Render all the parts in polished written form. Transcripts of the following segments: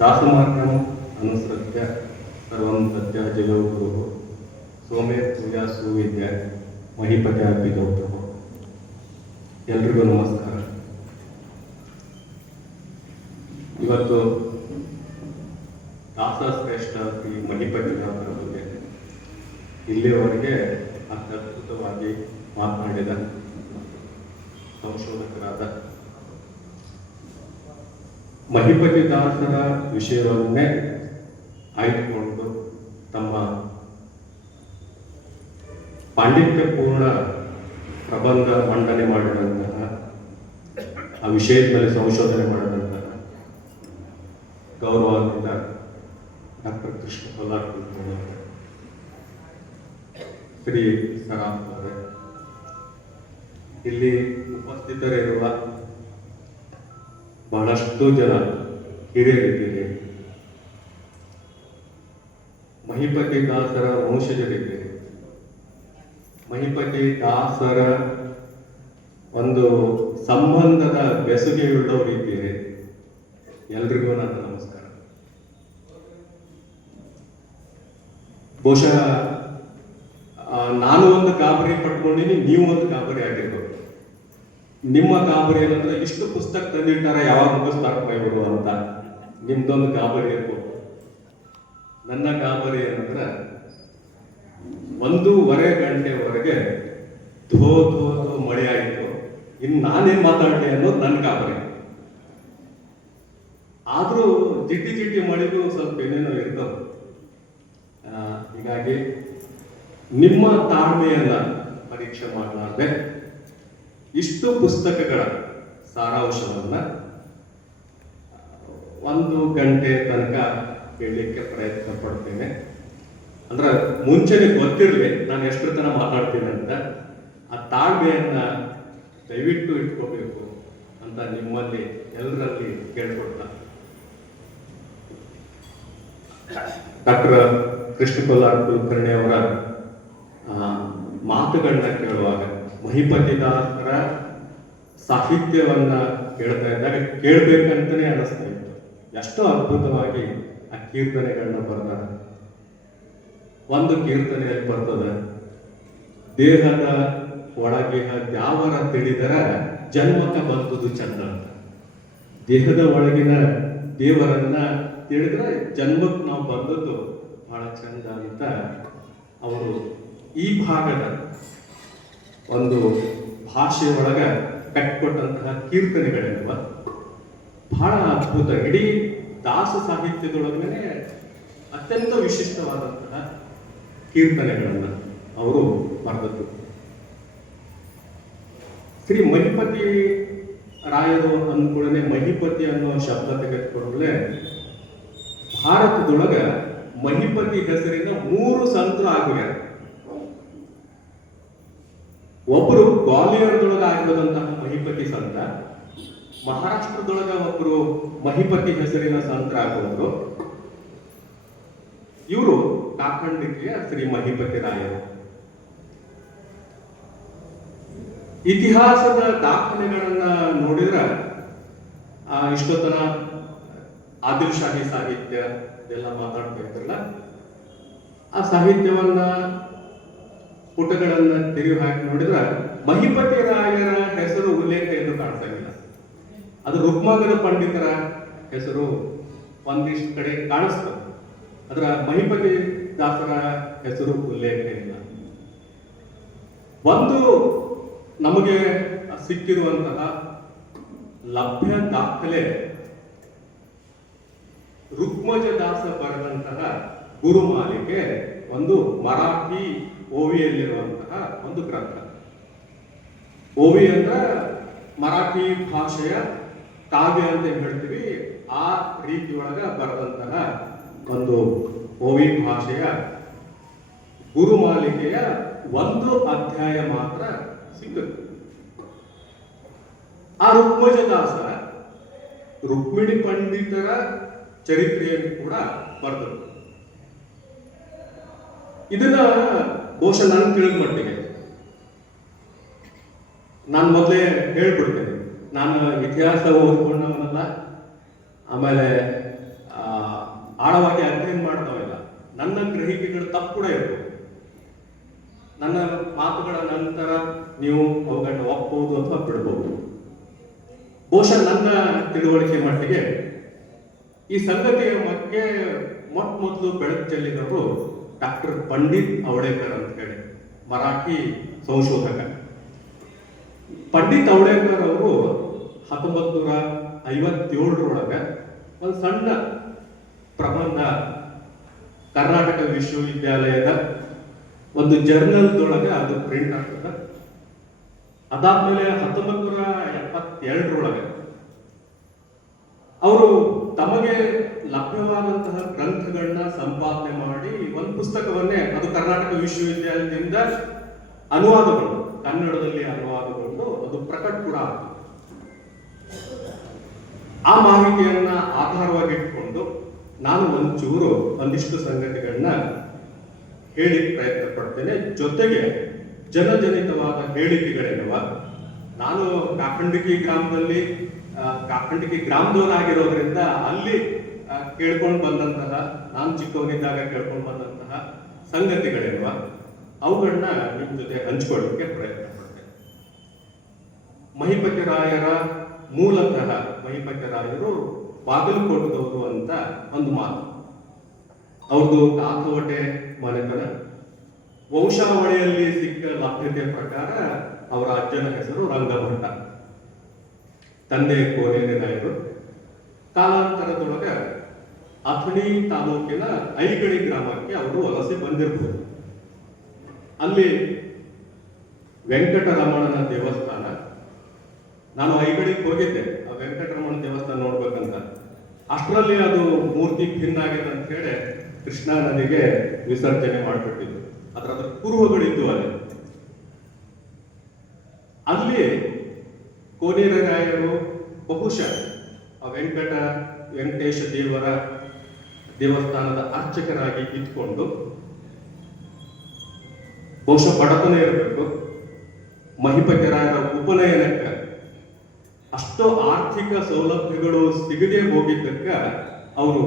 दासमार्गम अनुसृत्य सर्वं सत्य जगौ गुरुः ಸೋಮೇ ಪೂಜಾ ಸುವಿದ್ಯೆ ಮಹಿಪತಿ ಅರ್ಪಿತೌತವು. ಎಲ್ರಿಗೂ ನಮಸ್ಕಾರ. ಇವತ್ತು ದಾಸಶ್ರೇಷ್ಠ ಶ್ರೀ ಮಹಿಪತಿ ದಾಸರ ಬಗ್ಗೆ ಇಲ್ಲಿಯವರೆಗೆ ಅತ್ಯದ್ಭುತವಾಗಿ ಮಾತನಾಡಿದ ಸಂಶೋಧಕರಾದ ಮಹಿಪತಿ ದಾಸರ ವಿಷಯವನ್ನೇ ಆಯ್ದುಕೊಂಡು ತಮ್ಮ ಪಾಂಡಿತ್ಯಪೂರ್ಣ ಪ್ರಬಂಧ ಮಂಡನೆ ಮಾಡಿದಂತಹ, ಆ ವಿಷಯದ ಮೇಲೆ ಸಂಶೋಧನೆ ಮಾಡಿದಂತಹ ಗೌರವಾನ್ವಿತ ಡಾಕ್ಟರ್ ಕೃಷ್ಣ ಕೊಲ್ಲಾರ್ ಕುಲಕರ್ಣಿ, ಶ್ರೀ ಸರಾಫ್ ಅವರೇ, ಇಲ್ಲಿ ಉಪಸ್ಥಿತರಿರುವ ಬಹಳಷ್ಟು ಜನ ಹಿರಿಯರಿದ್ದೀರಿ, ಮಹಿಪತಿ ದಾಸರ ವಂಶಜರಿದ್ದೀರಿ, ಮಹಿಪತಿ ದಾಸರ ಒಂದು ಸಂಬಂಧದ ಬೆಸುಗೆಯುಳ್ಳವರಿದ್ದೀರಿ. ಎಲ್ರಿಗೂ ನನ್ನ ನಮಸ್ಕಾರ. ಬಹುಶಃ ನಾನು ಒಂದು ಗಾಬರಿ ಪಡ್ಕೊಂಡಿನಿ, ನೀವು ಒಂದು ಗಾಬರಿ ಆಗಿರ್ಬೋದು. ನಿಮ್ಮ ಗಾಬರಿ ಏನಂದ್ರೆ ಇಷ್ಟು ಪುಸ್ತಕ ತಂದಿಟ್ಟಾರ, ಯಾವಾಗ ಮುಗಿಸ್ತಾರಪ್ಪ ಇವರು ಅಂತ ನಿಮ್ದೊಂದು ಗಾಬರಿ ಇರ್ಬೋದು. ನನ್ನ ಗಾಬರಿ ಏನಂದ್ರೆ 1.5 ಗಂಟೆವರೆಗೆ ಧೋ ಧೋ ಧೋ ಮಳೆ ಆಯಿತು, ಇನ್ನು ನಾನೇನ್ ಮಾತಾಡಲಿ ಅನ್ನೋದು ನನ್ನ ಗಾಬರಿ. ಆದ್ರೂ ಜಿಟಿ ಜಿಟಿ ಮಳೆಗೂ ಸ್ವಲ್ಪ ಏನೇನೋ ಇರ್ತದೆ. ಹೀಗಾಗಿ ನಿಮ್ಮ ತಾಳ್ಮೆಯನ್ನ ಪರೀಕ್ಷೆ ಮಾಡಲಾರ್ದೆ ಇಷ್ಟು ಪುಸ್ತಕಗಳ ಸಾರಾಂಶವನ್ನ 1 ಗಂಟೆ ತನಕ ಹೇಳಲಿಕ್ಕೆ ಪ್ರಯತ್ನ ಪಡ್ತೇನೆ. ಅಂದ್ರೆ ಮುಂಚೆನೆ ಗೊತ್ತಿರಲಿ ನಾನು ಎಷ್ಟು ತನ ಮಾತಾಡ್ತೀನಿ ಅಂತ. ಆ ತಾಳ್ಮೆಯನ್ನ ದಯವಿಟ್ಟು ಇಟ್ಕೋಬೇಕು ಅಂತ ನಿಮ್ಮಲ್ಲಿ ಎಲ್ಲರಲ್ಲಿ ಕೇಳ್ಕೊಡ್ತಾ, ಡಾಕ್ಟರ್ ಕೃಷ್ಣ ಕೊಲ್ಲಾರ್ ಕುಲಕರ್ಣಿ ಅವರ ಮಾತುಗಳನ್ನ ಕೇಳುವಾಗ ಮಹಿಪತಿ ದಾಸರ ಸಾಹಿತ್ಯವನ್ನ ಕೇಳ್ತಾ ಇದ್ದಾಗ ಕೇಳ್ಬೇಕಂತಾನೆ ಅನಿಸ್ತಾ ಇತ್ತು. ಎಷ್ಟೋ ಅದ್ಭುತವಾಗಿ ಆ ಕೀರ್ತನೆಗಳನ್ನ ಬರ್ದಾರ. ಒಂದು ಕೀರ್ತನೆಯಲ್ಲಿ ಬರ್ತದೆ, ದೇಹದ ಒಳಗೆ ದ್ಯಾವರ ತಿಳಿದರ ಜನ್ಮಕ ಬಂದುದು ಚಂದ ಅಂತ. ದೇಹದ ಒಳಗಿನ ದೇವರನ್ನ ತಿಳಿದ್ರೆ ಜನ್ಮಕ್ಕೆ ನಾವು ಬಂದದ್ದು ಬಹಳ ಚಂದ ಅಂತ ಅವರು ಈ ಭಾಗದ ಒಂದು ಭಾಷೆಯೊಳಗ ಕಟ್ಟಿಕೊಟ್ಟಂತಹ ಕೀರ್ತನೆಗಳಿರುವ ಬಹಳ ಅದ್ಭುತ. ಇಡೀ ದಾಸ ಸಾಹಿತ್ಯದೊಳಗನೆ ಅತ್ಯಂತ ವಿಶಿಷ್ಟವಾದಂತಹ ಕೀರ್ತನೆಗಳನ್ನ ಅವರು ಬರೆದದ್ದು. ಶ್ರೀ ಮಹಿಪತಿ ರಾಯರು ಅಂದ್ಕೂಡನೆ ಮಹಿಪತಿ ಅನ್ನುವ ಶಬ್ದ ತೆಗೆದುಕೊಂಡ್ರೆ ಭಾರತದೊಳಗ ಮಹಿಪತಿ ಹೆಸರಿನ 3 ಸಂತರು ಆಗಿದ್ದಾರೆ. ಒಬ್ಬರು ಗ್ವಾಲಿಯರ್ದೊಳಗ ಆಗಿರೋದಂತಹ ಮಹಿಪತಿ ಸಂತ, ಮಹಾರಾಷ್ಟ್ರದೊಳಗ ಒಬ್ಬರು ಮಹಿಪತಿ ಹೆಸರಿನ ಸಂತರಾಗೋದ್ರು. ಇವರು ಕಾಕಂಡಿಕೆಯ ಶ್ರೀ ಮಹಿಪತಿ ರಾಯರು. ಇತಿಹಾಸದ ದಾಖಲೆಗಳನ್ನ ನೋಡಿದ್ರೆ ಇಷ್ಟೊತ್ತನ ಆದಿಲ್ ಶಾಹಿ ಸಾಹಿತ್ಯ ಇದೆಲ್ಲ ಮಾತಾಡ್ತಾ ಇದ್ರಲ್ಲ, ಆ ಸಾಹಿತ್ಯವನ್ನ ಪುಟಗಳನ್ನ ತಿರುಗಿ ಹಾಕಿ ನೋಡಿದ್ರೆ ಮಹಿಪತಿ ರಾಯರ ಹೆಸರು ಉಲ್ಲೇಖ ಎಂದು ಕಾಣಿಸಂಗಿಲ್ಲ. ಅದು ರುಕ್ಮಾಂಗದ ಪಂಡಿತರ ಹೆಸರು ಒಂದಿಷ್ಟು ಕಡೆ ಕಾಣಿಸ್ತದೆ, ಅದರ ಮಹಿಪತಿ ದಾಸರ ಹೆಸರು ಉಲ್ಲೇಖ ಇಲ್ಲ. ಒಂದು ನಮಗೆ ಸಿಕ್ಕಿರುವಂತಹ ಲಭ್ಯ ದಾಖಲೆ ರುಕ್ಮಜ ದಾಸ ಬರೆದಂತಹ ಗುರುಮಾಲಿಕೆ, ಒಂದು ಮರಾಠಿ ಓವಿಯಲ್ಲಿರುವಂತಹ ಒಂದು ಗ್ರಂಥ. ಓವಿ ಅಂದ್ರೆ ಮರಾಠಿ ಭಾಷೆಯ ಕಾವ್ಯ ಅಂತ ಹೇಳ್ತೀವಿ. ಆ ರೀತಿಯೊಳಗ ಬರೆದಂತಹ ಒಂದು ಓವಿ ಭಾಷೆಯ ಗುರುಮಾಲಿಕೆಯ 1 ಅಧ್ಯಾಯ ಮಾತ್ರ ಸಿಗುತ್ತೆ. ಆ ರುಕ್ಮಜ ದಾಸ ರುಕ್ಮಿಣಿ ಪಂಡಿತರ ಚರಿತ್ರೆಯನ್ನು ಕೂಡ ಬರೆದರು. ಇದನ್ನ ಬಹುಶಃ ನಾನು ತಿಳಿದ ಮಟ್ಟಿಗೆ ನಾನು ಮೊದಲೇ ಹೇಳ್ಬಿಡ್ತೇನೆ, ನಾನು ಇತಿಹಾಸ ಓದ್ಕೊಂಡವನಲ್ಲ, ಆಮೇಲೆ ಆಳವಾಗಿ ಅಧ್ಯಯನ ಮಾಡಿದವಿಲ್ಲ. ನನ್ನ ಗ್ರಹಿಕೆಗಳು ತಪ್ಪು ಕೂಡ ಇರ್ಬೋದು. ನನ್ನ ಮಾತುಗಳ ನಂತರ ನೀವು ಅವುಗಳನ್ನ ಒಪ್ಪಬಹುದು ಅಥವಾ ಬಿಡಬಹುದು. ಬಹುಶಃ ನನ್ನ ತಿಳುವಳಿಕೆ ಮಟ್ಟಿಗೆ ಈ ಸಂಗತಿಯ ಬಗ್ಗೆ ಮೊಟ್ಟ ಮೊದಲು ಬೆಳಕು ಚೆಲ್ಲಿದವರು ಡಾಕ್ಟರ್ ಪಂಡಿತ್ ಅವಳೇಕರ್ ಅಂತ ಹೇಳಿ, ಮರಾಠಿ ಸಂಶೋಧಕ. ಪಂಡಿತ್ ಅವಳೇಕರ್ ಅವರು 1957 ಒಂದು ಸಣ್ಣ ಪ್ರಬಂಧ ಕರ್ನಾಟಕ ವಿಶ್ವವಿದ್ಯಾಲಯದ ಒಂದು ಜರ್ನಲ್ದೊಳಗೆ ಅದು ಪ್ರಿಂಟ್ ಆಗ್ತದೆ. ಅದಾದ್ಮೇಲೆ 1972 ಅವರು ತಮಗೆ ಲಭ್ಯವಾದಂತಹ ಗ್ರಂಥಗಳನ್ನ ಸಂಪಾದನೆ ಮಾಡಿ ಒಂದು ಪುಸ್ತಕವನ್ನೇ, ಅದು ಕರ್ನಾಟಕ ವಿಶ್ವವಿದ್ಯಾಲಯದಿಂದ ಅನುವಾದಗೊಂಡು, ಕನ್ನಡದಲ್ಲಿ ಅನುವಾದಗೊಂಡು ಅದು ಪ್ರಕಟ ಕೂಡ ಆಗ್ತದೆ. ಆ ಮಾಹಿತಿಯನ್ನ ಆಧಾರವಾಗಿಟ್ಕೊಂಡು ನಾನು ಒಂದಿಷ್ಟು ಸಂಗತಿಗಳನ್ನ ಹೇಳಿ ಪ್ರಯತ್ನ ಪಡ್ತೇನೆ. ಜೊತೆಗೆ ಜನಜನಿತವಾದ ಹೇಳಿಕೆಗಳೇನವ, ನಾನು ಕಾಕಂಡಿಕಿ ಗ್ರಾಮದವರಾಗಿರೋದ್ರಿಂದ ಅಲ್ಲಿ ಕೇಳ್ಕೊಂಡು ಬಂದಂತಹ, ನಾನು ಚಿಕ್ಕವನಿದ್ದಾಗ ಕೇಳ್ಕೊಂಡು ಬಂದಂತಹ ಸಂಗತಿಗಳೇನವ, ಅವುಗಳನ್ನ ನಿಮ್ಮ ಜೊತೆ ಹಂಚ್ಕೊಳ್ಳಿಕ್ಕೆ ಪ್ರಯತ್ನ ಪಡ್ತೇನೆ. ಮಹಿಪತಿರಾಯರ ಮೂಲತಃ ಮಹಿಪತಿರಾಯರು ಬಾಗಲಕೋಟದವರು ಅಂತ ಒಂದು ಮಾತು. ಅವ್ರದ್ದು ಕಾಕವಟೆ ಮನೆತನ. ವಂಶಾವಳಿಯಲ್ಲಿ ಸಿಕ್ಕ ಲಭ್ಯತೆ ಪ್ರಕಾರ ಅವರ ಅಜ್ಜನ ಹೆಸರು ರಂಗಭಟ್ಟ, ತಂದೆ ಕೋನೇರಿ ರಾಯರು. ಕಾಲಾಂತರದೊಳಗ ಅಥಣಿ ತಾಲೂಕಿನ ಐಗಡಿ ಗ್ರಾಮಕ್ಕೆ ಅವರು ವಲಸೆ ಬಂದಿರಬಹುದು. ಅಲ್ಲಿ ವೆಂಕಟರಮಣನ ದೇವಸ್ಥಾನ, ನಾನು ಐಗಡಿಗೆ ಹೋಗಿದ್ದೆ ಆ ವೆಂಕಟರಮಣ ದೇವಸ್ಥಾನ ನೋಡ್ಬೇಕಂತ. ಅಷ್ಟರಲ್ಲಿ ಅದು ಮೂರ್ತಿ ಭಿನ್ನ ಆಗಿದೆ ಅಂತ ಹೇಳಿ ಕೃಷ್ಣಾ ನದಿಗೆ ವಿಸರ್ಜನೆ ಮಾಡಿಬಿಟ್ಟಿದ್ರು. ಅದ್ರ ಪೂರ್ವಗಳಿದ್ದು ಅಲ್ಲಿ ಕೋನೇರಿ ರಾಯರು ಬಹುಶಃ ಆ ವೆಂಕಟೇಶ ದೇವರ ದೇವಸ್ಥಾನದ ಅರ್ಚಕರಾಗಿ ಇದ್ಕೊಂಡು, ಬಹುಶಃ ಬಡತನ ಇರಬೇಕು, ಮಹಿಪತಿರಾಯರ ಉಪನಯನಕ್ಕೆ ಅಷ್ಟು ಆರ್ಥಿಕ ಸೌಲಭ್ಯಗಳು ಸಿಗದೆ ಹೋಗಿದ್ದಕ್ಕ ಅವರು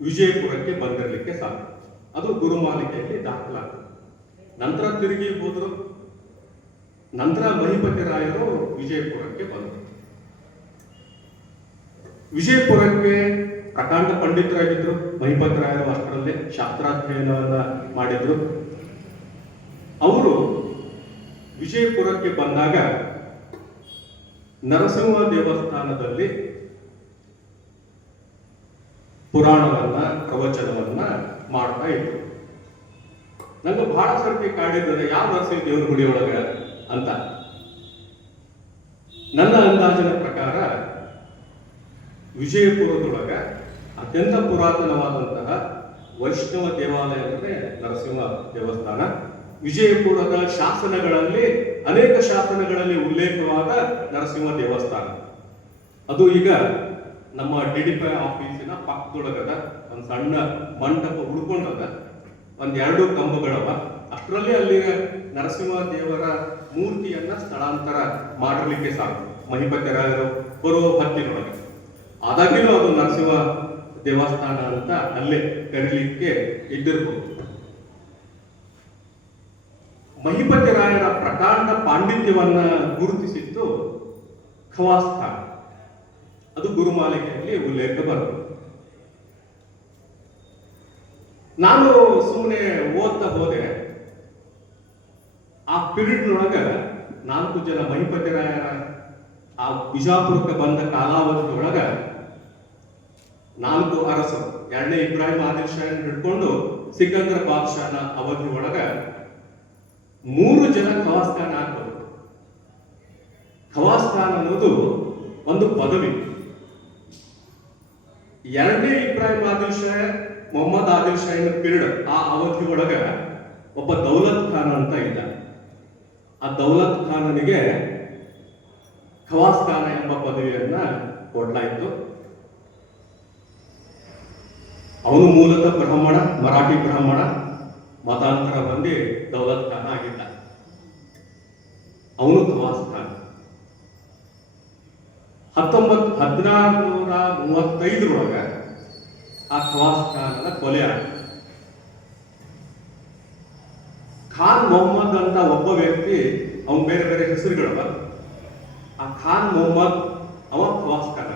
ವಿಜಯಪುರಕ್ಕೆ ಬಂದಿರಲಿಕ್ಕೆ ಸಾಧ್ಯ. ಅದು ಗುರುಮಾಲಿಕೆಯಲ್ಲಿ ದಾಖಲಾಗ್ತದೆ. ನಂತರ ತಿರುಗಿ ಹೋದ್ರು. ನಂತರ ಮಹಿಪತಿರಾಯರು ವಿಜಯಪುರಕ್ಕೆ ಬಂದರು. ವಿಜಯಪುರಕ್ಕೆ ಪ್ರಕಾಂಡ ಪಂಡಿತರಾಗಿದ್ರು ಮಹಿಪತಿರಾಯರು. ಅಷ್ಟರಲ್ಲೇ ಶಾಸ್ತ್ರಾಧ್ಯಯನವನ್ನ ಮಾಡಿದ್ರು. ಅವರು ವಿಜಯಪುರಕ್ಕೆ ಬಂದಾಗ ನರಸಿಂಹ ದೇವಸ್ಥಾನದಲ್ಲಿ ಪುರಾಣವನ್ನ, ಪ್ರವಚನವನ್ನ ಮಾಡ್ತಾ ಇದ್ರು. ನಂಗೆ ಬಹಳ ಸರ್ತಿ ಕಾಡಿದ್ದಾರೆ, ಯಾವ ನರಸಿಂಹ ದೇವರ ಗುಡಿ ಒಳಗ ಅಂತ. ನನ್ನ ಅಂದಾಜಿನ ಪ್ರಕಾರ ವಿಜಯಪುರದೊಳಗ ಅತ್ಯಂತ ಪುರಾತನವಾದಂತಹ ವೈಷ್ಣವ ದೇವಾಲಯ ಅಂದ್ರೆ ನರಸಿಂಹ ದೇವಸ್ಥಾನ. ವಿಜಯಪುರದ ಶಾಸನಗಳಲ್ಲಿ, ಅನೇಕ ಶಾಸನಗಳಲ್ಲಿ ಉಲ್ಲೇಖವಾದ ನರಸಿಂಹ ದೇವಸ್ಥಾನ. ಅದು ಈಗ ನಮ್ಮ ಡಿಡಿಪಿ ಆಫೀಸಿನ ಪಕ್ಕದೊಳಗದ ಒಂದು ಸಣ್ಣ ಮಂಟಪ ಉಳ್ಕೊಂಡದ, ಒಂದ್ 2 ಕಂಬಗಳವ. ಅಷ್ಟರಲ್ಲಿ ಅಲ್ಲಿ ನರಸಿಂಹ ದೇವರ ಮೂರ್ತಿಯನ್ನ ಸ್ಥಳಾಂತರ ಮಾಡಲಿಕ್ಕೆ ಸಾಕು. ಮಹಿಪತಿರಾಯರು ಬರುವ ಹೊತ್ತಿನೊಳಗೆ ಆದಾಗ್ಯೂ ಅದು ನರಸಿಂಹ ದೇವಸ್ಥಾನ ಅಂತ ಅಲ್ಲೇ ಕರೀಲಿಕ್ಕೆ ಇದ್ದಿರಬಹುದು. ಮಹಿಪತಿರಾಯರ ಪ್ರಕಾಂಡ ಪಾಂಡಿತ್ಯವನ್ನ ಗುರುತಿಸಿದ್ದು ಖವಾಸ್ಥಾನ. ಅದು ಗುರುಮಾಲಿಕೆಯಲ್ಲಿ ಉಲ್ಲೇಖ ಬರುತ್ತೆ. ನಾನು ಸುಮ್ಮನೆ ಓದ್ತಾ ಹೋದೆ. ಆ ಪಿರಿಯಡ್ನೊಳಗ 4 ಜನ ಮಹಿಪತಿರಾಯರ ಆ ಬಿಜಾಪುರಕ್ಕೆ ಬಂದ ಕಾಲಾವಧಿಯೊಳಗ 4 ಅರಸರು, 2ನೇ ಇಬ್ರಾಹಿಂ ಆದಿಲ್ ಶಾಹನ್ ಹಿಡ್ಕೊಂಡು ಸಿಕಂದರ್ ಬಾದ್ಶಾಹನ ಅವಧಿ ಒಳಗ 3 ಜನ ಖವಾಸ್ಥಾನ ಆಗ್ಬೋದು. ಖವಾಸ್ಥಾನ ಅನ್ನೋದು ಒಂದು ಪದವಿ. 2ನೇ ಇಬ್ರಾಹಿಂ ಆದಿಲ್ ಶಾಹ, ಮೊಹಮ್ಮದ್ ಆದಿಲ್ ಶಾಹಿನ ಪಿರಿಯಡ್, ಆ ಅವಧಿ ಒಳಗ ಒಬ್ಬ ದೌಲತ್ ಖಾನ್ ಅಂತ ಇದ್ದ. ಆ ದೌಲತ್ ಖಾನನಿಗೆ ಖವಾಸ್ಥಾನ ಎಂಬ ಪದವಿಯನ್ನ ಕೊಡ್ಲಾಯಿತು. ಅವನು ಮೂಲತಃ ಬ್ರಾಹ್ಮಣ, ಮರಾಠಿ ಬ್ರಾಹ್ಮಣ, ಮತಾಂತರ ಹೊಂದಿ ದೌಲತ್ ಖಾನ್ ಆಗಿದ್ದ. ಅವನು ಖವಾಸ್ಥಾನ. 1635 ಆ ಖವಾಸ್ ಖಾನನ ಕೊಲೆ ಆಗಿದೆ. ಖಾನ್ ಮೊಹಮ್ಮದ್ ಅಂತ ಒಬ್ಬ ವ್ಯಕ್ತಿ, ಅವನ್ ಬೇರೆ ಬೇರೆ ಹೆಸರುಗಳವ. ಆ ಖಾನ್ ಮೊಹಮ್ಮದ್ ಅವ ಖವಾಸ್ ಖಾನ.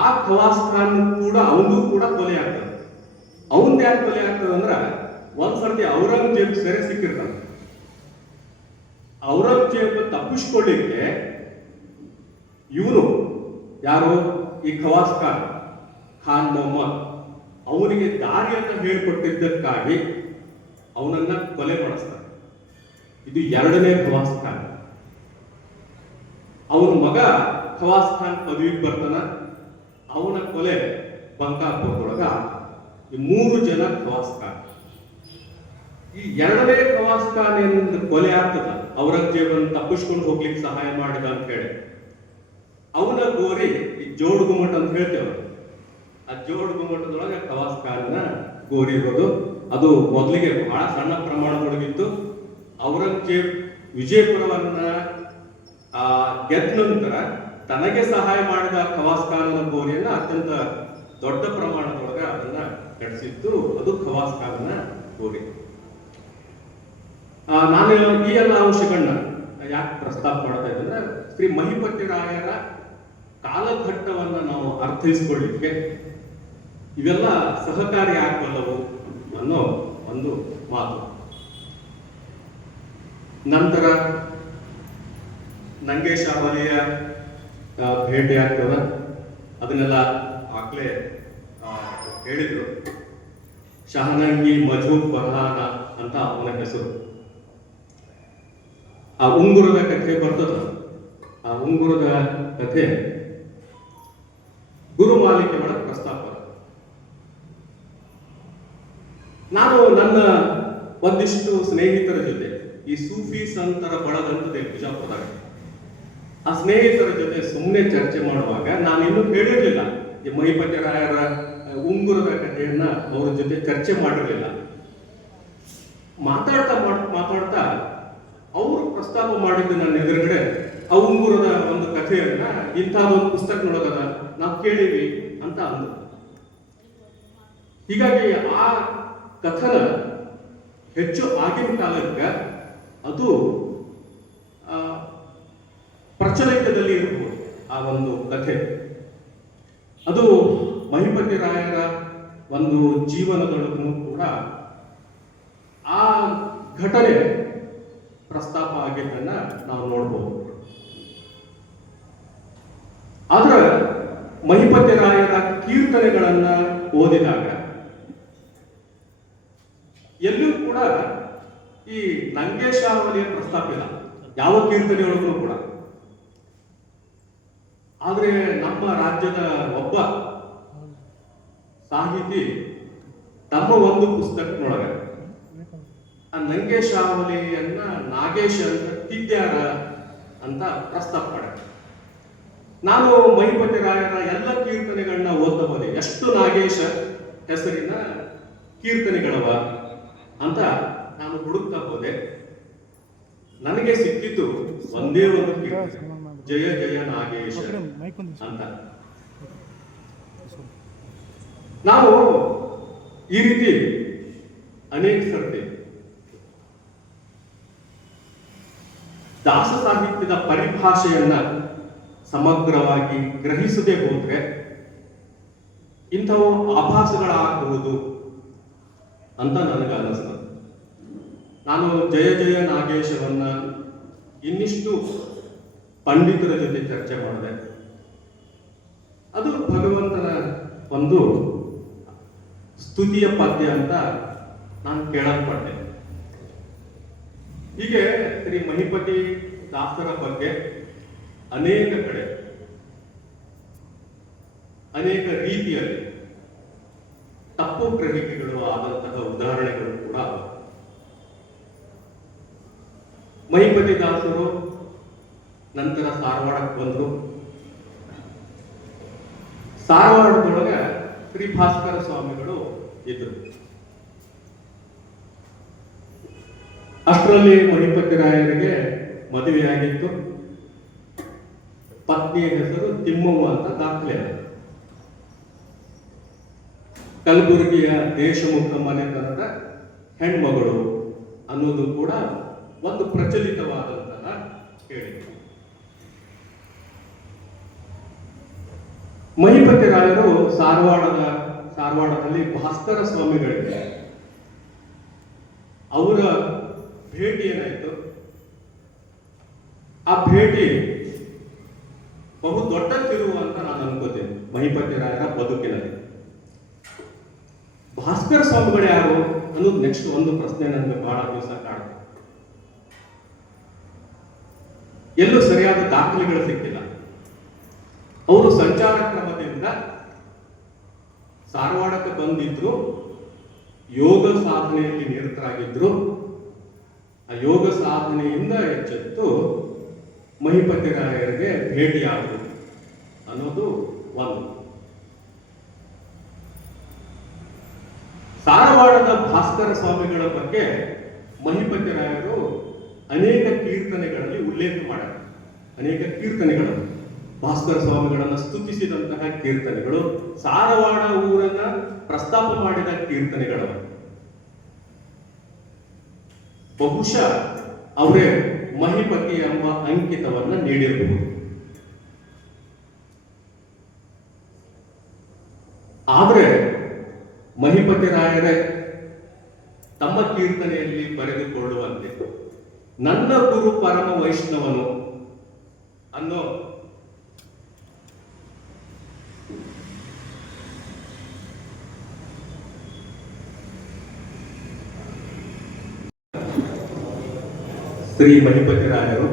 ಆ ಖವಾಸ್ ಖಾನ್ ಕೂಡ ಅವನು ಕೂಡ ಕೊಲೆ ಆಗ್ತದೆ. ಅವನ್ ಯಾಕೆ ಕೊಲೆ ಆಗ್ತದೆ ಅಂದ್ರ, ಒಂದ್ಸರ್ತಿ ಔರಂಗಜೇಬ್ ಸೆರೆ ಸಿಕ್ಕಿರ್ತಾನೆ. ಔರಂಗಜೇಬ್ ತಪ್ಪಿಸ್ಕೊಳ್ಳಿಕ್ಕೆ ಇವನು ಯಾರು, ಈ ಖವಾಸ್ ಖಾನ್, ಖಾನ್ ಮೊಹಮ್ಮದ್, ಅವನಿಗೆ ದಾರಿಯನ್ನು ಹೇಳಿಕೊಟ್ಟಿದ್ದಕ್ಕಾಗಿ ಅವನನ್ನ ಕೊಲೆ ಮಾಡಿಸ್ತಾನೆ. ಇದು ಎರಡನೇ ಖವಾಸ್ ಖಾನ್. ಅವನ ಮಗ ಖವಾಸ್ ಖಾನ್ ಪದವಿಗೆ ಬರ್ತಾನ, ಅವನ ಕೊಲೆ ಬಂಕಾಪುರದೊಳಗ. ಈ 3 ಜನ ಖವಾಸ್ ಖಾನ್. ಈ ಎರಡನೇ ಖವಾಸ್ ಖಾನ್ ಏನಿಂದ ಕೊಲೆ ಆಗ್ತದ, ಔರಂಗಜೇಬನ್ ತಪ್ಪಿಸ್ಕೊಂಡು ಹೋಗ್ಲಿಕ್ಕೆ ಸಹಾಯ ಮಾಡಿದ ಅಂತ ಹೇಳಿ, ಅವನ ಗೋರಿ ಈ ಜೋಡ್ ಗುಮ್ಮಟ್ ಅಂತ ಹೇಳ್ತೇವೆ. ಆ ಜೋಡ್ ಗುಮ್ಮಟದೊಳಗೆ ಖವಾಸ್ ಖಾನ್ನ ಗೋರಿ ಇರೋದು. ಅದು ಮೊದಲಿಗೆ ಬಹಳ ಸಣ್ಣ ಪ್ರಮಾಣದೊಳಗಿತ್ತು. ಔರಂಗಜೇಬ್ ವಿಜಯಪುರವನ್ನ ಗೆದ್ದ ನಂತರ ತನಗೆ ಸಹಾಯ ಮಾಡಿದ ಖವಾಸ್ ಖಾನನ ಗೋರಿಯನ್ನ ಅತ್ಯಂತ ದೊಡ್ಡ ಪ್ರಮಾಣದೊಳಗೆ ಅದನ್ನ ಕಟ್ಟಿಸಿತ್ತು. ಅದು ಖವಾಸ್ ಖಾನನ ಗೋರಿ. ನಾನು ಈ ಎಲ್ಲ ಅಂಶಗಳನ್ನ ಯಾಕೆ ಪ್ರಸ್ತಾಪ ಮಾಡ್ತಾ ಇದ್ದಂದ್ರೆ, ಶ್ರೀ ಮಹಿಪತಿ ರಾಯರ ಕಾಲಘಟ್ಟವನ್ನ ನಾವು ಅರ್ಥೈಸಿಕೊಳ್ಳಿಕ್ಕೆ ಇವೆಲ್ಲ ಸಹಕಾರಿ ಆಗಬಲ್ಲವು ಅನ್ನೋ ಒಂದು ಮಾತು. ನಂತರ ನಂಗೇಶಾವಲಿಯ ಭೇಟಿ ಆಗ್ತದ, ಅದನ್ನೆಲ್ಲ ಆಗ್ಲೇ ಹೇಳಿದ್ರು. ಶಹನಂಗಿ ಮಜೂಬ್ ಬರ್ಹಾನ ಅಂತ ಅವನ ಹೆಸರು. ಆ ಉಂಗುರದ ಕಥೆ ಬರ್ತದ. ಆ ಉಂಗುರದ ಕಥೆ ಗುರುಮಾಲಿಕೆ ಒಳಗೆ ಪ್ರಸ್ತಾಪ. ನಾನು ನನ್ನ ಒಂದಿಷ್ಟು ಸ್ನೇಹಿತರ ಜೊತೆ, ಈ ಸೂಫಿ ಸಂತರ ಬಳಗಂತದೆ ಬಿಜಾಪುರದಾಗ, ಆ ಸ್ನೇಹಿತರ ಜೊತೆ ಸುಮ್ಮನೆ ಚರ್ಚೆ ಮಾಡುವಾಗ ನಾನು ಇನ್ನೂ ಹೇಳಿರ್ಲಿಲ್ಲ ಈ ಮಹಿಪತಿ ರಾಯರ ಉಂಗುರದ ಕಥೆಯನ್ನ ಅವ್ರ ಜೊತೆ ಚರ್ಚೆ ಮಾಡಿರ್ಲಿಲ್ಲ. ಮಾತಾಡ್ತಾ ಅವರು ಪ್ರಸ್ತಾಪ ಮಾಡಿದ್ದು ನನ್ನ ಎದುರುಗಡೆ ಆ ಉಂಗುರದ ಒಂದು ಕಥೆಯನ್ನ ಇಂಥದೊಂದು ಪುಸ್ತಕನೊಳಗದ ನಾವು ಕೇಳಿವಿ ಅಂತ ಅಂದ್ರು. ಹೀಗಾಗಿ ಆ ಕಥನ ಹೆಚ್ಚು ಆಗಿನ ಕಾಲಕ್ಕೆ ಅದು ಪ್ರಚಲಿತದಲ್ಲಿ ಇರಬಹುದು. ಆ ಒಂದು ಕಥೆ ಅದು ಮಹಿಪತಿ ರಾಯರ ಒಂದು ಜೀವನದೊಳಗೂ ಕೂಡ ಆ ಘಟನೆ ಪ್ರಸ್ತಾಪ ಆಗಿದ್ದನ್ನ ನಾವು ನೋಡ್ಬೋದು. ಆದ್ರೆ ಮಹಿಪತಿ ರಾಯರ ಕೀರ್ತನೆಗಳನ್ನ ಓದಿದಾಗ ಎಲ್ಲೂ ಕೂಡ ಈ ನಂಗೇಶಾವಲಿಯ ಪ್ರಸ್ತಾಪ ಇಲ್ಲ, ಯಾವ ಕೀರ್ತನೆಯೊಳಗೂ ಕೂಡ. ಆದ್ರೆ ನಮ್ಮ ರಾಜ್ಯದ ಒಬ್ಬ ಸಾಹಿತಿ ತಮ್ಮ ಒಂದು ಪುಸ್ತಕದೊಳಗೆ ಆ ನಂಗೇಶಾವಲಿಯನ್ನ ನಾಗೇಶ ಅಂತ ತಿದ್ಯಾರ ಅಂತ ಪ್ರಸ್ತಾಪ ಮಾಡ. ನಾನು ಮಹಿಪತಿ ರಾಯರ ಎಲ್ಲ ಕೀರ್ತನೆಗಳನ್ನ ಓದ್ತಾ ಹೋದೆ, ಎಷ್ಟು ನಾಗೇಶ ಹೆಸರಿನ ಕೀರ್ತನೆಗಳವ ಅಂತ ನಾನು ಹುಡುಕ್ತಾ ಹೋದೆ. ನನಗೆ ಸಿಕ್ಕಿದ್ದು ಒಂದೇ ಒಂದು ಕೀರ್ತನೆ, ಜಯ ಜಯ ನಾಗೇಶ ಅಂತ. ನಾವು ಈ ರೀತಿ ಅನೇಕ ಸರ್ತಿ ದಾಸ ಸಾಹಿತ್ಯದ ಪರಿಭಾಷೆಯನ್ನ ಸಮಗ್ರವಾಗಿ ಗ್ರಹಿಸದೆ ಹೋದ್ರೆ ಇಂಥವು ಆಭಾಸಗಳಾಗಬಹುದು ಅಂತ ನನಗೆ ಅನಿಸ್ತದೆ. ನಾನು ಜಯ ಜಯ ನಾಗೇಶವನ್ನ ಇನ್ನಿಷ್ಟು ಪಂಡಿತರ ಜೊತೆ ಚರ್ಚೆ ಮಾಡಿದೆ. ಅದು ಭಗವಂತನ ಒಂದು ಸ್ತುತಿಯ ಪದ್ಯ ಅಂತ ನಾನು ಕೇಳಲ್ಪಟ್ಟೆ. ಹೀಗೆ ಶ್ರೀ ಮಹಿಪತಿ ದಾಸರ ಬಗ್ಗೆ ಅನೇಕ ಕಡೆ ಅನೇಕ ರೀತಿಯಲ್ಲಿ ತಪ್ಪು ಗ್ರಹಿಕೆಗಳು ಆದಂತಹ ಉದಾಹರಣೆಗಳು ಕೂಡ. ಮಹಿಪತಿ ದಾಸರು ನಂತರ ಧಾರವಾಡಕ್ಕೆ ಬಂದರು. ಧಾರವಾಡದೊಳಗೆ ಶ್ರೀ ಭಾಸ್ಕರ ಸ್ವಾಮಿಗಳು ಇದ್ದರು. ಅಷ್ಟರಲ್ಲಿ ಮಹಿಪತಿ ರಾಯರಿಗೆ ಮದುವೆಯಾಗಿತ್ತು. ಪತ್ನಿಯ ಹೆಸರು ತಿಮ್ಮವ್ವ ಅಂತ ದಾಖಲೆ. ಕಲಬುರಗಿಯ ದೇಶಮುಖ ಮನೆತನದ ಹೆಣ್ಮಗಳು ಅನ್ನೋದು ಕೂಡ ಒಂದು ಪ್ರಚಲಿತವಾದಂತಹ ಹೇಳಿಕೆ. ಮಹಿಪತಿ ರಾಯರು ಸಾರವಾಡದಲ್ಲಿ ಭಾಸ್ಕರ ಸ್ವಾಮಿಗಳಿದೆ. ಅವರ ಭೇಟಿ ಏನಾಯ್ತು, ಆ ಭೇಟಿ ಬಹು ದೊಡ್ಡ ತಿರುವು ಅಂತ ನಾನು ಅನ್ಕೋತೇನೆ ಮಹಿಪತಿ ರಾಯರ ಬದುಕಿನಲ್ಲಿ. ಭಾಸ್ಕರ ಸ್ವಾಮಿಗಳು ಯಾರು ಅನ್ನೋದು ನೆಕ್ಸ್ಟ್ ಒಂದು ಪ್ರಶ್ನೆ ನನಗೆ ಬಹಳ ದಿವಸ ಕಾಡುತ್ತೆ. ಎಲ್ಲೂ ಸರಿಯಾದ ದಾಖಲೆಗಳು ಸಿಕ್ಕಿಲ್ಲ. ಅವರು ಸಂಚಾರ ಕ್ರಮದಿಂದ ಸಾರವಾಡಕ್ಕೆ ಬಂದಿದ್ರು, ಯೋಗ ಸಾಧನೆಯಲ್ಲಿ ನಿರತರಾಗಿದ್ರು. ಆ ಯೋಗ ಸಾಧನೆಯಿಂದ ಎಚ್ಚೆತ್ತು ಮಹಿಪತಿ ರಾಯರಿಗೆ ಭೇಟಿಯಾದರು ಅನ್ನೋದು ಒಂದು. ಸಾರವಾಡದ ಭಾಸ್ಕರ ಸ್ವಾಮಿಗಳ ಬಗ್ಗೆ ಮಹಿಪತಿ ರಾಯರು ಅನೇಕ ಕೀರ್ತನೆಗಳಲ್ಲಿ ಉಲ್ಲೇಖ ಮಾಡ್ತಾರೆ. ಅನೇಕ ಕೀರ್ತನೆಗಳು ಭಾಸ್ಕರ ಸ್ವಾಮಿಗಳನ್ನು ಸ್ತುತಿಸಿದಂತಹ ಕೀರ್ತನೆಗಳು, ಸಾರವಾಡ ಊರನ್ನ ಪ್ರಸ್ತಾಪ ಮಾಡಿದ ಕೀರ್ತನೆಗಳು. ಬಹುಶಃ ಅವರೇ ಮಹಿಪತಿ ಎಂಬ ಅಂಕಿತವನ್ನ ನೀಡಿರಬಹುದು. ಆದ್ರೆ ಮಹಿಪತಿ ರಾಯರೇ ತಮ್ಮ ಕೀರ್ತನೆಯಲ್ಲಿ ಬರೆದುಕೊಳ್ಳುವಂತೆ ನನ್ನ ಗುರು ಪರಮ ವೈಷ್ಣವನು ಅನ್ನೋ ಶ್ರೀ ಮಹಿಪತಿ ರಾಯರು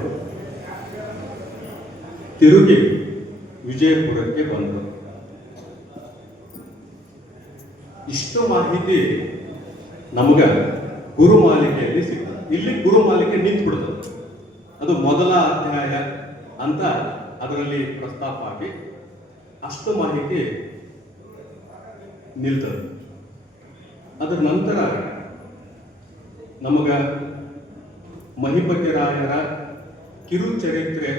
ತಿರುಗಿ ವಿಜಯಪುರಕ್ಕೆ ಬಂದರು. ಇಷ್ಟು ಮಾಹಿತಿ ನಮಗ ಗುರುಮಾಲಿಕೆಯಲ್ಲಿ ಸಿಗ್ತದೆ. ಇಲ್ಲಿ ಗುರುಮಾಲಿಕೆ ನಿಂತು ಬಿಡ್ತದೆ. ಅದು ಮೊದಲ ಅಧ್ಯಾಯ ಅಂತ ಅದರಲ್ಲಿ ಪ್ರಸ್ತಾಪ ಆಗಿ ಅಷ್ಟು ಮಾಹಿತಿ ನಿಲ್ತದೆ. ಅದರ ನಂತರ ನಮಗ ಮಹಿಪತಿ ರಾಯರ ಕಿರುಚರಿತ್ರೆ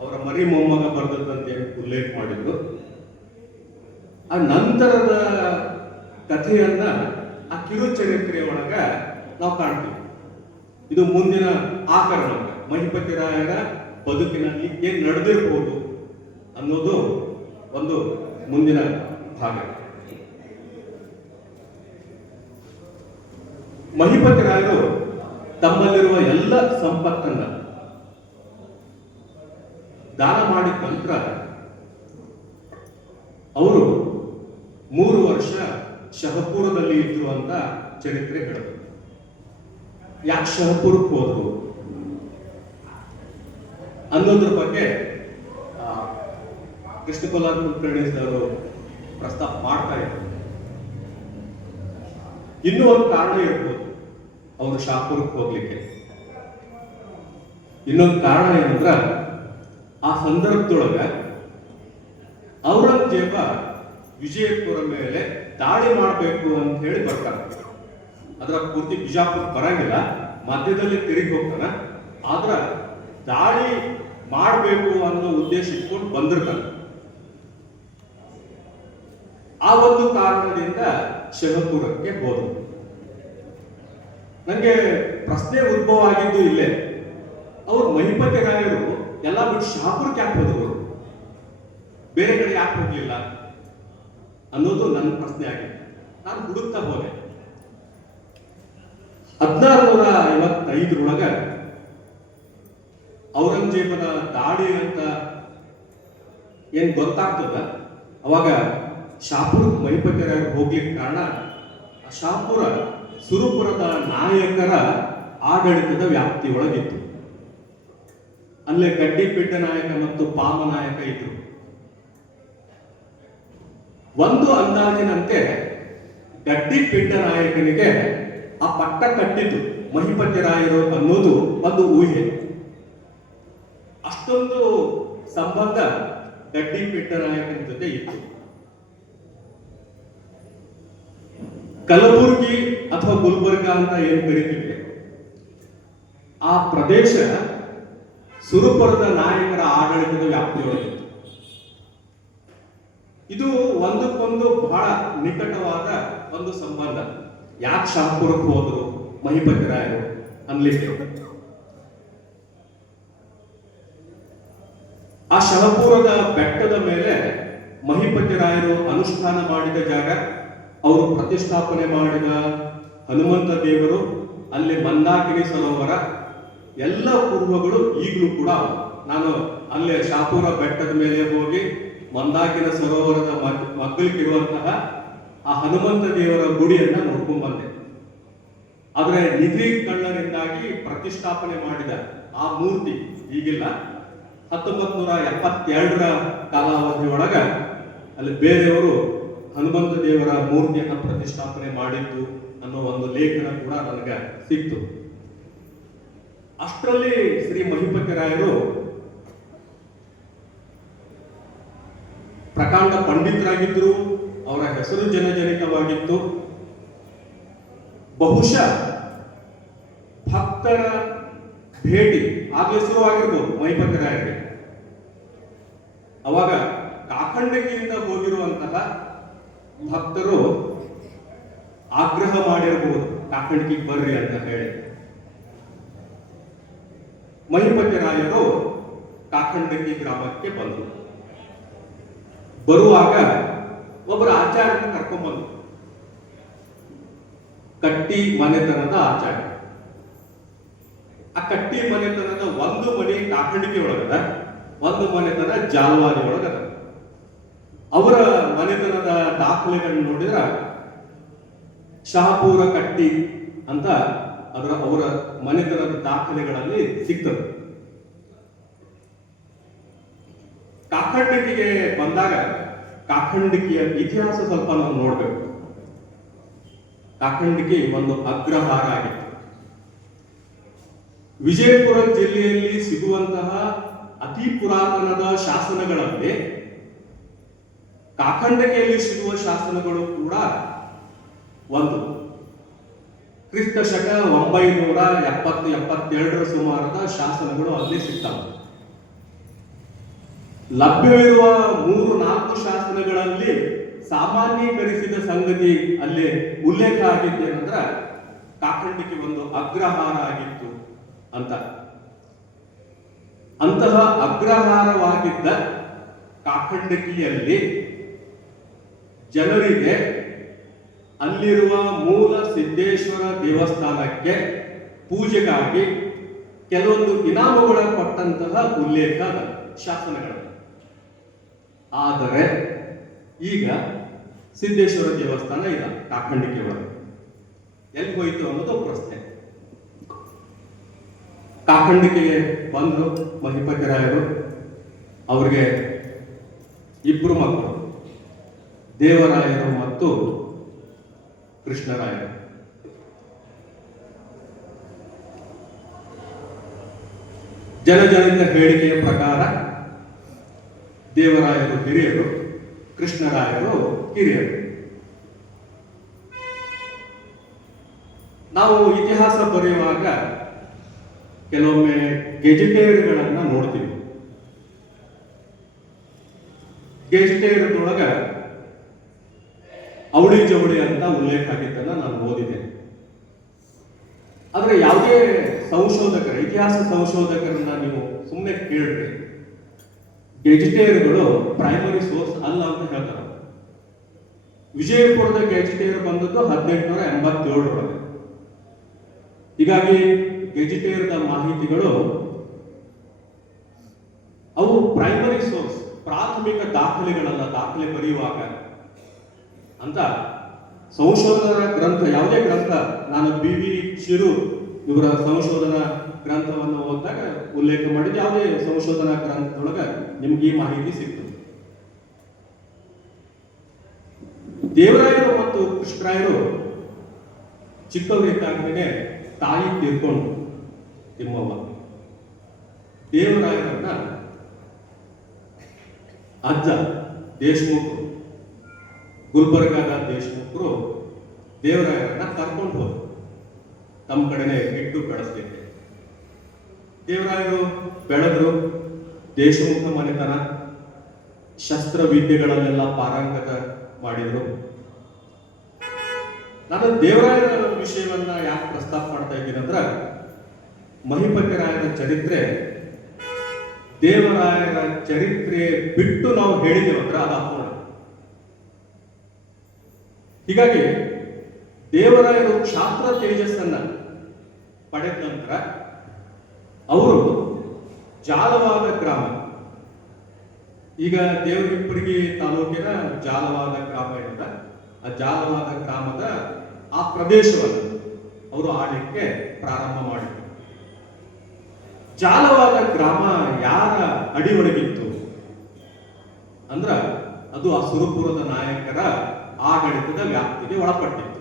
ಅವರ ಮರಿ ಮೊಮ್ಮಗ ಬರೆದದಂತೆ ಉಲ್ಲೇಖ ಮಾಡಿದ್ರು. ಆ ನಂತರದ ಕಥೆಯನ್ನ ಆ ಕಿರುಚರಿತ್ರೆ ಒಳಗ ನಾವು ಕಾಣ್ತೀವಿ. ಇದು ಮುಂದಿನ ಆಕರಣ ಮಹಿಪತಿ ರಾಯರ ಬದುಕಿನಲ್ಲಿ ಏನ್ ನಡೆದಿರ್ಬೋದು ಅನ್ನೋದು ಒಂದು ಮುಂದಿನ ಭಾಗ. ಮಹಿಪತಿ ರಾಯರು ತಮ್ಮಲ್ಲಿರುವ ಎಲ್ಲ ಸಂಪತ್ತನ್ನ ದಾನ ಮಾಡಿದ ನಂತರ ಅವರು 3 ವರ್ಷ ಶಹಪುರದಲ್ಲಿ ಇದ್ರು ಅಂತ ಚರಿತ್ರೆ ಹೇಳುತ್ತೆ. ಯಾಕೆ ಶಹಪುರಕ್ಕೆ ಹೋದ್ರು ಅನ್ನೋದ್ರ ಬಗ್ಗೆ ಕೃಷ್ಣ ಕೊಲ್ಲಾರ್ ಕುಲಕರ್ಣಿ ಅವರು ಪ್ರಸ್ತಾಪ ಮಾಡ್ತಾ ಇದ್ದಾರೆ. ಇನ್ನೂ ಒಂದು ಕಾರಣ ಇರ್ಬೋದು ಅವರು ಶಾಪುರಕ್ಕೆ ಹೋಗ್ಲಿಕ್ಕೆ. ಇನ್ನೊಂದು ಕಾರಣ ಏನಂದ್ರ ಆ ಸಂದರ್ಭದೊಳಗ ಔರಂಗಜೇಬ ವಿಜಯಪುರ ಮೇಲೆ ದಾಳಿ ಮಾಡಬೇಕು ಅಂತ ಹೇಳಿ ಬರ್ತಾರೆ. ಅದರ ಪೂರ್ತಿ ಬಿಜಾಪುರ ಬರಂಗಿಲ್ಲ, ಮಧ್ಯದಲ್ಲಿ ತಿರುಗಿ ಹೋಗ್ತಾನ. ಆದ್ರ ದಾಳಿ ಮಾಡಬೇಕು ಅನ್ನೋ ಉದ್ದೇಶ ಇಟ್ಕೊಂಡು ಬಂದಿರ್ತಾನೆ. ಆ ಒಂದು ಕಾರಣದಿಂದ ಶಹಪುರಕ್ಕೆ ಹೋದ್ರು. ನನಗೆ ಪ್ರಶ್ನೆ ಉದ್ಭವ ಆಗಿದ್ದು ಇಲ್ಲೇ, ಅವ್ರು ಮಹಿಪತಿ ರಾಯರು ಎಲ್ಲ ಬಿಟ್ಟು ಶಹಾಪುರಕ್ಕೆ ಯಾಕೆ ಹೋದ್ರು, ಬೇರೆ ಕಡೆ ಯಾಕೆ ಹೋಗ್ಲಿಲ್ಲ ಅನ್ನೋದು ನನ್ನ ಪ್ರಶ್ನೆ ಆಗಿದೆ. ನಾನು ಹುಡುಕ್ತಾ ಹೋದೆ. 1655 ಔರಂಗಜೇಬನ ದಾಳಿ ಅಂತ ಏನ್ ಗೊತ್ತಾಗ್ತದ, ಅವಾಗ ಶಾಪುರಕ್ಕೆ ಮಹಿಪತಿ ರಾಯರು ಹೋಗ್ಲಿಕ್ಕೆ ಕಾರಣ ಆ ಶಾಪುರ ಸುರಪುರದ ನಾಯಕರ ಆಡಳಿತದ ವ್ಯಾಪ್ತಿಯೊಳಗಿತ್ತು. ಅಲ್ಲೇ ಗಡ್ಡಿಪಿಡ್ಡ ನಾಯಕ ಮತ್ತು ಪಾಮ ನಾಯಕ ಇದ್ರು. ಒಂದು ಅಂದಾಜಿನಂತೆ ಗಡ್ಡಿಪಿಡ್ಡ ನಾಯಕನಿಗೆ ಆ ಪಟ್ಟ ಕಟ್ಟಿತು ಮಹಿಪತಿ ರಾಯರು ಅನ್ನೋದು ಒಂದು ಊಹೆ. ಅಷ್ಟೊಂದು ಸಂಬಂಧ ಗಡ್ಡಿಪಿಡ್ಡ ನಾಯಕನ ಜೊತೆ ಇತ್ತು. ಕಲಬುರ್ಗಿ ಅಥವಾ ಗುಲ್ಬರ್ಗ ಅಂತ ಏನ್ ಕರಿತೀವಿ, ಆ ಪ್ರದೇಶ ಸುರಪುರದ ನಾಯಕರ ಆಡಳಿತದ ವ್ಯಾಪ್ತಿಯೊಳಗಿತ್ತು. ಇದು ಒಂದಕ್ಕೊಂದು ಬಹಳ ನಿಕಟವಾದ ಒಂದು ಸಂಬಂಧ. ಯಾಕೆ ಶಹಾಪುರಕ್ಕೆ ಹೋದ್ರು ಮಹಿಪತಿ ರಾಯರು ಅನ್ಲಿಕ್ಕೆ, ಆ ಶಹಾಪುರದ ಬೆಟ್ಟದ ಮೇಲೆ ಮಹಿಪತಿ ರಾಯರು ಅನುಷ್ಠಾನ ಮಾಡಿದ ಜಾಗ, ಅವರು ಪ್ರತಿಷ್ಠಾಪನೆ ಮಾಡಿದ ಹನುಮಂತ ದೇವರು, ಅಲ್ಲಿ ಮಂದಾಕಿನಿ ಸರೋವರ, ಎಲ್ಲ ಪೂರ್ವಗಳು ಈಗಲೂ ಕೂಡ ನಾನು ಅಲ್ಲೇ ಶಹಾಪುರ ಬೆಟ್ಟದ ಮೇಲೆ ಹೋಗಿ ಮಂದಾಕಿನ ಸರೋವರದ ಮಗ್ಗಲಿಕ್ಕಿರುವಂತಹ ಆ ಹನುಮಂತ ದೇವರ ಗುಡಿಯನ್ನ ನೋಡ್ಕೊಂಡ್ ಬಂದೆ. ಆದ್ರೆ ನಿಧಿ ಕಳ್ಳರಿಂದಾಗಿ ಪ್ರತಿಷ್ಠಾಪನೆ ಮಾಡಿದ ಆ ಮೂರ್ತಿ ಈಗಿಲ್ಲ. 1972ರ ಕಾಲಾವಧಿ ಒಳಗ ಅಲ್ಲಿ ಬೇರೆಯವರು ಹನುಮಂತ ದೇವರ ಮೂರ್ತಿಯನ್ನ ಪ್ರತಿಷ್ಠಾಪನೆ ಮಾಡಿದ್ದು ಅನ್ನೋ ಒಂದು ಲೇಖನ ಕೂಡ ನನಗೆ ಸಿಕ್ತು. ಅಷ್ಟರಲ್ಲಿ ಶ್ರೀ ಮಹಿಪತಿ ರಾಯರು ಪ್ರಕಾಂಡ ಪಂಡಿತರಾಗಿದ್ರು, ಅವರ ಹೆಸರು ಜನಜನಿತವಾಗಿತ್ತು. ಬಹುಶಃ ಭಕ್ತರ ಭೇಟಿ ಆಗ್ಲೇ ಶುರುವಾಗಿರ್ಬೋದು ಮಹಿಪತಿ ರಾಯರಿಗೆ. ಅವಾಗ ಕಾಕಂಡಕಿಯಿಂದ ಹೋಗಿರುವಂತಹ ಭಕ್ತರು ಆಗ್ರಹ ಮಾಡಿರಬಹುದು, ಕಾಕಂಡಕಿಗೆ ಬರ್ರಿ ಅಂತ ಹೇಳಿ. ಮಹಿಪತಿ ರಾಯರು ಕಾಕಂಡಕಿ ಗ್ರಾಮಕ್ಕೆ ಬಂದರು. ಬರುವಾಗ ಒಬ್ಬರ ಆಚಾರ್ಯನ ಕರ್ಕೊಂಡ್ಬಂದ್ರು, ಕಟ್ಟಿ ಮನೆತನದ ಆಚಾರ್ಯ. ಆ ಕಟ್ಟಿ ಮನೆತನದ ಒಂದು ಮನೆ ಕಾಕಂಡಕಿ ಒಳಗದ, ಒಂದು ಮನೆತನ ಜಾಲವಾದಿ ಒಳಗದ. ಅವರ ಮನೆತನದ ದಾಖಲೆಗಳನ್ನ ನೋಡಿದ್ರ ಶಹಾಪುರ ಕಟ್ಟಿ ಅಂತ ಅವರ ಮನೆತನದ ದಾಖಲೆಗಳಲ್ಲಿ ಸಿಗ್ತದೆ. ಕಾಕಂಡಕಿಗೆ ಬಂದಾಗ ಕಾಕಂಡಕಿಯ ಇತಿಹಾಸ ಸ್ವಲ್ಪ ನಾವು ನೋಡ್ಬೇಕು. ಕಾಕಂಡಕಿ ಒಂದು ಅಗ್ರಹಾರ ಆಗಿತ್ತು. ವಿಜಯಪುರ ಜಿಲ್ಲೆಯಲ್ಲಿ ಸಿಗುವಂತಹ ಅತಿ ಪುರಾತನದ ಶಾಸನಗಳಲ್ಲಿ ಕಾಕಂಡಕಿಯಲ್ಲಿ ಸಿಗುವ ಶಾಸನಗಳು ಕೂಡ ಒಂದು. ಕ್ರಿಸ್ತ ಶಕ 970-72ರ ಸುಮಾರದ ಶಾಸನಗಳು ಅಲ್ಲಿ ಸಿಗ್ತವೆ. ಲಭ್ಯವಿರುವ 3-4 ಶಾಸನಗಳಲ್ಲಿ ಸಾಮಾನ್ಯೀಕರಿಸಿದ ಸಂಗತಿ ಅಲ್ಲಿ ಉಲ್ಲೇಖ ಆಗಿತ್ತು ಏನಂದ್ರೆ ಕಾಕಂಡಕಿ ಒಂದು ಅಗ್ರಹಾರ ಆಗಿತ್ತು ಅಂತ. ಅಂತಹ ಅಗ್ರಹಾರವಾಗಿದ್ದ ಕಾಕಂಡಕಿಯಲ್ಲಿ ಜನರಿಗೆ ಅಲ್ಲಿರುವ ಮೂಲ ಸಿದ್ದೇಶ್ವರ ದೇವಸ್ಥಾನಕ್ಕೆ ಪೂಜೆಗಾಗಿ ಕೆಲವೊಂದು ಇನಾಮುಗಳ ಕೊಟ್ಟಂತಹ ಉಲ್ಲೇಖ ಶಾಸನಗಳು. ಆದರೆ ಈಗ ಸಿದ್ದೇಶ್ವರ ದೇವಸ್ಥಾನ ಇಲ್ಲ ಕಾಕಂಡಕಿ ಒಳಗೆ. ಎಲ್ಲಿ ಹೋಯಿತು ಅನ್ನೋದು ಪ್ರಶ್ನೆ. ಕಾಕಂಡಕಿಗೆ ಬಂದರು ಮಹಿಪತಿ ರಾಯರು. ಅವ್ರಿಗೆ 2 ಮಕ್ಕಳು, ದೇವರಾಯರು ಮತ್ತು ಕೃಷ್ಣರಾಯರು. ಜನಜನಿತ ಹೇಳಿಕೆಯ ಪ್ರಕಾರ ದೇವರಾಯರು ಹಿರಿಯರು, ಕೃಷ್ಣರಾಯರು ಕಿರಿಯರು. ನಾವು ಇತಿಹಾಸ ಬರೆಯುವಾಗ ಕೆಲವೊಮ್ಮೆ ಗೆಜೆಟೇರ್ಗಳನ್ನ ನೋಡ್ತೀವಿ. ಗೆಜೆಟೇರ್ದೊಳಗ ಅವಳಿ ಜವಳಿ ಅಂತ ಉಲ್ಲೇಖ ಆಗಿದ್ದನ್ನ ನಾನು ಓದಿದ್ದೇನೆ. ಆದ್ರೆ ಯಾವುದೇ ಸಂಶೋಧಕರ, ಇತಿಹಾಸ ಸಂಶೋಧಕರನ್ನ ನೀವು ಸುಮ್ಮನೆ ಕೇಳ್ರಿ, ಗೆಜೆಟೇರ್ಗಳು ಪ್ರೈಮರಿ ಸೋರ್ಸ್ ಅಲ್ಲ ಅಂತ ಹೇಳ್ತಾರೆ. ವಿಜಯಪುರದ ಗೆಜೆಟೇರ್ ಬಂದದ್ದು 1887ರೊಳಗೆ. ಹೀಗಾಗಿ ಗೆಜೆಟೇರ್ದ ಮಾಹಿತಿಗಳು ಅವು ಪ್ರೈಮರಿ ಸೋರ್ಸ್, ಪ್ರಾಥಮಿಕ ದಾಖಲೆಗಳಲ್ಲ. ದಾಖಲೆ ಬರೆಯುವಾಗ ಅಂತ ಸಂಶೋಧನಾ ಗ್ರಂಥ, ಯಾವುದೇ ಗ್ರಂಥ, ನಾನು BV ಶಿರು ಇವರ ಸಂಶೋಧನಾ ಗ್ರಂಥವನ್ನು ಓದಿದಾಗ ಉಲ್ಲೇಖ ಮಾಡಿದ ಯಾವುದೇ ಸಂಶೋಧನಾ ಗ್ರಂಥದೊಳಗ ನಿಮ್ಗೆ ಈ ಮಾಹಿತಿ ಸಿಗ್ತದೆ. ದೇವರಾಯರು ಮತ್ತು ಕೃಷ್ಣರಾಯರು ಚಿಕ್ಕವರಿದ್ದಾಗಲೇ ತಾಯಿ ತೀರ್ಕೊಂಡು ತಿಮ್ಮವ್ವ. ದೇವರಾಯರನ್ನ ಅಜ್ಜ ದೇಶಮುಖರು, ಗುಲ್ಬರ್ಗಾದ ದೇಶಮುಖರು ದೇವರಾಯರನ್ನ ಕರ್ಕೊಂಡು ಹೋದ್ರು ತಮ್ಮ ಕಡೆನೆ ಇಟ್ಟು ಬೆಳೆಸಲಿಕ್ಕೆ. ದೇವರಾಯರು ಬೆಳೆದ್ರು, ದೇಶಮುಖ ಮನೆತನ. ಶಸ್ತ್ರವಿದ್ಯೆಗಳಲ್ಲೆಲ್ಲ ಪಾರಂಗತ ಮಾಡಿದರು. ನಾನು ದೇವರಾಯರ ವಿಷಯವನ್ನ ಯಾಕೆ ಪ್ರಸ್ತಾಪ ಮಾಡ್ತಾ ಇದ್ದೀನಿ ಅಂದ್ರೆ, ಮಹಿಪತಿರಾಯರ ಚರಿತ್ರೆ ದೇವರಾಯರ ಚರಿತ್ರೆ ಬಿಟ್ಟು ನಾವು ಹೇಳಿದ್ದೇವಂದ್ರೆ ಅದು ಅಪೂರ್ಣ. ಹೀಗಾಗಿ ದೇವರಾಯರು ಕ್ಷಾತ್ರ ತೇಜಸ್ಸನ್ನ ಪಡೆದ ನಂತರ ಅವರು ಜಾಲವಾದ ಗ್ರಾಮ, ಈಗ ದೇವರಿಪ್ಪರಿಗೆ ತಾಲೂಕಿನ ಜಾಲವಾದ ಗ್ರಾಮ ಇರುತ್ತ, ಆ ಜಾಲವಾದ ಗ್ರಾಮದ ಆ ಪ್ರದೇಶವನ್ನು ಅವರು ಆಡಲಿಕ್ಕೆ ಪ್ರಾರಂಭ ಮಾಡಿದರು. ಜಾಲವಾದ ಗ್ರಾಮ ಯಾರ ಅಡಿಯೊಳಗಿತ್ತು ಅಂದ್ರ ಅದು ಆ ಸುರಪುರದ ನಾಯಕರ ಆಡಳಿತದ ವ್ಯಾಪ್ತಿಗೆ ಒಳಪಟ್ಟಿತ್ತು.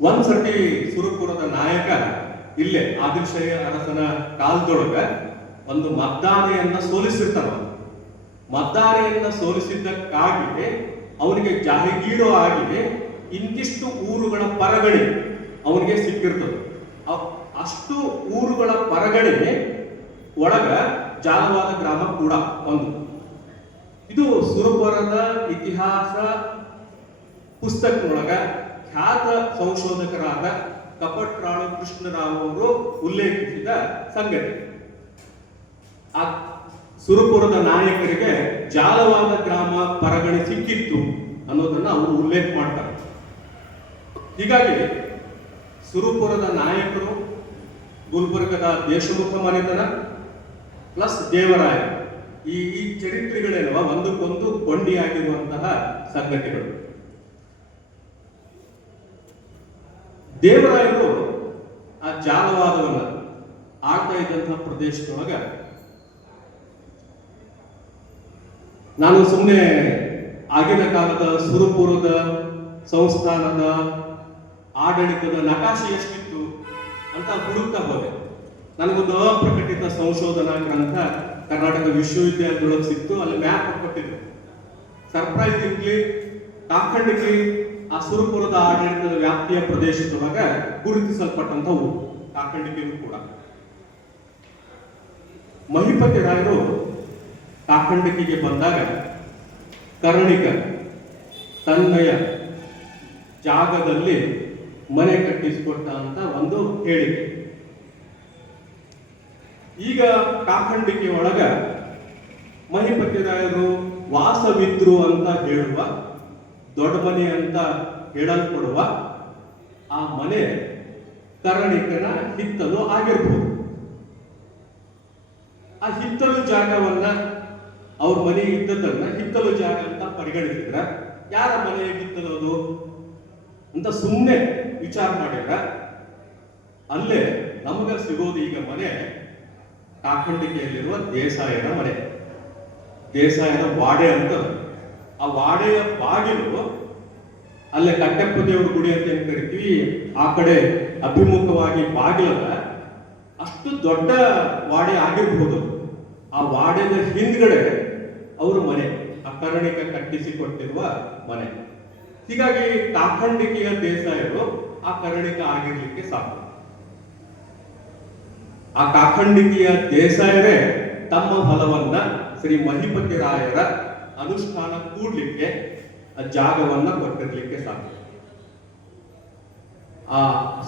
ಒಂದ್ಸತಿ ಸುರಪುರದ ನಾಯಕ ಇಲ್ಲೇ ಆದಿಲ್ಶಾಹಿ ಅರಸನ ಕಾಲದೊಳಗ ಒಂದು ಮದ್ದಾನೆಯನ್ನ ಸೋಲಿಸಿರ್ತಾನ. ಮದ್ದಾನೆಯನ್ನ ಸೋಲಿಸಿದ್ದಕ್ಕಾಗಿ ಅವನಿಗೆ ಜಾಹೀರು ಆಗಿ ಇಂತಿಷ್ಟು ಊರುಗಳ ಪರಗಣಿ ಅವನಿಗೆ ಸಿಕ್ಕಿರ್ತದೆ. ಅಷ್ಟು ಊರುಗಳ ಪರಗಣಿ ಒಳಗ ಜಾಲವಾದ ಗ್ರಾಮ ಕೂಡ ಒಂದು. ಇದು ಸುರಪುರದ ಇತಿಹಾಸ ಪುಸ್ತಕದೊಳಗ ಖ್ಯಾತ ಸಂಶೋಧಕರಾದ ಕಪಟ್ರಾಳು ಕೃಷ್ಣರಾವ್ ಅವರು ಉಲ್ಲೇಖಿಸಿದ ಸಂಗತಿ. ಆ ಸುರಪುರದ ನಾಯಕರಿಗೆ ಜಾಲವಾದ ಗ್ರಾಮ ಪರಗಣಿ ಸಿಕ್ಕಿತ್ತು ಅನ್ನೋದನ್ನ ಅವರು ಉಲ್ಲೇಖ ಮಾಡ್ತಾರೆ. ಹೀಗಾಗಿ ಸುರಪುರದ ನಾಯಕರು, ಗುಲ್ಬರ್ಗದ ದೇಶಮುಖ ಮನೆತನ ಪ್ಲಸ್ ದೇವರಾಯ, ಈ ಚರಿತ್ರೆಗಳೇನವ ಒಂದಕ್ಕೊಂದು ಕೊಂಡಿಯಾಗಿರುವಂತಹ ಸಂಗತಿಗಳು. ದೇವರಾಯರು ಆ ಜಾಲವಾದವನ್ನ ಆಡ್ತಾ ಇದ್ದಂತಹ ಪ್ರದೇಶದೊಳಗ, ನಾನು ಸುಮ್ಮನೆ ಆಗಿನ ಕಾಲದ ಸುರಪುರದ ಸಂಸ್ಥಾನದ ಆಡಳಿತದ ನಕಾಶೆ ಎಷ್ಟಿತ್ತು ಅಂತ ಹುಡುಕ್ತಾ ಹೋದೆ. ನನಗೊಂದು ಅಪ್ರಕಟಿತ ಸಂಶೋಧನಾ ಗ್ರಂಥ ಕರ್ನಾಟಕ ವಿಶ್ವವಿದ್ಯಾಲಯದೊಳಗೆ ಸಿಕ್ತು. ಅಲ್ಲಿ ಮ್ಯಾಪ್ ಕೊಟ್ಟಿದ್ರು. ಸರ್ಪ್ರೈಸಿಂಗ್ಲಿ ಕಾಖಂಡಿಗೆ ಆ ಸುರಪುರದ ಆಡಳಿತದ ವ್ಯಾಪ್ತಿಯ ಪ್ರದೇಶದೊಳಗ ಗುರುತಿಸಲ್ಪಟ್ಟಂತವು ಕಾಖಂಡಿಕೆಯೂ ಕೂಡ. ಮಹಿಪತಿ ರಾಯರು ಕಾಖಂಡಿಕೆಗೆ ಬಂದಾಗ ಕರ್ಣಿಕ ತನ್ನಯ ಜಾಗದಲ್ಲಿ ಮನೆ ಕಟ್ಟಿಸಿಕೊಟ್ಟ ಅಂತ ಒಂದು ಹೇಳಿಕೆ. ಈಗ ಕಾಖಂಡಿಕೆ ಒಳಗ ಮಹಿಪತಿ ರಾಯರು ವಾಸವಿದ್ರು ಅಂತ ಹೇಳುವ, ದೊಡ್ಡ ಮನೆ ಅಂತ ಹೇಳಲ್ಪಡುವ ಆ ಮನೆ ಕರ್ಣಿಕನ ಹಿತ್ತಲು ಆಗಿರ್ಬೋದು. ಆ ಹಿತ್ತಲು ಜಾಗವನ್ನ, ಅವ್ರ ಮನೆ ಇದ್ದದನ್ನ ಹಿತ್ತಲು ಜಾಗ ಅಂತ ಪರಿಗಣಿಸಿದ್ರ ಯಾರ ಮನೆಯ ಹಿತ್ತಲು ಅದು ಅಂತ ಸುಮ್ಮನೆ ವಿಚಾರ ಮಾಡಿದ್ರ ಅಲ್ಲೇ ನಮಗ ಸಿಗೋದು ಈಗ ಮನೆ ಕಾಖಂಡಿಕೆಯಲ್ಲಿರುವ ದೇಸಾಯರ ಮನೆ. ದೇಸಾಯರ ವಾಡೆ ಅಂತ. ಆ ವಾಡೆಯ ಬಾಗಿಲು ಅಲ್ಲೇ ಕಟ್ಟಪ್ಪ ದೇವ್ರ ಗುಡಿ ಅಂತ ಏನ್ ಕರಿತೀವಿ, ಆ ಕಡೆ ಅಭಿಮುಖವಾಗಿ ಬಾಗಿಲಲ್ಲ, ಅಷ್ಟು ದೊಡ್ಡ ವಾಡೆ ಆಗಿರ್ಬೋದು. ಆ ವಾಡೆದ ಹಿಂದ್ಗಡೆ ಅವ್ರ ಮನೆ, ಆ ಕರ್ಣಿಕ ಕಟ್ಟಿಸಿಕೊಟ್ಟಿರುವ ಮನೆ. ಹೀಗಾಗಿ ಕಾಖಂಡಿಕೆಯ ದೇಸಾಯರು ಆ ಕರ್ಣಿಕ ಆಗಿರ್ಲಿಕ್ಕೆ ಸಾಕು. ಆ ಕಾಖಂಡಿಕೆಯ ದೇಸಾಯರೇ ತಮ್ಮ ಫಲವನ್ನ ಶ್ರೀ ಮಹಿಪತಿ ರಾಯರ ಅನುಷ್ಠಾನ ಕೂಡ್ಲಿಕ್ಕೆ ಆ ಜಾಗವನ್ನ ಕೊಟ್ಟಿರ್ಲಿಕ್ಕೆ ಸಾಕು. ಆ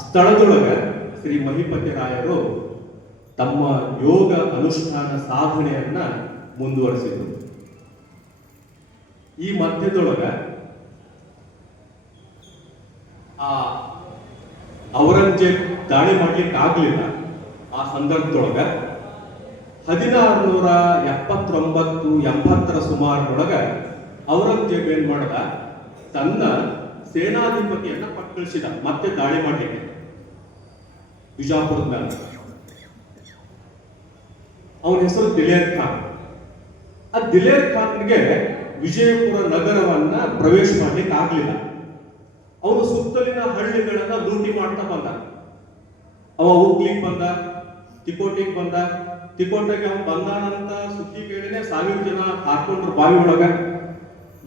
ಸ್ಥಳದೊಳಗ ಶ್ರೀ ಮಹಿಪತಿ ರಾಯರು ತಮ್ಮ ಯೋಗ ಅನುಷ್ಠಾನ ಸಾಧನೆಯನ್ನ ಮುಂದುವರಿಸಿದರು. ಈ ಮಧ್ಯದೊಳಗ ಆ ಔರಂಗಜೇಬ್ ದಾಳಿ ಮಾಡ್ಲಿಕ್ಕೆ ಆಗ್ಲಿಲ್ಲ. ಆ ಸಂದರ್ಭದೊಳಗ 1679-80 ಸುಮಾರಿನೊಳಗ ಔರಂಗಜೇಬ್ ಏನ್ ಮಾಡದ, ತನ್ನ ಸೇನಾಧಿಪತಿಯನ್ನ ಪಟ್ಟು ಕಳಿಸಿದ ಮತ್ತೆ ದಾಳಿ ಮಾಡ್ಲಿಕ್ಕೆ ಬಿಜಾಪುರದ ಮೇಲೆ. ಅವನ ಹೆಸರು ದಿಲೇರ್ ಖಾನ್. ಆ ದಿಲೇರ್ ಖಾನ್ಗೆ ವಿಜಯಪುರ ನಗರವನ್ನ ಪ್ರವೇಶ ಮಾಡ್ಲಿಕ್ಕೆ ಆಗ್ಲಿಲ್ಲ. ಅವನು ಸುತ್ತಲಿನ ಹಳ್ಳಿಗಳನ್ನ ಲೂಟಿ ಮಾಡ್ತಾ ಬಂದ. ಅವ ಉಗ್ಲಿಗ್ ಬಂದ, ತಿಕೋಟಿಗೆ ಬಂದ. ತಿಕೋಟಗೆ ಅವನು ಬಂದಾನಂತ ಸುದ್ದಿ ಕೇಳಿನೇ 1000 ಜನ ಹಾಕೊಂಡ್ರು ಬಾವಿ ಒಳಗ.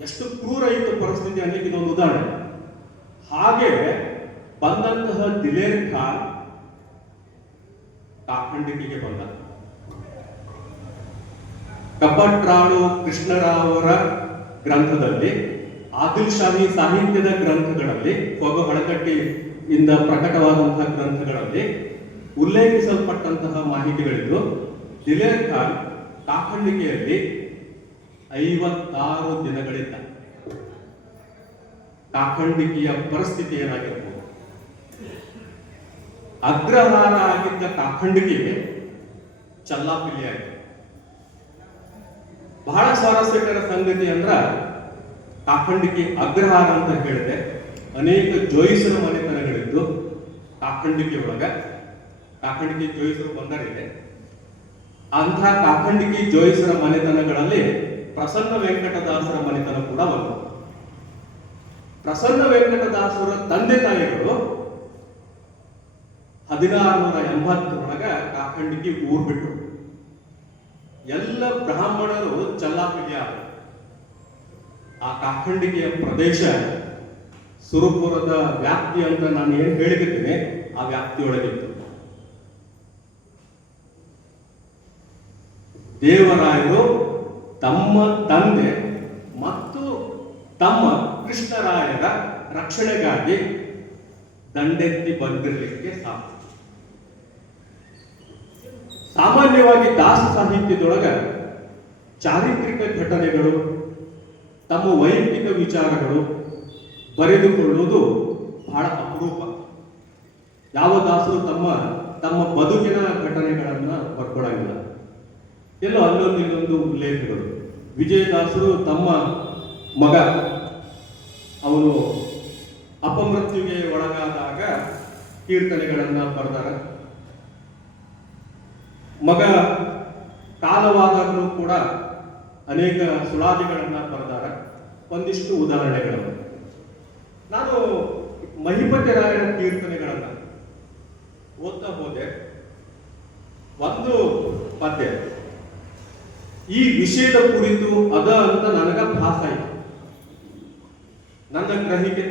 ಎಷ್ಟು ಕ್ರೂರ ಇತ್ತು ಪರಿಸ್ಥಿತಿ ಅನ್ನಲಿಕ್ಕೆ ಇದೊಂದು ಉದಾಹರಣೆ. ಹಾಗೆ ಬಂದಂತಹ ದಿಲೇರ್ ಖಾನ್ ಕಾಖಂಡಿಕೆಗೆ ಬಂದ. ಕಪಟ್ರಾಳು ಕೃಷ್ಣರಾವರ ಗ್ರಂಥದಲ್ಲಿ, ಆದಿಲ್ ಶಾಹಿ ಸಾಹಿತ್ಯದ ಗ್ರಂಥಗಳಲ್ಲಿ, ಕೊಗ ಹಳಕಟ್ಟಿಯಿಂದ ಪ್ರಕಟವಾದಂತಹ ಗ್ರಂಥಗಳಲ್ಲಿ ಉಲ್ಲೇಖಿಸಲ್ಪಟ್ಟಂತಹ ಮಾಹಿತಿಗಳಿದ್ದು, ದಿಲೇರ್ ಖಾನ್ ಕಾಖಂಡಿಕೆಯಲ್ಲಿ 56 ದಿನಗಳಿದ್ದ. ಕಾಖಂಡಿಕೆಯ ಪರಿಸ್ಥಿತಿ ಏನಾಗಿರ್ಬೋದು? ಅಗ್ರಹಾರ ಆಗಿದ್ದ ಕಾಖಂಡಿಕೆಗೆ ಚಲ್ಲಾಪಿಲ್ಲಿ ಆಯಿತು. ಬಹಳ ಸ್ವಾರಸ್ಯಕರ ಸಂಗತಿ ಅಂದ್ರ, ಕಾಖಂಡಿಕೆ ಅಗ್ರಹಾರ ಅಂತ ಹೇಳಿದೆ, ಅನೇಕ ಜೋಯಿಸರ ಮನೆತನಗಳಿದ್ದು ಕಾಖಂಡಿಕೆ ಒಳಗ. ಕಾಖಂಡಿಕೆ ಜೋಯಿಸರು ಬಂದರಿದೆ. ಅಂಥ ಕಾಖಂಡಿಕೆ ಜೋಯಿಸರ ಮನೆತನಗಳಲ್ಲಿ ಪ್ರಸನ್ನ ವೆಂಕಟದಾಸರ ಮನೆತನ ಕೂಡ ಒಂದು. ಪ್ರಸನ್ನ ವೆಂಕಟದಾಸರ ತಂದೆ ತಾಯಿಗಳು 1680 ಕಾಖಂಡಿಕೆ ಊರ್ ಬಿಟ್ಟು ಎಲ್ಲ ಬ್ರಾಹ್ಮಣರು ಚಲ್ಲಾಪಿಲ್ಲಿ ಆದರು. ಆ ಕಾಖಂಡಿಕೆಯ ಪ್ರದೇಶ ಸುರಪುರದ ವ್ಯಾಪ್ತಿ ಅಂತ ನಾನು ಏನ್ ಹೇಳಿದ್ದೀನಿ ಆ ವ್ಯಾಪ್ತಿಯೊಳಗಿತ್ತು. ದೇವರಾಯರು ತಮ್ಮ ತಂದೆ ಮತ್ತು ತಮ್ಮ ಕೃಷ್ಣರಾಯರ ರಕ್ಷಣೆಗಾಗಿ ದಂಡೆತ್ತಿ ಬಂದಿರಲಿಕ್ಕೆ ಸಾಕು. ಸಾಮಾನ್ಯವಾಗಿ ದಾಸ ಸಾಹಿತ್ಯದೊಳಗ ಚಾರಿತ್ರಿಕ ಘಟನೆಗಳು, ತಮ್ಮ ವೈಯಕ್ತಿಕ ವಿಚಾರಗಳು ಬರೆದುಕೊಳ್ಳುವುದು ಬಹಳ ಅಪರೂಪ. ಯಾವ ದಾಸರು ತಮ್ಮ ಬದುಕಿನ ಘಟನೆಗಳನ್ನ ಬರ್ಕೊಳಂಗಿಲ್ಲ. ಎಲ್ಲೋ ಅಲ್ಲೊಂದು ಇಲ್ಲೊಂದು ಉಲ್ಲೇಖಗಳು. ವಿಜಯದಾಸರು ತಮ್ಮ ಮಗ ಅವನು ಅಪಮೃತ್ಯುಗೆ ಒಳಗಾದಾಗ ಕೀರ್ತನೆಗಳನ್ನ ಬರೆದಾರ. ಮಗ ಕಾಲವಾದಾಗಲೂ ಕೂಡ ಅನೇಕ ಸುಳಾದಿಗಳನ್ನ ಬರೆದಾರ. ಒಂದಿಷ್ಟು ಉದಾಹರಣೆಗಳು. ನಾನು ಮಹಿಪತಿ ರಾಯರ ಕೀರ್ತನೆಗಳನ್ನ ಓದ್ತಾ ಹೋದೆ. ಒಂದು ಪದ್ಯ ಈ ವಿಷಯದ ಕುರಿತು ಅದ ಅಂತ ನನಗ ಭಾಸ ಆಯಿತು. ನನ್ನ ಗ್ರಹಿಕೆ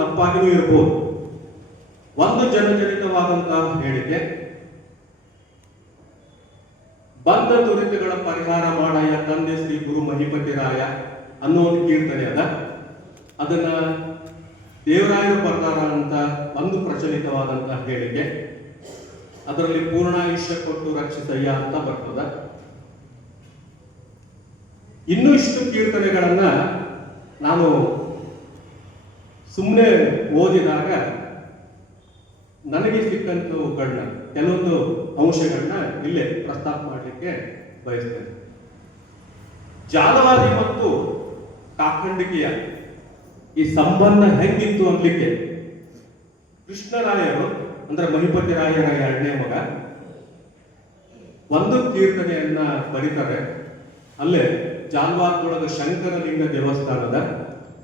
ತಪ್ಪಾಗಿಯೂ ಇರಬಹುದು. ಒಂದು ಜನಜನಿತವಾದಂತಹ ಹೇಳಿಕೆ, ಬಂದ ದುರಿತಗಳ ಪರಿಹಾರ ಮಾಡಯ್ಯ ತಂದೆ ಶ್ರೀ ಗುರು ಮಹಿಪತಿ ರಾಯ ಅನ್ನೋ ಒಂದು ಕೀರ್ತನೆ ಅದ. ಅದನ್ನ ದೇವರಾಯರು ಬರ್ದಾರ ಅಂತ ಒಂದು ಪ್ರಚಲಿತವಾದಂತಹ ಹೇಳಿಕೆ. ಅದರಲ್ಲಿ ಪೂರ್ಣಾಯುಷ್ಯ ಕೊಟ್ಟು ರಕ್ಷಿಸಯ್ಯ ಅಂತ ಬರ್ತದ. ಇನ್ನೂ ಇಷ್ಟು ಕೀರ್ತನೆಗಳನ್ನ ನಾನು ಸುಮ್ಮನೆ ಓದಿದಾಗ ನನಗೆ ಸಿಕ್ಕಂತವುಗಳನ್ನ ಕೆಲವೊಂದು ಅಂಶಗಳನ್ನ ಇಲ್ಲೇ ಪ್ರಸ್ತಾಪ ಮಾಡಲಿಕ್ಕೆ ಬಯಸ್ತೇನೆ. ಜಾಲವಾದಿ ಮತ್ತು ಕಾಖಂಡಿಕೆಯ ಈ ಸಂಬಂಧ ಹೆಂಗಿತ್ತು ಅನ್ಲಿಕ್ಕೆ ಕೃಷ್ಣರಾಯರು ಅಂದ್ರೆ ಮಹಿಪತಿ ರಾಯರ ಎರಡನೇ ಮಗ ಒಂದು ಕೀರ್ತನೆಯನ್ನ ಬರೀತಾರೆ. ಅಲ್ಲೇ ಜಾಲ್ವಾದೊಳಗ ಶಂಕರಲಿಂಗ ದೇವಸ್ಥಾನದ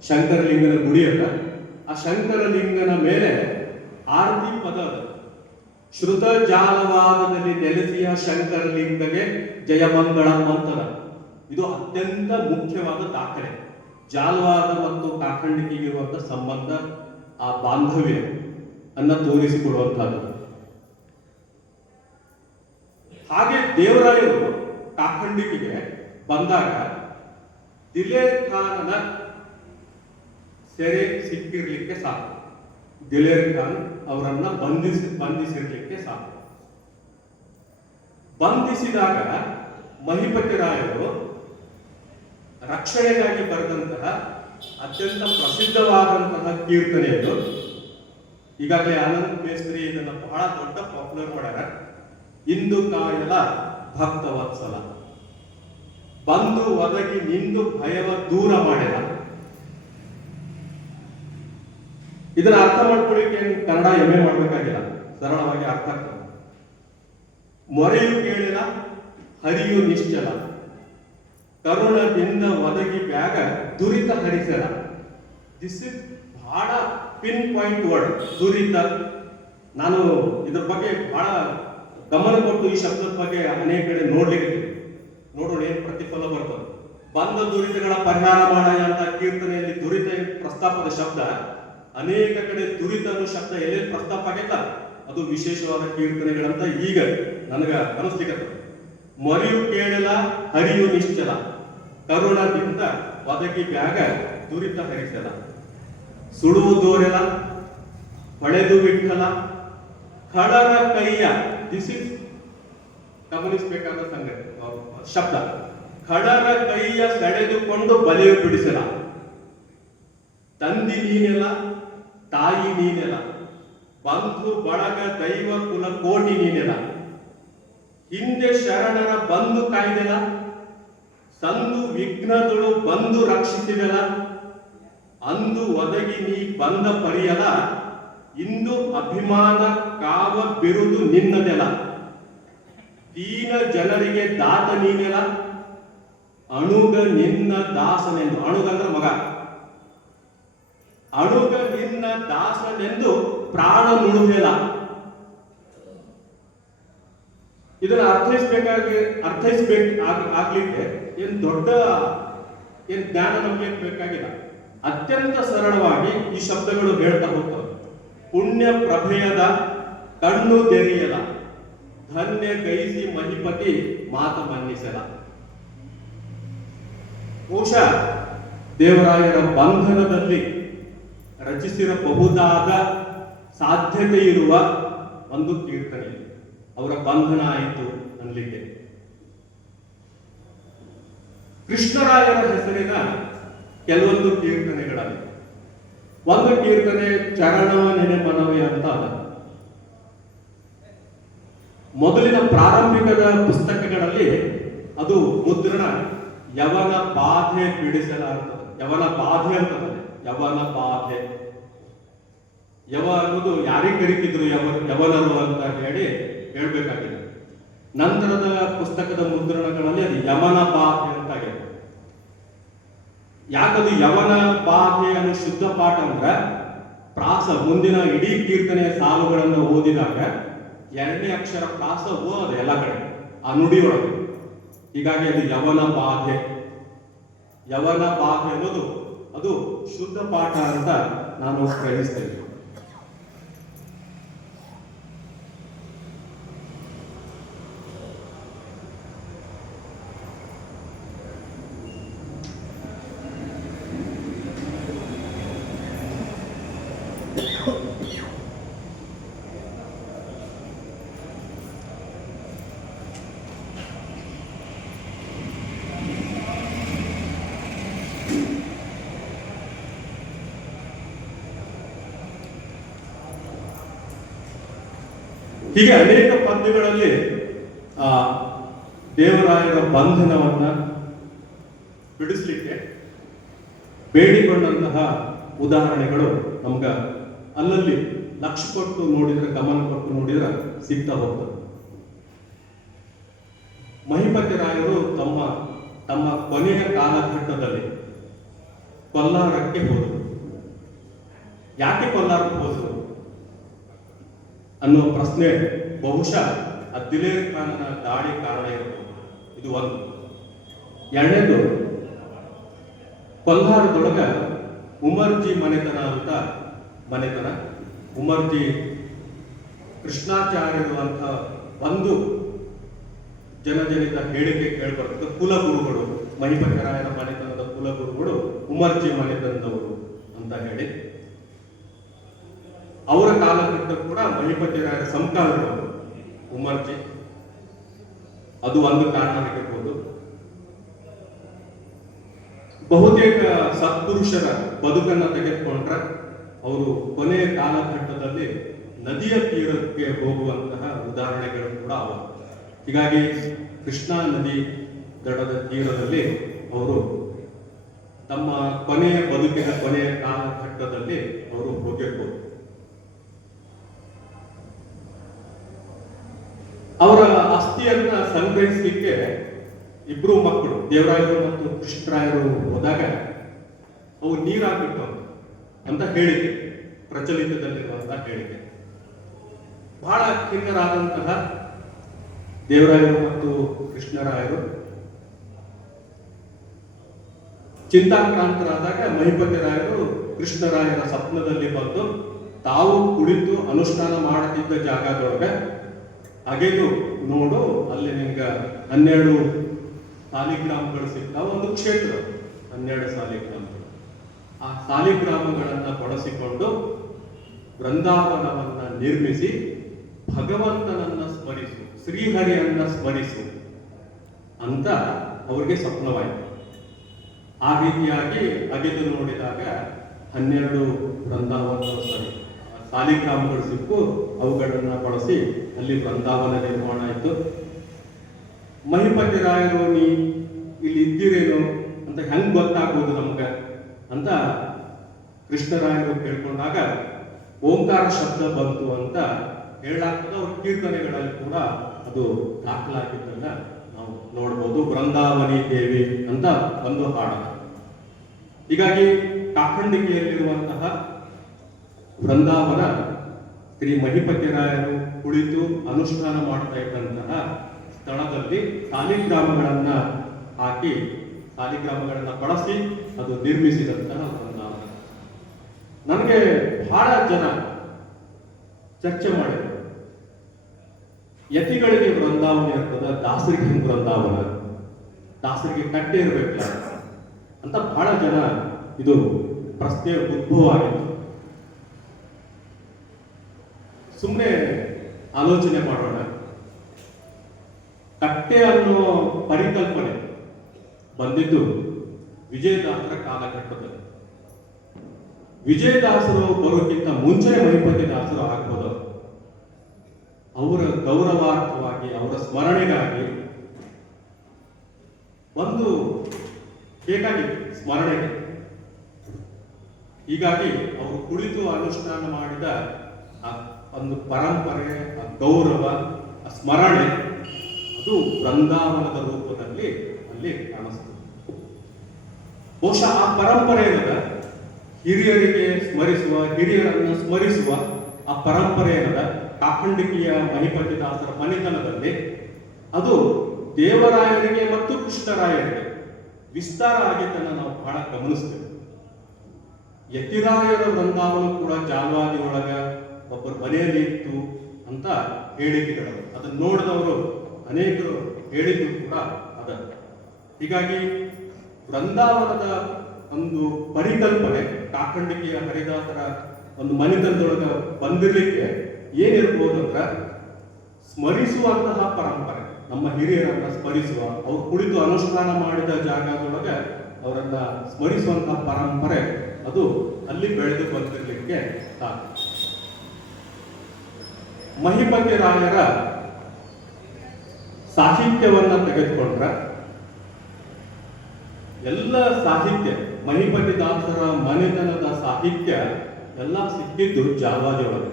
ಶಂಕರಲಿಂಗನ ಗುಡಿ ಅದ. ಆ ಶಂಕರಲಿಂಗನ ಮೇಲೆ ಆರತಿ ಪದ ಅದ. ಶ್ರುತ ಜಾಲವಾದದಲ್ಲಿ ನೆಲೆಸಿಯ ಶಂಕರಲಿಂಗಗೆ ಜಯಮಂಗಳಂ ಅಂತದ. ಇದು ಅತ್ಯಂತ ಮುಖ್ಯವಾದ ದಾಖಲೆ. ಜಾಲವಾದ ಮತ್ತು ಕಾಖಂಡಿಕೆಗಿರುವಂತಹ ಸಂಬಂಧ, ಆ ಬಾಂಧವ್ಯ ಅನ್ನ ತೋರಿಸಿಕೊಡುವಂತಹದ್ದು. ಹಾಗೆ ದೇವರಾಯರು ಕಾಖಂಡಿಕೆಗೆ ಬಂದಾಗ ದಿಲೇರ್ ಖಾನನ ಸೆರೆ ಸಿಕ್ಕಿರ್ಲಿಕ್ಕೆ ಸಾಕು. ದಿಲೇರ್ ಖಾನ್ ಅವರನ್ನ ಬಂಧಿಸಿರ್ಲಿಕ್ಕೆ ಸಾಕು. ಬಂಧಿಸಿದಾಗ ಮಹಿಪತಿ ರಾಯರು ರಕ್ಷಣೆಗಾಗಿ ಬರೆದಂತಹ ಅತ್ಯಂತ ಪ್ರಸಿದ್ಧವಾದಂತಹ ಕೀರ್ತನೆಯನ್ನು ಈಗಾಗಲೇ ಆನಂದ್ ಮೇಸ್ತ್ರಿ ಇದನ್ನ ಬಹಳ ದೊಡ್ಡ ಪಾಪ್ಯುಲರ್ ಮಾಡ್ಯಾರ. ಇಂದು ಕಾಯಲ ಭಕ್ತ ವತ್ಸಲ ಬಂದು ಒದಗಿ ನಿಂದು ಭಯವ ದೂರ ಮಾಡಿದ. ಇದನ್ನ ಅರ್ಥ ಮಾಡ್ಕೊಳ್ಳಿಕ್ಕೆ ಕನ್ನಡ ಎಮ್ಮೆ ಮಾಡ್ಬೇಕಾಗಿಲ್ಲ, ಸರಳವಾಗಿ ಅರ್ಥ ಆಗ್ತದೆ. ಮೊರೆಯು ಕೇಳಿಲ್ಲ ಹರಿಯು ನಿಶ್ಚಲ ಕರುಣದಿಂದ ಒದಗಿ ಬ್ಯಾಗ ದುರಿತ ಹರಿಸಲ. ದಿಸ್ ಇಸ್ ಬಹಳ ಪಿನ್ ಪಾಯಿಂಟ್ ವರ್ಡ್, ದುರಿತ. ನಾನು ಇದ್ರ ಬಗ್ಗೆ ಬಹಳ ಗಮನ ಕೊಟ್ಟು ಈ ಶಬ್ದದ ಬಗ್ಗೆ ಅನೇಕ ಕಡೆ ನೋಡ್ಲಿಕ್ಕೆ ನೋಡೋಣ ಏನ್ ಪ್ರತಿಫಲ ಬರ್ತದೆ. ಬಂದ ದುರಿತಗಳ ಪರಿಹಾರ ಮಾಡಯ ಅಂತ ಕೀರ್ತನೆಯಲ್ಲಿ ದುರಿತ ಪ್ರಸ್ತಾಪದ ಶಬ್ದ ಅನೇಕ ಕಡೆ ದುರಿತ ಅನ್ನೋ ಶಬ್ದ ಎಲ್ಲೆಲ್ಲಿ ಪ್ರಸ್ತಾಪ ಆಗೈತ ಅದು ವಿಶೇಷವಾದ ಕೀರ್ತನೆಗಳಂತ ಈಗ ನನಗ ಅನಿಸ್ಲಿಕ್ಕೆ. ಮೊರೆಯು ಕೇಳಲ ಹರಿಯು ನಿಶ್ಚಲ, ಕರುಣದಿಂದ ಒದಗಿ ಬ್ಯಾಗ ದುರಿತ ಹರಿಸಲ, ಸುಡುವುದೋರೆಲ ಹೊಳೆದು ವಿಠಲ, ಖಳರ ಕೈಯ, ದಿಸ್ ಇಸ್ ಗಮನಿಸಬೇಕಾದ ಸಂಗತಿ ಶಬ್ದ, ಖಳರ ಕೈಯ ಸೆಳೆದುಕೊಂಡು ಬಲೆಯು ಬಿಡಿಸಲ, ತಂದಿ ನೀನೆಲ ತಾಯಿ ನೀನೆಲ, ಬಂಧು ಬಳಗ ದೈವ ಕುಲ ಕೋಟಿ ನೀನೆಲ, ಹಿಂದೆ ಶರಣರ ಬಂದು ಕಾಯ್ದೆಲ, ಸಂದು ವಿಘ್ನದಳು ಬಂದು ರಕ್ಷಿಸಿದೆಲ, ಅಂದು ಒದಗಿ ನೀ ಬಂದ ಪರಿಯಲ, ಇಂದು ಅಭಿಮಾನ ಕಾವ ಬಿರುದು ನಿನ್ನದೆಲ, ದೀನ ಜನರಿಗೆ ದಾತ ನೀನೆಲ, ಅಣುಗ ನಿನ್ನ ದಾಸನೆಂದು, ಅಣುಗಂದ್ರ ಮಗ, ಅಣುಗ ನಿನ್ನ ದಾಸನೆಂದು ಪ್ರಾಣ ನುಡಿದೆಲ. ಇದನ್ನ ಆಗ್ಲಿಕ್ಕೆ ಏನ್ ದೊಡ್ಡ ಜ್ಞಾನ ನಮ್ಗೆ ಬೇಕಾಗಿಲ್ಲ. ಅತ್ಯಂತ ಸರಳವಾಗಿ ಈ ಶಬ್ದಗಳು ಹೇಳ್ತಾ ಹೋಗ್ತವೆ. ಪುಣ್ಯ ಪ್ರಭೆಯದ ಕಣ್ಣು ತೆರೆಯಲ, ಧನ್ಯ ಗೈಸಿ ಮಹಿಪತಿ ಮಾತ ಮನ್ನಿಸಲ. ಬಹುಶಃ ದೇವರಾಯರ ಬಂಧನದಲ್ಲಿ ರಚಿಸಿರಬಹುದಾದ ಸಾಧ್ಯತೆ ಇರುವ ಒಂದು ಕೀರ್ತನೆ. ಅವರ ಬಂಧನ ಆಯಿತು ಅನ್ಲಿಕ್ಕೆ ಕೃಷ್ಣರಾಯರ ಹೆಸರಿನ ಕೆಲವೊಂದು ಕೀರ್ತನೆಗಳಲ್ಲಿ ಒಂದು ಕೀರ್ತನೆ ಚರಣವ ನೆನೆ ಮನವೇ ಅಂತ ಅದ. ಮೊದಲಿನ ಪ್ರಾರಂಭಿಕದ ಪುಸ್ತಕಗಳಲ್ಲಿ ಅದು ಮುದ್ರಣ ಯವನ ಬಾಧೆ ಬಿಡಿಸಲಾಗುತ್ತದೆ. ಯವನ ಬಾಧೆ ಅಂತದೆ. ಯವನ ಬಾಧೆ, ಯವ ಅನ್ನೋದು ಯಾರಿಗೆ ಕರೀತಿದ್ರು ಯವನರು ಅಂತ ಹೇಳ್ಬೇಕಾಗಿದೆ. ನಂತರದ ಪುಸ್ತಕದ ಮುದ್ರಣಗಳಲ್ಲಿ ಅದು ಯಮನ ಬಾಧೆ ಅಂತಾಗಿದೆ. ಯಾಕದು ಯವನ ಬಾಧೆ ಅನ್ನೋ ಶುದ್ಧ ಪಾಠ ಅಂದ್ರೆ ಪ್ರಾಸ ಮುಂದಿನ ಇಡೀ ಕೀರ್ತನೆಯ ಸಾಲುಗಳನ್ನು ಓದಿದಾಗ ಎರಡನೇ ಅಕ್ಷರ ಪ್ರಾಸ ಓದೋದು ಎಲ್ಲ ಕಡೆ ಆ ನುಡಿಯೊಳಗೆ. ಹೀಗಾಗಿ ಅದು ಯವನ ಬಾಧೆ. ಯವನ ಬಾಧೆ ಅನ್ನೋದು ಅದು ಶುದ್ಧ ಪಾಠ ಅಂತ ನಾನು ಗ್ರಹಿಸ್ತೇನೆ. ಹೀಗೆ ಅನೇಕ ಪದ್ಯಗಳಲ್ಲಿ ದೇವರಾಯರ ಬಂಧನವನ್ನ ಬಿಡಿಸ್ಲಿಕ್ಕೆ ಬೇಡಿಕೊಂಡಂತಹ ಉದಾಹರಣೆಗಳು ನಮ್ಗ ಅಲ್ಲಲ್ಲಿ ಲಕ್ಷ್ಯ ಕೊಟ್ಟು ನೋಡಿದ್ರೆ, ಗಮನ ಕೊಟ್ಟು ನೋಡಿದ್ರೆ ಸಿಗ್ತಾ ಹೋಗ್ತದೆ. ಮಹಿಪತಿ ರಾಯರು ತಮ್ಮ ಕೊನೆಯ ಕಾಲಘಟ್ಟದಲ್ಲಿ ಕೊಲ್ಲಾರಕ್ಕೆ ಹೋದರು. ಯಾಕೆ ಕೊಲ್ಲಾರಕ್ಕೆ ಹೋದರು ಅನ್ನೋ ಪ್ರಶ್ನೆ ಬಹುಶಃ ದಿಲೇರ್ ಖಾನನ ದಾಳಿ ಕಾರಣ ಇರಬಹುದು. ಇದು ಒಂದು. ಎರಡನೇದು, ಕೊಲ್ಹಾರದೊಳಗ ಉಮರ್ಜಿ ಮನೆತನ ಅಂತ ಮನೆತನ. ಉಮರ್ಜಿ ಕೃಷ್ಣಾಚಾರ್ಯರು ಅಂತ ಒಂದು ಜನಜನಿತ ಹೇಳಿಕೆ ಕೇಳ್ಬರ್ತದೆ. ಕುಲಗುರುಗಳು, ಮಹಿಪತಿರಾಯರ ಮನೆತನದ ಕುಲಗುರುಗಳು ಉಮರ್ಜಿ ಮನೆತನದವರು ಅಂತ ಹೇಳಿ, ಅವರ ಕಾಲಘಟ್ಟ ಕೂಡ ಮಹಿಪತಿರಾಯರ ಸಮಕಾಲೀನರು ಉಮರ್ಜಿ. ಅದು ಒಂದು ಕಾರಣ ಆಗಿರ್ಬೋದು. ಬಹುತೇಕ ಸತ್ಪುರುಷರ ಬದುಕನ್ನ ತೆಗೆದುಕೊಂಡ್ರೆ ಅವರು ಕೊನೆಯ ಕಾಲಘಟ್ಟದಲ್ಲಿ ನದಿಯ ತೀರಕ್ಕೆ ಹೋಗುವಂತಹ ಉದಾಹರಣೆಗಳು ಕೂಡ ಅವ. ಹೀಗಾಗಿ ಕೃಷ್ಣಾ ನದಿ ದಡದ ತೀರದಲ್ಲಿ ಅವರು ತಮ್ಮ ಕೊನೆಯ ಬದುಕಿನ ಕೊನೆಯ ಕಾಲಘಟ್ಟದಲ್ಲಿ ಅವರು ಹೋಗಿರ್ಬೋದು. ಅವರ ಅಸ್ಥಿಯನ್ನ ಸಂಗ್ರಹಿಸಲಿಕ್ಕೆ ಇಬ್ರು ಮಕ್ಕಳು ದೇವರಾಯರು ಮತ್ತು ಕೃಷ್ಣರಾಯರು ಹೋದಾಗ ಅವು ನೀರಾಗ್ಬಿಟ್ಟು ಅಂತ ಹೇಳಿಕೆ, ಪ್ರಚಲಿತದಲ್ಲಿರುವಂತಹ ಹೇಳಿಕೆ. ಬಹಳ ಖಿನ್ನರಾದಂತಹ ದೇವರಾಯರು ಮತ್ತು ಕೃಷ್ಣರಾಯರು ಚಿಂತಾಕ್ರಾಂತರಾದಾಗ ಮಹಿಪತಿರಾಯರು ಕೃಷ್ಣರಾಯರ ಸ್ವಪ್ನದಲ್ಲಿ ಬಂದು ತಾವು ಕುಳಿತು ಅನುಷ್ಠಾನ ಮಾಡುತ್ತಿದ್ದ ಜಾಗದೊಳಗೆ ಅಗೆದು ನೋಡು, ಅಲ್ಲಿ ನಿಮ್ಗೆ 12 ಸಾಲಿಗ್ರಾಮಗಳು ಸಿಗ್ತಾವ. ಒಂದು ಕ್ಷೇತ್ರ 12 ಸಾಲಿಗ್ರಾಮಗಳು. ಆ ಸಾಲಿಗ್ರಾಮಗಳನ್ನ ಬಳಸಿಕೊಂಡು ವೃಂದಾವನವನ್ನ ನಿರ್ಮಿಸಿ ಭಗವಂತನನ್ನ ಸ್ಮರಿಸು, ಶ್ರೀಹರಿಯನ್ನ ಸ್ಮರಿಸು ಅಂತ ಅವ್ರಿಗೆ ಸ್ವಪ್ನವಾಯಿತು. ಆ ರೀತಿಯಾಗಿ ಅಗೆದು ನೋಡಿದಾಗ 12 ವೃಂದಾವನ ಸಾಲಿಗ್ರಾಮಗಳು ಸಿಕ್ಕು. ಅವುಗಳನ್ನ ಬಳಸಿ ಅಲ್ಲಿ ವೃಂದಾವನ ನಿರ್ಮಾಣ ಆಯಿತು. ಮಹಿಪತಿ ರಾಯರು ನೀ ಇಲ್ಲಿ ಇದ್ದೀರೇನು ಅಂತ ಹೆಂಗ್ ಗೊತ್ತಾಗ್ಬೋದು ನಮ್ಗೆ ಅಂತ ಕೃಷ್ಣರಾಯರು ಕೇಳ್ಕೊಂಡಾಗ ಓಂಕಾರ ಶಬ್ದ ಬಂತು ಅಂತ ಹೇಳಾಗ್ತದೆ. ಅವ್ರ ಕೀರ್ತನೆಗಳಲ್ಲಿ ಕೂಡ ಅದು ದಾಖಲಾಗಿದ್ದನ್ನ ನಾವು ನೋಡ್ಬೋದು. ವೃಂದಾವನಿ ದೇವಿ ಅಂತ ಒಂದು ಹಾಡು. ಹೀಗಾಗಿ ಕಾಖಂಡಿಕೆಯಲ್ಲಿರುವಂತಹ ವೃಂದಾವನ ಶ್ರೀ ಮಹಿಪತಿ ರಾಯರು ಕುಳಿತು ಅನುಷ್ಠಾನ ಮಾಡ್ತಾ ಇದ್ದಂತಹ ಸ್ಥಳದಲ್ಲಿ ಸಾಲಿಗ್ರಾಮಗಳನ್ನ ಹಾಕಿ, ಸಾಲಿಗ್ರಾಮಗಳನ್ನ ಬಳಸಿ ಅದು ನಿರ್ಮಿಸಿದಂತಹ ವೃಂದಾವನ. ನನಗೆ ಬಹಳ ಜನ ಚರ್ಚೆ ಮಾಡಿದರು, ಯತಿಗಳಿಗೆ ವೃಂದಾವನ ಇರ್ತದ, ದಾಸರಿಗೆ ವೃಂದಾವನ, ದಾಸರಿಗೆ ಕಟ್ಟೆ ಇರಬೇಕಲ್ಲ ಅಂತ ಬಹಳ ಜನ ಇದು ಪ್ರಶ್ನೆ ಉದ್ಭವ ಆಗಿತ್ತು. ಸುಮ್ಮನೆ ಆಲೋಚನೆ ಮಾಡೋಣ. ಕಟ್ಟೆ ಅನ್ನೋ ಪರಿಕಲ್ಪನೆ ಬಂದಿದ್ದು ವಿಜಯದಾಸರ ಕಾಲಘಟ್ಟದಲ್ಲಿ. ವಿಜಯದಾಸರು ಬರೋಕ್ಕಿಂತ ಮುಂಚೆ ಮಹಿಪತಿ ದಾಸರು ಆಗ್ಬೋದು. ಅವರ ಗೌರವಾರ್ಥವಾಗಿ, ಅವರ ಸ್ಮರಣೆಗಾಗಿ ಒಂದು ಬೇಕಾಗಿತ್ತು, ಸ್ಮರಣೆಗೆ. ಹೀಗಾಗಿ ಅವರು ಕುಳಿತು ಅನುಷ್ಠಾನ ಮಾಡಿದ ಒಂದು ಪರಂಪರೆ, ಗೌರವ, ಸ್ಮರಣೆ ಅದು ವೃಂದಾವನದ ರೂಪದಲ್ಲಿ ಅಲ್ಲಿ ಕಾಣಿಸ್ತದೆ. ಬಹುಶಃ ಆ ಪರಂಪರೆ ಏನದ, ಹಿರಿಯರಿಗೆ ಸ್ಮರಿಸುವ, ಹಿರಿಯರನ್ನು ಸ್ಮರಿಸುವ ಆ ಪರಂಪರೆ ಏನದ ಕಾಖಂಡಿಕೆಯ ಮಹಿಪತಿ ದಾಸರ ಮನೆತನದಲ್ಲಿ ಅದು ದೇವರಾಯರಿಗೆ ಮತ್ತು ಕೃಷ್ಣರಾಯರಿಗೆ ವಿಸ್ತಾರ ಆಗಿದ್ದನ್ನು ನಾವು ಬಹಳ ಗಮನಿಸ್ತೇವೆ. ಯತಿರಾಯರ ವೃಂದಾವನ ಕೂಡ ಜಾಲ್ವಾದಿ ಒಳಗ ಒಬ್ಬರ ಮನೆಯಲ್ಲಿ ಇತ್ತು ಅಂತ ಹೇಳಿಕೆಗಳು, ಅದನ್ನು ನೋಡಿದವರು ಅನೇಕರು ಹೇಳಿದ್ರು ಕೂಡ ಅದ. ಹೀಗಾಗಿ ವೃಂದಾವನದ ಒಂದು ಪರಿಕಲ್ಪನೆ ಕಾಖಂಡಿಕೆಯ ಹರಿದಾಸರ ಒಂದು ಮನೆತನದೊಳಗ ಬಂದಿರ್ಲಿಕ್ಕೆ ಏನಿರ್ಬೋದು ಅಂದ್ರೆ ಸ್ಮರಿಸುವಂತಹ ಪರಂಪರೆ, ನಮ್ಮ ಹಿರಿಯರನ್ನ ಸ್ಮರಿಸುವ, ಅವ್ರು ಕುಳಿತು ಅನುಷ್ಠಾನ ಮಾಡಿದ ಜಾಗದೊಳಗ ಅವರನ್ನ ಸ್ಮರಿಸುವಂತಹ ಪರಂಪರೆ ಅದು ಅಲ್ಲಿ ಬೆಳೆದು ಬಂದಿರ್ಲಿಕ್ಕೆ ಸಾಕು. ಮಹಿಪತಿ ರಾಯರ ಸಾಹಿತ್ಯವನ್ನ ತೆಗೆದುಕೊಂಡ್ರೆ ಎಲ್ಲ ಸಾಹಿತ್ಯ, ಮಹಿಪತಿ ದಾಸರ ಮನೆತನದ ಸಾಹಿತ್ಯ ಎಲ್ಲ ಸಿಕ್ಕಿದ್ದು ಜಾಲ್ವಾದಿ ಒಳಗೆ.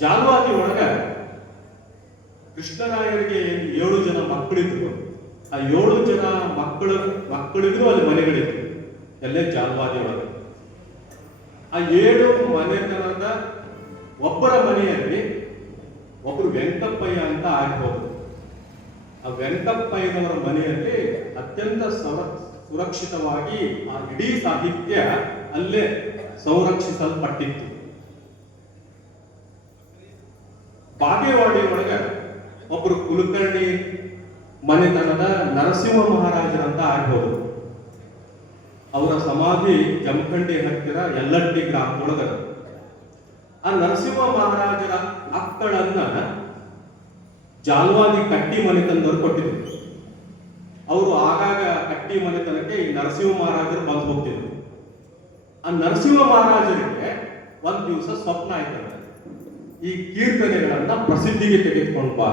ಜಾಲ್ವಾದಿ ಒಳಗ ಕೃಷ್ಣರಾಯರಿಗೆ 7 ಜನ ಮಕ್ಕಳಿದ್ರು. ಆ 7 ಜನ ಮಕ್ಕಳಿದ್ರು ಅಲ್ಲಿ ಮನೆಗಳಿದ್ರು, ಎಲ್ಲೇ ಜಾಲ್ವಾದಿ ಒಳಗೆ. ಆ 7 ಮನೆತನದ ಒಬ್ಬರ ಮನೆಯಲ್ಲಿ ಒಬ್ಬರು ವೆಂಕಪ್ಪಯ್ಯ ಅಂತ ಆಗ್ಬೋದು. ಆ ವೆಂಕಪ್ಪಯ್ಯನವರ ಮನೆಯಲ್ಲಿ ಅತ್ಯಂತ ಸುರಕ್ಷಿತವಾಗಿ ಆ ಇಡೀ ಸಾಹಿತ್ಯ ಅಲ್ಲೇ ಸಂರಕ್ಷಿಸಲ್ಪಟ್ಟಿತ್ತು. ಬಾಗೇವಾಡಿ ಒಳಗ ಒಬ್ಬರು ಕುಲಕರ್ಣಿ ಮನೆತನದ ನರಸಿಂಹ ಮಹಾರಾಜರಂತ ಆಗ್ಬೋದು. ಅವರ ಸಮಾಧಿ ಜಮಖಂಡಿ ಹತ್ತಿರ ಯಲ್ಲಟ್ಟಿ ಗ್ರಾಮದೊಳಗದ. ಆ ನರಸಿಂಹ ಮಹಾರಾಜರ ಮಕ್ಕಳನ್ನ ಜಾಲ್ವಾದಿ ಕಟ್ಟಿ ಮನೆತನದವರು ಕೊಟ್ಟಿದ್ರು. ಅವರು ಆಗಾಗ ಕಟ್ಟಿ ಮನೆತನಕ್ಕೆ ಈ ನರಸಿಂಹ ಮಹಾರಾಜರು ಬಂದು ಹೋಗ್ತಿದ್ರು. ಆ ನರಸಿಂಹ ಮಹಾರಾಜರಿಗೆ ಒಂದ್ ದಿವಸ ಸ್ವಪ್ನ ಆಯ್ತಂತೆ, ಈ ಕೀರ್ತನೆಗಳನ್ನ ಪ್ರಸಿದ್ಧಿಗೆ ತೆಗೆದುಕೊಂಡು ಬಾ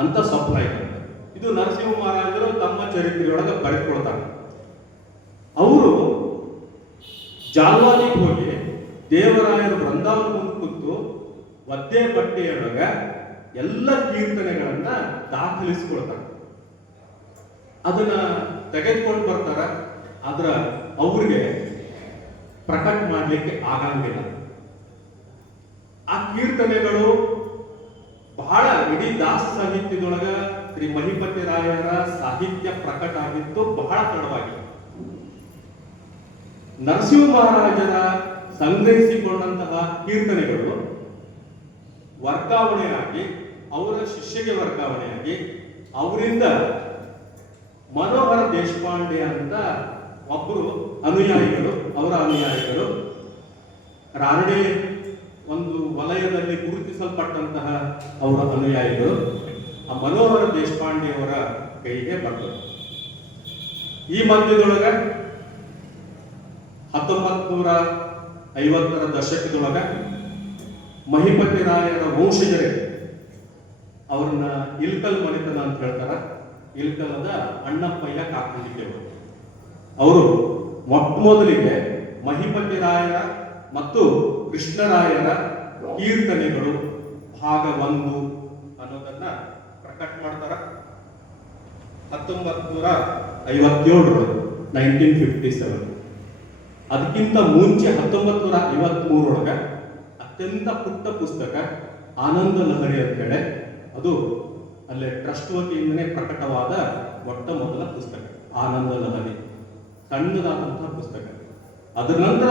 ಅಂತ ಸ್ವಪ್ನ ಆಯ್ತಂತೆ. ಇದು ನರಸಿಂಹ ಮಹಾರಾಜರು ತಮ್ಮ ಚರಿತ್ರೆಯೊಳಗೆ ಬರೆದುಕೊಳ್ತಾರೆ. ಅವರು ಜಾಲ್ವಾದಿಗೆ ಹೋಗಿ ದೇವರಾಯರ ವೃಂದಾವನ ಮುಂದೆ ಕೂತು ಒದ್ದೆ ಬಟ್ಟೆಯೊಳಗ ಎಲ್ಲ ಕೀರ್ತನೆಗಳನ್ನ ದಾಖಲಿಸಿಕೊಳ್ತಾರೆ. ಅದನ್ನ ತೆಗೆದುಕೊಂಡು ಬರ್ತಾರ, ಆದ್ರ ಅವ್ರಿಗೆ ಪ್ರಕಟ ಮಾಡ್ಲಿಕ್ಕೆ ಆಗಂಗಿಲ್ಲ. ಆ ಕೀರ್ತನೆಗಳು ಬಹಳ ಇಡೀ ದಾಸ ಸಾಹಿತ್ಯದೊಳಗ ಶ್ರೀ ಮಹಿಪತಿ ರಾಯರ ಸಾಹಿತ್ಯ ಪ್ರಕಟ ಆಗಿತ್ತು ಬಹಳ ತಡವಾಗಿ. ನರಸಿಂಹ ಮಹಾರಾಜರ ಸಂಗ್ರಹಿಸಿಕೊಂಡಂತಹ ಕೀರ್ತನೆಗಳು ವರ್ಗಾವಣೆಯಾಗಿ ಅವರ ಶಿಷ್ಯಗೆ ವರ್ಗಾವಣೆಯಾಗಿ ಅವರಿಂದ ಮನೋಹರ ದೇಶಪಾಂಡೆ ಅಂತ ಒಬ್ಬರು ಅನುಯಾಯಿಗಳು, ಅವರ ಅನುಯಾಯಿಗಳು ರಾನಡೆ ಒಂದು ವಲಯದಲ್ಲಿ ಗುರುತಿಸಲ್ಪಟ್ಟಂತಹ ಅವರ ಅನುಯಾಯಿಗಳು ಆ ಮನೋಹರ ದೇಶಪಾಂಡೆ ಅವರ ಕೈಗೆ ಬಂದರು. ಈ ಮಧ್ಯದೊಳಗ 1950ರ ದಶಕದೊಳಗ ಮಹಿಪತಿ ರಾಯರ ವಂಶಜರೇ ಅವ್ರನ್ನ ಇಲ್ಕಲ್ ಮನೆತನ ಅಂತ ಹೇಳ್ತಾರ. ಇಲ್ಕಲದ ಅಣ್ಣಪ್ಪಯ್ಯ ಕಾಕಂಡಿಕೆಯವರು ಅವರು ಮೊಟ್ಟ ಮೊದಲಿಗೆ ಮಹಿಪತಿ ರಾಯರ ಮತ್ತು ಕೃಷ್ಣರಾಯರ ಕೀರ್ತನೆಗಳು ಭಾಗ 1 ಅನ್ನೋದನ್ನ ಪ್ರಕಟ ಮಾಡ್ತಾರ 1957 1957. ಅದಕ್ಕಿಂತ ಮುಂಚೆ 1953 ಅತ್ಯಂತ ಪುಟ್ಟ ಪುಸ್ತಕ ಆನಂದ ಲಹರಿ ಅಂತ ಹೇಳಿ ಅದು ಅಲ್ಲೇ ಟ್ರಸ್ಟ್ ವತಿಯಿಂದನೇ ಪ್ರಕಟವಾದ ಮೊಟ್ಟ ಮೊದಲ ಪುಸ್ತಕ ಆನಂದ ಲಹರಿ, ಸಣ್ಣದಾದಂತಹ ಪುಸ್ತಕ. ಅದರ ನಂತರ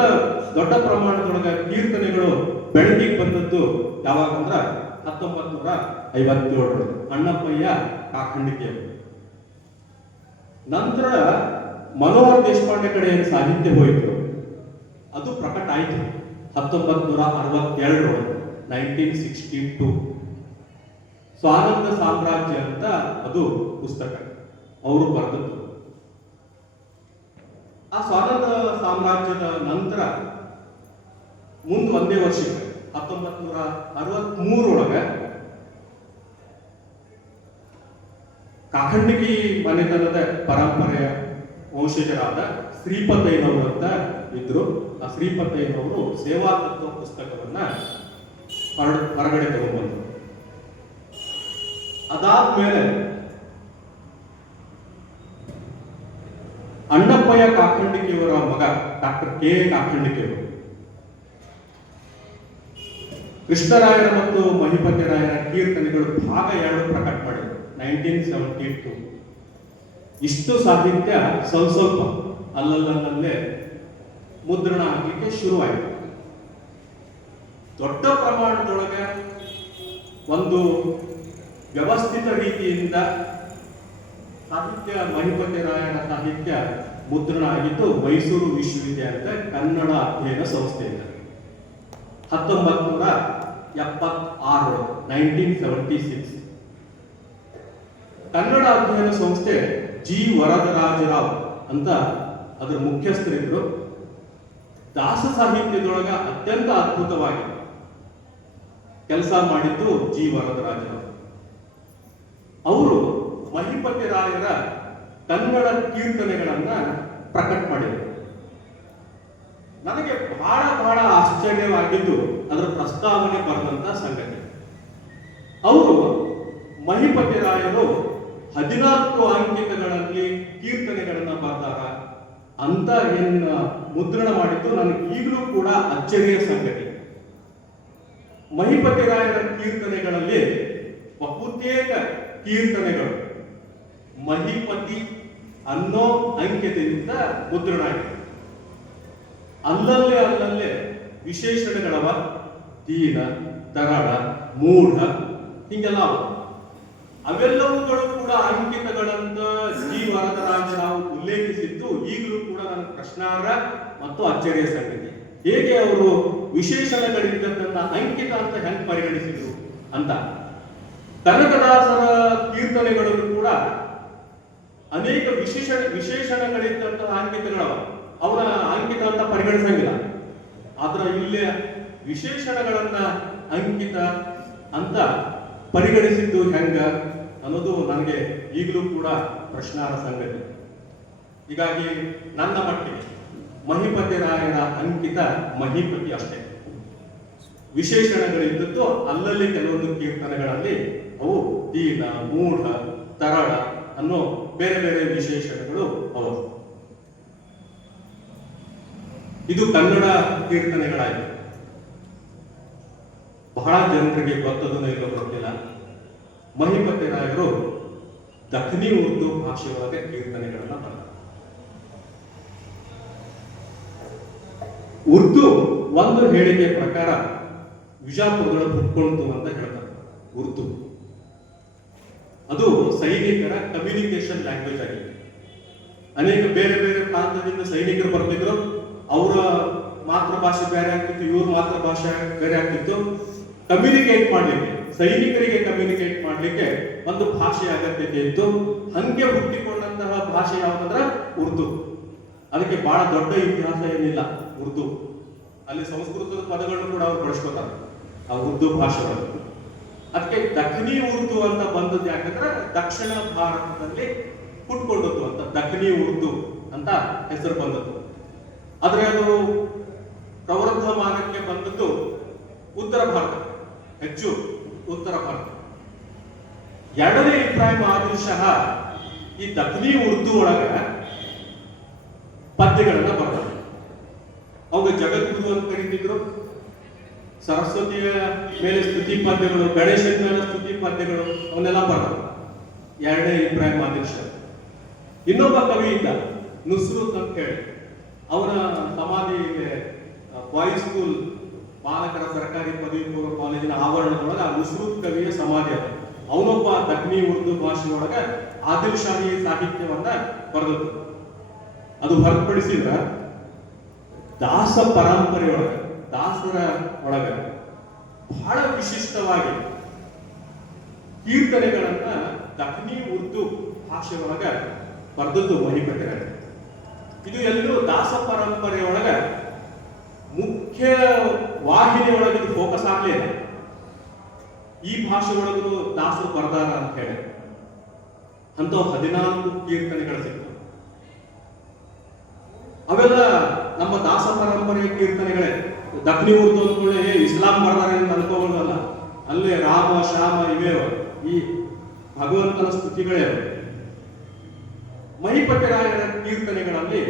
ದೊಡ್ಡ ಪ್ರಮಾಣದೊಳಗ ಕೀರ್ತನೆಗಳು ಬೆಳಕಿಗೆ ಬಂದದ್ದು ಯಾವಾಗಂದ್ರ 1957 ಅಣ್ಣಪ್ಪಯ್ಯ ಕಾಕಂಡಿಕೆಯವರು. ನಂತರ ಮನೋಹರ ದೇಶಪಾಂಡೆ ಕಡೆ ಏನು ಸಾಹಿತ್ಯ ಹೋಯಿತು ಅದು ಪ್ರಕಟ ಆಯಿತು 1962 1962. ಸ್ವಾನಂದ ಸಾಮ್ರಾಜ್ಯ ಅಂತ ಅದು ಪುಸ್ತಕ ಅವರು ಬರೆದದ್ದು. ಆ ಸ್ವಾನಂದ ಸಾಮ್ರಾಜ್ಯದ ನಂತರ ಮುಂದೆ ಒಂದೇ ವರ್ಷಕ್ಕೆ 1963 ಕಾಕಂಡಿಕಿ ಮನೆತನದ ಪರಂಪರೆಯ ವಂಶಜರಾದ ಶ್ರೀಪತಯ್ಯನವರು ಅಂತ ಇದ್ರು. ಆ ಶ್ರೀಪತಯ್ಯನವರು ಸೇವಾ ತತ್ವ ಪುಸ್ತಕವನ್ನ ಹೊರಗಡೆ ತಗೊಂಡ್ಬಂದರು. ಅದಾದ್ಮೇಲೆ ಅಣ್ಣಪ್ಪಯ್ಯ ಕಾಕಂಡಿಕೆಯವರ ಮಗ ಡಾಕ್ಟರ್ ಕೆ ಕಾಕಂಡಿಕೆಯವರು ಕೃಷ್ಣರಾಯರ ಮತ್ತು ಮಹಿಪತಿ ರಾಯರ ಕೀರ್ತನೆಗಳು ಭಾಗ 2 ಪ್ರಕಟ ಮಾಡಿದರು 1972. ಇಷ್ಟು ಸಾಹಿತ್ಯ ಸ್ವಲ್ಪ ಅಲ್ಲಲ್ಲೇ ಮುದ್ರಣ ಆಗಲಿಕ್ಕೆ ಶುರುವಾಯಿತು. ದೊಡ್ಡ ಪ್ರಮಾಣದೊಳಗೆ ಒಂದು ವ್ಯವಸ್ಥಿತ ರೀತಿಯಿಂದ ಸಾಹಿತ್ಯ ಮಹಿಪತಿ ರಾಯರ ಸಾಹಿತ್ಯ ಮುದ್ರಣ ಆಗಿದ್ದು ಮೈಸೂರು ವಿಶ್ವವಿದ್ಯಾಲಯದ ಕನ್ನಡ ಅಧ್ಯಯನ ಸಂಸ್ಥೆಯಿಂದ 1976 1976. ಕನ್ನಡ ಅಧ್ಯಯನ ಸಂಸ್ಥೆ ಜಿ ವರದರಾಜರಾವ್ ಅಂತ ಅದರ ಮುಖ್ಯಸ್ಥರಿದ್ರು. ದಾಸ ಸಾಹಿತ್ಯದೊಳಗ ಅತ್ಯಂತ ಅದ್ಭುತವಾಗಿ ಕೆಲಸ ಮಾಡಿದ್ದು ಜಿ ವರದರಾಜರಾವ್. ಅವರು ಮಹಿಪತಿ ರಾಯರ ಕನ್ನಡ ಕೀರ್ತನೆಗಳನ್ನ ಪ್ರಕಟ ಮಾಡಿದರು. ನನಗೆ ಬಹಳ ಆಶ್ಚರ್ಯವಾಗಿದ್ದು ಅದರ ಪ್ರಸ್ತಾವನೆ ಬರೆದಂತ ಸಂಗತಿ. ಅವರು ಮಹಿಪತಿ ರಾಯರು 14 ಅಂಕಿತಗಳಲ್ಲಿ ಕೀರ್ತನೆಗಳನ್ನ ಬರೆದಾರ ಅಂತ ಏನ್ ಮುದ್ರಣ ಮಾಡಿದ್ದು ನನಗೆ ಈಗಲೂ ಕೂಡ ಅಚ್ಚರಿಯ ಸಂಗತಿ. ಮಹಿಪತಿ ರಾಯರ ಕೀರ್ತನೆಗಳಲ್ಲಿ ಬಹುತೇಕ ಕೀರ್ತನೆಗಳು ಮಹಿಪತಿ ಅನ್ನೋ ಅಂಕಿತದಿಂದ ಮುದ್ರಣ ಆಗಿದೆ. ಅಲ್ಲಲ್ಲೇ ವಿಶೇಷಣಗಳವ, ದೀನ, ತರಳ, ಮೂಢ ಹಿಂಗೆಲ್ಲ ಅವೆಲ್ಲವುಗಳು ಕೂಡ ಅಂಕಿತಗಳಂತ ಜಿ ವರದರಾಜರಾವ್ ಉಲ್ಲೇಖಿಸಿದ್ದು ಈಗಲೂ ಕೂಡ ನನ್ನ ಪ್ರಶ್ನಾರ್ಹ ಮತ್ತು ಅಚ್ಚರಿಯ ಸಂಗತಿ. ಹೇಗೆ ಅವರು ವಿಶೇಷಣಗಳಿದ್ದದನ್ನ ಅಂಕಿತ ಅಂತ ಹೆಂಗ್ ಪರಿಗಣಿಸಿದ್ರು ಅಂತ. ಕನಕದಾಸರ ಕೀರ್ತನೆಗಳನ್ನು ಕೂಡ ಅನೇಕ ವಿಶೇಷಣಗಳಿದ್ದಂತಹ ಅಂಕಿತಗಳವ, ಅವರ ಅಂಕಿತ ಅಂತ ಪರಿಗಣಿಸಂಗಿಲ್ಲ. ಆದ್ರ ಇಲ್ಲೇ ವಿಶೇಷಣಗಳನ್ನ ಅಂಕಿತ ಅಂತ ಪರಿಗಣಿಸಿದ್ದು ಹೆಂಗ ಅನ್ನೋದು ನನಗೆ ಈಗಲೂ ಕೂಡ ಪ್ರಶ್ನಾರ್ಹ ಸಂಗತಿ. ಹೀಗಾಗಿ ನನ್ನ ಮಟ್ಟಿಗೆ ಮಹಿಪತಿ ರಾಯರ ಅಂಕಿತ ಮಹಿಪತಿ ಅಷ್ಟೇ. ವಿಶೇಷಣಗಳಿದ್ದದ್ದು ಅಲ್ಲಲ್ಲಿ ಕೆಲವೊಂದು ಕೀರ್ತನೆಗಳಲ್ಲಿ ಅವು ದೀನ, ಮೂಢ, ತರಳ ಅನ್ನೋ ಬೇರೆ ಬೇರೆ ವಿಶೇಷಣಗಳು ಅವು. ಇದು ಕನ್ನಡ ಕೀರ್ತನೆಗಳಾಯಿತು. ಬಹಳ ಜನರಿಗೆ ಗೊತ್ತದನ್ನ ಇಲ್ಲೋ ಗೊತ್ತಿಲ್ಲ, ಮಹಿಪತಿ ರಾಯರು ದಖನಿ ಉರ್ದು ಭಾಷೆಯೊಳಗೆ ಕೀರ್ತನೆಗಳನ್ನ ಬರೆದ. ಉರ್ದು ಒಂದು ಹೇಳಿಕೆ ಪ್ರಕಾರ ವಿಜಾಪುರದೊಳಗೆ ಹುಟ್ಕೊಳ್ತು ಅಂತ ಹೇಳ್ತಾರೆ. ಉರ್ದು ಅದು ಸೈನಿಕರ ಕಮ್ಯುನಿಕೇಶನ್ ಲ್ಯಾಂಗ್ವೇಜ್ ಆಗಿದೆ. ಅನೇಕ ಬೇರೆ ಬೇರೆ ಪ್ರಾಂತದಿಂದ ಸೈನಿಕರು ಬರ್ತಿದ್ರು. ಅವರ ಮಾತೃಭಾಷೆ ಬೇರೆ ಆಗ್ತಿತ್ತು, ಇವ್ರ ಮಾತೃಭಾಷೆ ಬೇರೆ ಆಗ್ತಿತ್ತು. ಕಮ್ಯುನಿಕೇಟ್ ಮಾಡ್ಲಿಕ್ಕೆ, ಸೈನಿಕರಿಗೆ ಕಮ್ಯುನಿಕೇಟ್ ಮಾಡ್ಲಿಕ್ಕೆ ಒಂದು ಭಾಷೆ ಅಗತ್ಯತೆ ಇತ್ತು. ಹಂಗೆ ಹುಟ್ಟಿಕೊಂಡಂತಹ ಭಾಷೆ ಯಾವುದಂದ್ರೆ ಉರ್ದು. ಅದಕ್ಕೆ ಬಹಳ ದೊಡ್ಡ ಇತಿಹಾಸ ಏನಿಲ್ಲ ಉರ್ದು. ಅಲ್ಲಿ ಸಂಸ್ಕೃತದ ಪದಗಳನ್ನು ಕೂಡ ಅವ್ರು ಬಳಸ್ಕೊತಾರೆ ಆ ಉರ್ದು ಭಾಷೆ. ಅದಕ್ಕೆ ದಖನಿ ಉರ್ದು ಅಂತ ಬಂದದ್ದು ಯಾಕಂದ್ರೆ ದಕ್ಷಿಣ ಭಾರತದಲ್ಲಿ ಹುಟ್ಕೊಂಡದ್ದು ಅಂತ ದಖನಿ ಉರ್ದು ಅಂತ ಹೆಸರು ಬಂದದ್ದು. ಆದ್ರೆ ಅದು ಪ್ರವರ್ಧಮಾನಕ್ಕೆ ಬಂದದ್ದು ಉತ್ತರ ಭಾರತ, ಹೆಚ್ಚು ಉತ್ತರ ಭಾರತ. ಎರಡನೇ ಇಬ್ರಾಹಿಂ ಆದಿಲ್ ಶಹ ಈ ದಖನಿ ಉರ್ದು ಒಳಗ ಪದ್ಯಗಳನ್ನ ಬರ್ತಾರೆ. ಅವಾಗ ಜಗದ್ಗುರು ಅಂತ ಕರೀತಿದ್ರು. ಸರಸ್ವತಿಯ ಮೇಲೆ ಸ್ತುತಿ ಪದ್ಯಗಳು, ಗಣೇಶನ ಮೇಲೆ ಸ್ತುತಿ ಪದ್ಯಗಳು ಅವನ್ನೆಲ್ಲ ಬರ್ತಾರೆ ಎರಡನೇ ಇಬ್ರಾಹಿಂ ಆದಿಲ್ ಶಹ. ಇನ್ನೊಬ್ಬ ಕವಿ ಇದ್ದ ನುಸ್ರುತ್ ಅಂತ ಹೇಳಿ, ಅವನ ಸಮಾಧಿ ಬಾಯ್ಸ್ ಸ್ಕೂಲ್ ಬಾಲಕರ ಸರ್ಕಾರಿ ಪದವಿ ಪೂರ್ವ ಕಾಲೇಜಿನ ಆವರಣದೊಳಗೆ ಆ ನುಸ್ರುತ್ ಕವಿಯ ಸಮಾಧಿ ಅದ. ಅವನೊಬ್ಬ ದಖನಿ ಉರ್ದು ಭಾಷೆಯೊಳಗ ಆದಿಲ್ ಶಾಹಿ ಸಾಹಿತ್ಯವನ್ನ ಬರೆದದ್ದು. ಅದು ಹೊರತುಪಡಿಸಿದ್ರ ದಾಸ ಪರಂಪರೆಯೊಳಗ, ದಾಸರ ಒಳಗ ಬಹಳ ವಿಶಿಷ್ಟವಾಗಿ ಕೀರ್ತನೆಗಳನ್ನ ದಖನಿ ಉರ್ದು ಭಾಷೆಯೊಳಗ ಬರೆದದ್ದು ಮಹಿಪತಿ ರಾಯ. ಇದು ಎಲ್ಲೂ ದಾಸ ಪರಂಪರೆಯೊಳಗ ಮುಖ್ಯ ವಾಹಿನಿಯೊಳಗೆ ಇದು ಫೋಕಸ್ ಆಗ್ಲಿಲ್ಲ. ಈ ಭಾಷೆ ಒಳಗೂ ದಾಸರು ಬರ್ದಾರ ಅಂತ ಹೇಳಿ ಅಂತ 14 ಕೀರ್ತನೆಗಳು ಸಿಕ್ತು. ಅವೆಲ್ಲ ನಮ್ಮ ದಾಸ ಪರಂಪರೆಯ ಕೀರ್ತನೆಗಳೇ. ದಖನಿ ಉರ್ದು ಅಂದ್ಕೊಳ್ಳಿ ಇಸ್ಲಾಂ ಬರ್ದಾರೆ ಅಂತ ಅನ್ಕೋಬೋದಲ್ಲ, ಅಲ್ಲೇ ರಾಮ ಶ್ಯಾಮ ಇವೇ ಈ ಭಗವಂತನ ಸ್ತುತಿಗಳೇ. ಮಹಿಪತಿ ರಾಯರ ಕೀರ್ತನೆಗಳಲ್ಲಿ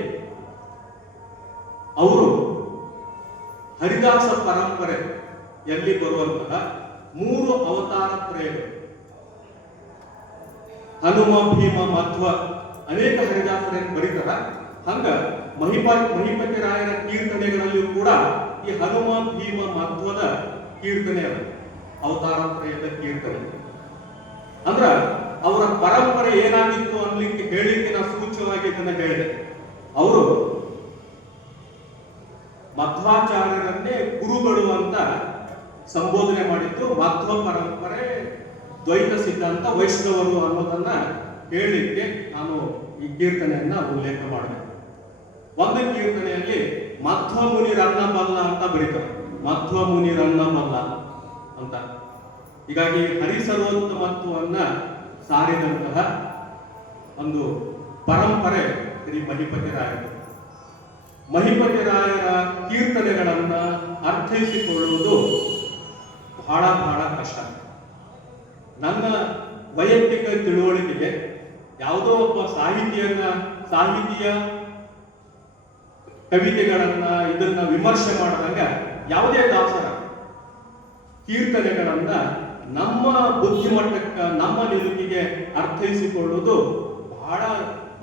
ಅವರು ಹರಿದಾಸ ಪರಂಪರೆ ಎಲ್ಲಿ ಬರುವಂತಹ 3 ಅವತಾರ ತ್ರಯಗಳು, ಹನುಮ ಭೀಮ ಮಧ್ವ, ಅನೇಕ ಹರಿದಾಸರೇನು ಬರೀತಾರ. ಹಂಗ ಮಹಿಪತಿ ರಾಯರ ಕೀರ್ತನೆಗಳಲ್ಲಿಯೂ ಕೂಡ ಈ ಹನುಮ ಭೀಮ ಮಧ್ವದ ಕೀರ್ತನೆ ಅದ, ಅವತಾರ ತ್ರಯದ ಕೀರ್ತನೆ. ಅಂದ್ರ ಅವರ ಪರಂಪರೆ ಏನಾಗಿತ್ತು ಅನ್ಲಿಕ್ಕೆ ಹೇಳಿಕ್ಕೆ ನಾ ಸೂಚ್ಯವಾಗಿ ಇದನ್ನ ಹೇಳಿದೆ. ಅವರು ಮಧ್ವಾಚಾರ್ಯರನ್ನೇ ಗುರುಗಳು ಅಂತ ಸಂಬೋಧನೆ ಮಾಡಿದ್ದು. ಮಧ್ವ ಪರಂಪರೆ ದ್ವೈತ ಸಿದ್ಧಾಂತ ವೈಷ್ಣವರು ಅನ್ನೋದನ್ನ ಹೇಳಲಿಕ್ಕೆ ನಾನು ಈ ಕೀರ್ತನೆಯನ್ನ ಉಲ್ಲೇಖ ಮಾಡಿದೆ. ಒಂದು ಕೀರ್ತನೆಯಲ್ಲಿ ಮಧ್ವ ಮುನಿ ರನ್ನಬಲ್ಲ ಅಂತ ಬರೀತಾರೆ, ಮಧ್ವ ಮುನಿ ರನ್ನಬಲ್ಲ ಅಂತ. ಹೀಗಾಗಿ ಹರಿಸರ್ವೋತ್ತಮತ್ವವನ್ನ ಸಾರಿದಂತಹ ಒಂದು ಪರಂಪರೆ ಶ್ರೀ ಮಹಿಪತಿ ರಾಯರು. ಮಹಿಪತಿ ರಾಯರ ಕೀರ್ತನೆಗಳನ್ನ ಅರ್ಥೈಸಿಕೊಳ್ಳುವುದು ಬಹಳ ಬಹಳ ಕಷ್ಟ. ನನ್ನ ವೈಯಕ್ತಿಕ ತಿಳುವಳಿಕೆಗೆ ಯಾವುದೋ ಒಬ್ಬ ಸಾಹಿತಿಯ ಕವಿತೆಗಳನ್ನ ಇದನ್ನ ವಿಮರ್ಶೆ ಮಾಡಿದಾಗ ಯಾವುದೇ ದಾಸರ ಕೀರ್ತನೆಗಳನ್ನ ನಮ್ಮ ಬುದ್ಧಿಮಟ್ಟಕ್ಕ, ನಮ್ಮ ನಿಲುಕಿಗೆ ಅರ್ಥೈಸಿಕೊಳ್ಳುವುದು ಬಹಳ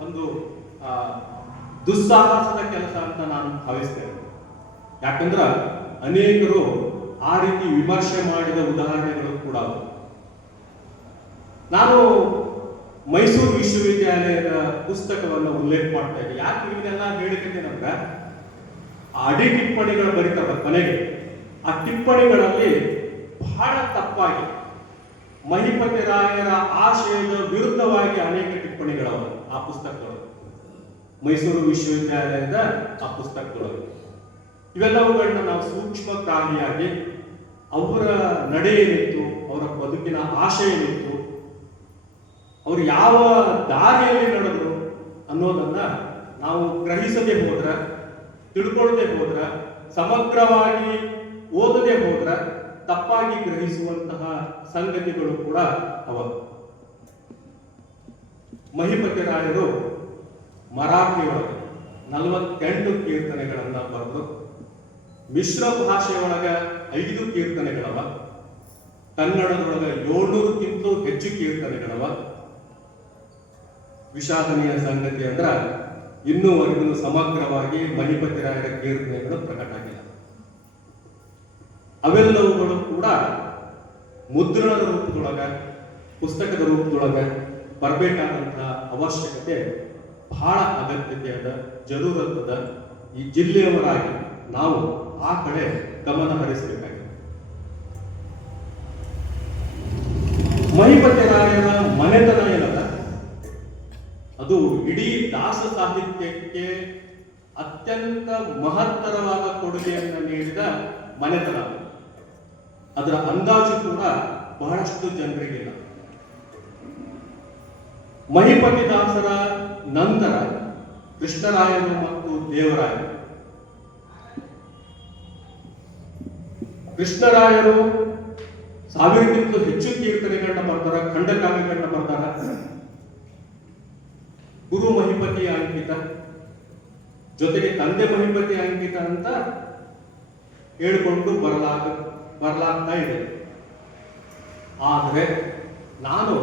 ಒಂದು ದುಸ್ಸಾಹಸದ ಕೆಲಸ ಅಂತ ನಾನು ಭಾವಿಸ್ತೇನೆ. ಯಾಕಂದ್ರ ಅನೇಕರು ಆ ರೀತಿ ವಿಮರ್ಶೆ ಮಾಡಿದ ಉದಾಹರಣೆಗಳು ಕೂಡ. ನಾನು ಮೈಸೂರು ವಿಶ್ವವಿದ್ಯಾಲಯದ ಪುಸ್ತಕವನ್ನು ಉಲ್ಲೇಖ ಮಾಡ್ತಾ ಇದ್ದೆ. ಯಾಕೆ ಇವನ್ನೆಲ್ಲ ಹೇಳಿಕೆ ನಮ್ಗ ಅಡಿ ಟಿಪ್ಪಣಿಗಳು ಬರೀತಾರ ಕೊನೆಗೆ. ಆ ಟಿಪ್ಪಣಿಗಳಲ್ಲಿ ಬಹಳ ತಪ್ಪಾಗಿ ಮಹಿಪತಿ ರಾಯರ ಆಶಯದ ವಿರುದ್ಧವಾಗಿ ಅನೇಕ ಟಿಪ್ಪಣಿಗಳವ ಆ ಪುಸ್ತಕಗಳು, ಮೈಸೂರು ವಿಶ್ವವಿದ್ಯಾಲಯದ ಆ ಪುಸ್ತಕಗಳು. ಇವೆಲ್ಲವುಗಳನ್ನ ನಾವು ಸೂಕ್ಷ್ಮಗ್ರಾಹಿಯಾಗಿ ಅವರ ನಡೆ ಏನಿತ್ತು, ಅವರ ಬದುಕಿನ ಆಶಯ ಏನಿತ್ತು, ಅವರು ಯಾವ ದಾರಿಯಲ್ಲಿ ನಡೆದ್ರು ಅನ್ನೋದನ್ನ ನಾವು ಗ್ರಹಿಸದೆ ಹೋದ್ರ, ತಿಳ್ಕೊಳ್ಳದೆ ಹೋದ್ರ, ಸಮಗ್ರವಾಗಿ ಓದದೆ ಹೋದ್ರ ತಪ್ಪಾಗಿ ಗ್ರಹಿಸುವಂತಹ ಸಂಗತಿಗಳು ಕೂಡ ಅವ. ಮಹಿಪತಿ ರಾಯರು ಮರಾಠಿಯೊಳಗೆ 48 ಕೀರ್ತನೆಗಳನ್ನ ಬರೆದು, ಮಿಶ್ರ ಭಾಷೆಯೊಳಗ 5 ಕೀರ್ತನೆಗಳವ, ಕನ್ನಡದೊಳಗ 700ಕ್ಕಿಂತಲೂ ಹೆಚ್ಚು ಕೀರ್ತನೆಗಳವ. ವಿಷಾದನೀಯ ಸಂಗತಿ ಅಂದ್ರ ಇನ್ನೂವರೆಗೂ ಸಮಗ್ರವಾಗಿ ಮಹಿಪತಿ ರಾಯರ ಕೀರ್ತನೆಗಳು ಪ್ರಕಟ ಆಗಿಲ್ಲ. ಅವೆಲ್ಲವುಗಳು ಕೂಡ ಮುದ್ರಣದ ರೂಪದೊಳಗ ಪುಸ್ತಕದ ರೂಪದೊಳಗೆ ಬರಬೇಕಾದಂತಹ ಅವಶ್ಯಕತೆ ಬಹಳ ಅಗತ್ಯತೆ ಅದ, ಜರೂರತ್ತದ. ಈ ಜಿಲ್ಲೆಯವರಾಗಿ ನಾವು ಆ ಕಡೆ ಗಮನ ಹರಿಸಬೇಕಾಗಿದೆ. ಮಹಿಪತಿ ರಾಯರ ಮನೆತನ ಏನದ, ಅದು ಇಡೀ ದಾಸ ಸಾಹಿತ್ಯಕ್ಕೆ ಅತ್ಯಂತ ಮಹತ್ತರವಾದ ಕೊಡುಗೆಯನ್ನು ನೀಡಿದ ಮನೆತನ. ಅದರ ಅಂದಾಜು ಕೂಡ ಬಹಳಷ್ಟು ಜನರಿಗಿಲ್ಲ. ಮಹಿಪತಿ ದಾಸರ ನಂತರ ಕೃಷ್ಣರಾಯರು ಮತ್ತು ದೇವರಾಯರು. ಕೃಷ್ಣರಾಯರು 1000ಕ್ಕಿಂತ ಹೆಚ್ಚು ಕೀರ್ತನೆಗಳನ್ನ ಬರ್ತಾರ, ಖಂಡಕಾವ್ಯಗಳನ್ನ ಬರ್ತಾರ. ಗುರು ಮಹಿಪತಿ ಅಂಕಿತ ಜೊತೆಗೆ ತಂದೆ ಮಹಿಪತಿ ಅಂಕಿತ ಅಂತ ಹೇಳಿಕೊಂಡು ಬರಲಾಗ್ತಾ ಇದೆ. ಆದರೆ ನಾನು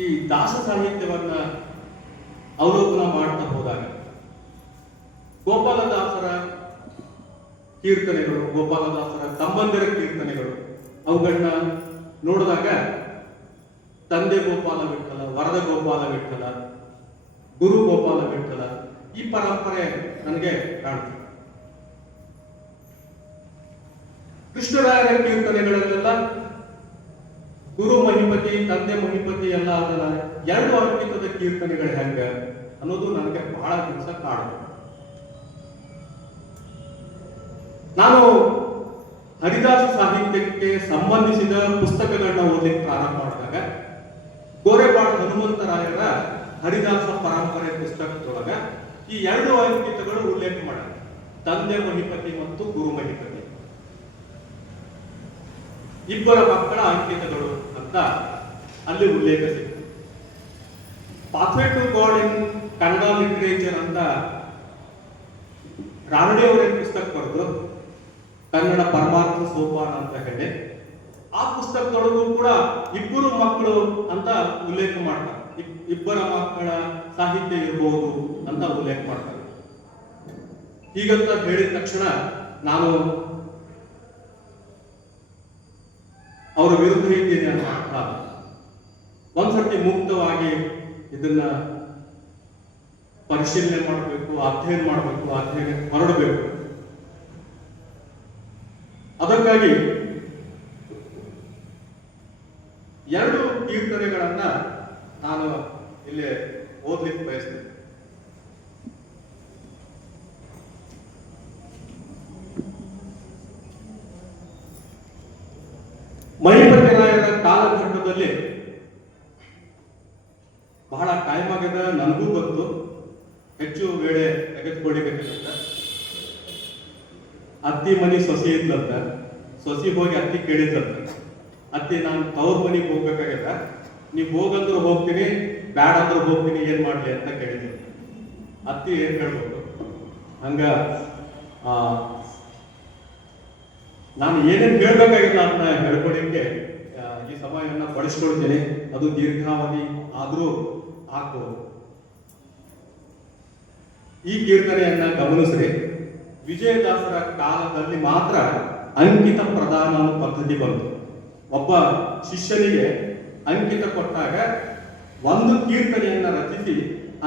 ಈ ದಾಸ ಸಾಹಿತ್ಯವನ್ನ ಅವಲೋಕನ ಮಾಡ್ತಾ ಹೋದಾಗ ಗೋಪಾಲದಾಸರ ಕೀರ್ತನೆಗಳು, ಗೋಪಾಲದಾಸರ ಸಂಬಂಧರ ಕೀರ್ತನೆಗಳು, ಅವುಗಳನ್ನ ನೋಡಿದಾಗ ತಂದೆ ಗೋಪಾಲ ವಿಠಲ, ವರದ ಗೋಪಾಲ ವಿಠಲ, ಗುರು ಗೋಪಾಲ ವಿಠಲ ಈ ಪರಂಪರೆ ನನಗೆ ಕಾಣ್ತದೆ. ಕೃಷ್ಣರಾಯರ ಕೀರ್ತನೆಗಳಲ್ಲೆಲ್ಲ ಗುರು ಮಹಿಪತಿ, ತಂದೆ ಮಹಿಪತಿ ಎಲ್ಲ ಅದಲ್ಲ, 2 ಅಂಕಿತದ ಕೀರ್ತನೆಗಳು ಹೆಂಗ ಅನ್ನೋದು ನನಗೆ ಬಹಳ ದಿವಸ ಕಾಡುತ್ತೆ. ನಾನು ಹರಿದಾಸ ಸಾಹಿತ್ಯಕ್ಕೆ ಸಂಬಂಧಿಸಿದ ಪುಸ್ತಕಗಳನ್ನ ಓದಲಿಕ್ಕೆ ಪ್ರಾರಂಭ ಮಾಡಿದಾಗ ಗೋರೆಪಾಡ ಹನುಮಂತರಾಯರ ಹರಿದಾಸ ಪರಂಪರೆ ಪುಸ್ತಕದೊಳಗ ಈ 2 ಅಂಕಿತಗಳು ಉಲ್ಲೇಖ ಮಾಡ, ತಂದೆ ಮಹಿಪತಿ ಮತ್ತು ಗುರು ಮಹಿಪತಿ ಇಬ್ಬರ ಮಕ್ಕಳ ಅಂಕಿತಗಳು ಅಂತ ಅಲ್ಲಿ ಉಲ್ಲೇಖ ಸಿಗ್ತದೆ. Pathway to God in Kannada literature ಅಂತ ರಾನಡೆ ಅವರೇ ಪುಸ್ತಕ ಬರೆದು ಕನ್ನಡ ಪರಮಾರ್ಥ ಸೋಪಾನ ಅಂತ ಹೇಳಿ ಆ ಪುಸ್ತಕದೊಳಗೂ ಕೂಡ ಇಬ್ಬರು ಮಕ್ಕಳು ಅಂತ ಉಲ್ಲೇಖ ಮಾಡ್ತಾರೆ. ಇಬ್ಬರ ಮಕ್ಕಳ ಸಾಹಿತ್ಯ ಇರಬಹುದು ಅಂತ ಉಲ್ಲೇಖ ಮಾಡ್ತಾರೆ. ಹೀಗಂತ ಹೇಳಿದ ತಕ್ಷಣ ನಾನು ಅವರ ವಿರುದ್ಧ ಇದ್ದೇನೆ ಅನ್ನೋ ಅರ್ಥ. ಒಂದ್ಸರ್ತಿ ಮುಕ್ತವಾಗಿ ಇದನ್ನ ಪರಿಶೀಲನೆ ಮಾಡಬೇಕು, ಅಧ್ಯಯನ ಮಾಡಬೇಕು, ಅಧ್ಯಯನ ಹೊರಡಬೇಕು. ಅದಕ್ಕಾಗಿ 2 ಕೀರ್ತನೆಗಳನ್ನ ನಾನು ಇಲ್ಲಿ ಓದ್ಲಿಕ್ಕೆ ಬಯಸ್ತೇನೆ. ಮಹಿಪತಿ ರಾಯರ ಕಾಲಘಟ್ಟದಲ್ಲಿ ಬಹಳ ಕಾಯಮಾಗದ, ನನಗೂ ಗೊತ್ತು, ಹೆಚ್ಚು ವೇಳೆ ತೆಗೆದುಕೊಳ್ಳಬೇಕಂತ. ಅತ್ತಿ ಮನಿ ಸೊಸಿ ಇದ್ಲಂತ, ಸೊಸಿ ಹೋಗಿ ಅತ್ತಿ ಕೇಳಿದ್ಲಂತ, ಅತ್ತಿ ನಾನು ತವ್ರ ಮನಿಗೆ ಹೋಗ್ಬೇಕಾಗ್ಯದ, ನೀವ್ ಹೋಗಂದ್ರು ಹೋಗ್ತೀನಿ, ಬ್ಯಾಡ ಅಂದ್ರು ಹೋಗ್ತೀನಿ, ಏನ್ ಮಾಡ್ಲಿ ಅಂತ ಕೇಳಿದ್ರು. ಅತ್ತಿ ಏನ್ ಹೇಳ್ಬೇಕು, ಹಂಗ ನಾನು ಏನೇನು ಹೇಳ್ಬೇಕಾಗಿಲ್ಲ ಅಂತ ಹೇಳ್ಕೊಳಿಕ್ಕೆ ಈ ಸಮಯವನ್ನ ಬಳಸ್ಕೊಳ್ತೇನೆ. ಅದು ದೀರ್ಘಾವಧಿ ಆದ್ರೂ ಆಗ್ಬೋದು. ಈ ಕೀರ್ತನೆಯನ್ನ ಗಮನಿಸ್ರಿ. ವಿಜಯದಾಸರ ಕಾಲದಲ್ಲಿ ಮಾತ್ರ ಅಂಕಿತ ಪ್ರದಾನ ಪದ್ಧತಿ ಬಂತು. ಒಬ್ಬ ಶಿಷ್ಯನಿಗೆ ಅಂಕಿತ ಕೊಟ್ಟಾಗ ಒಂದು ಕೀರ್ತನೆಯನ್ನ ರಚಿಸಿ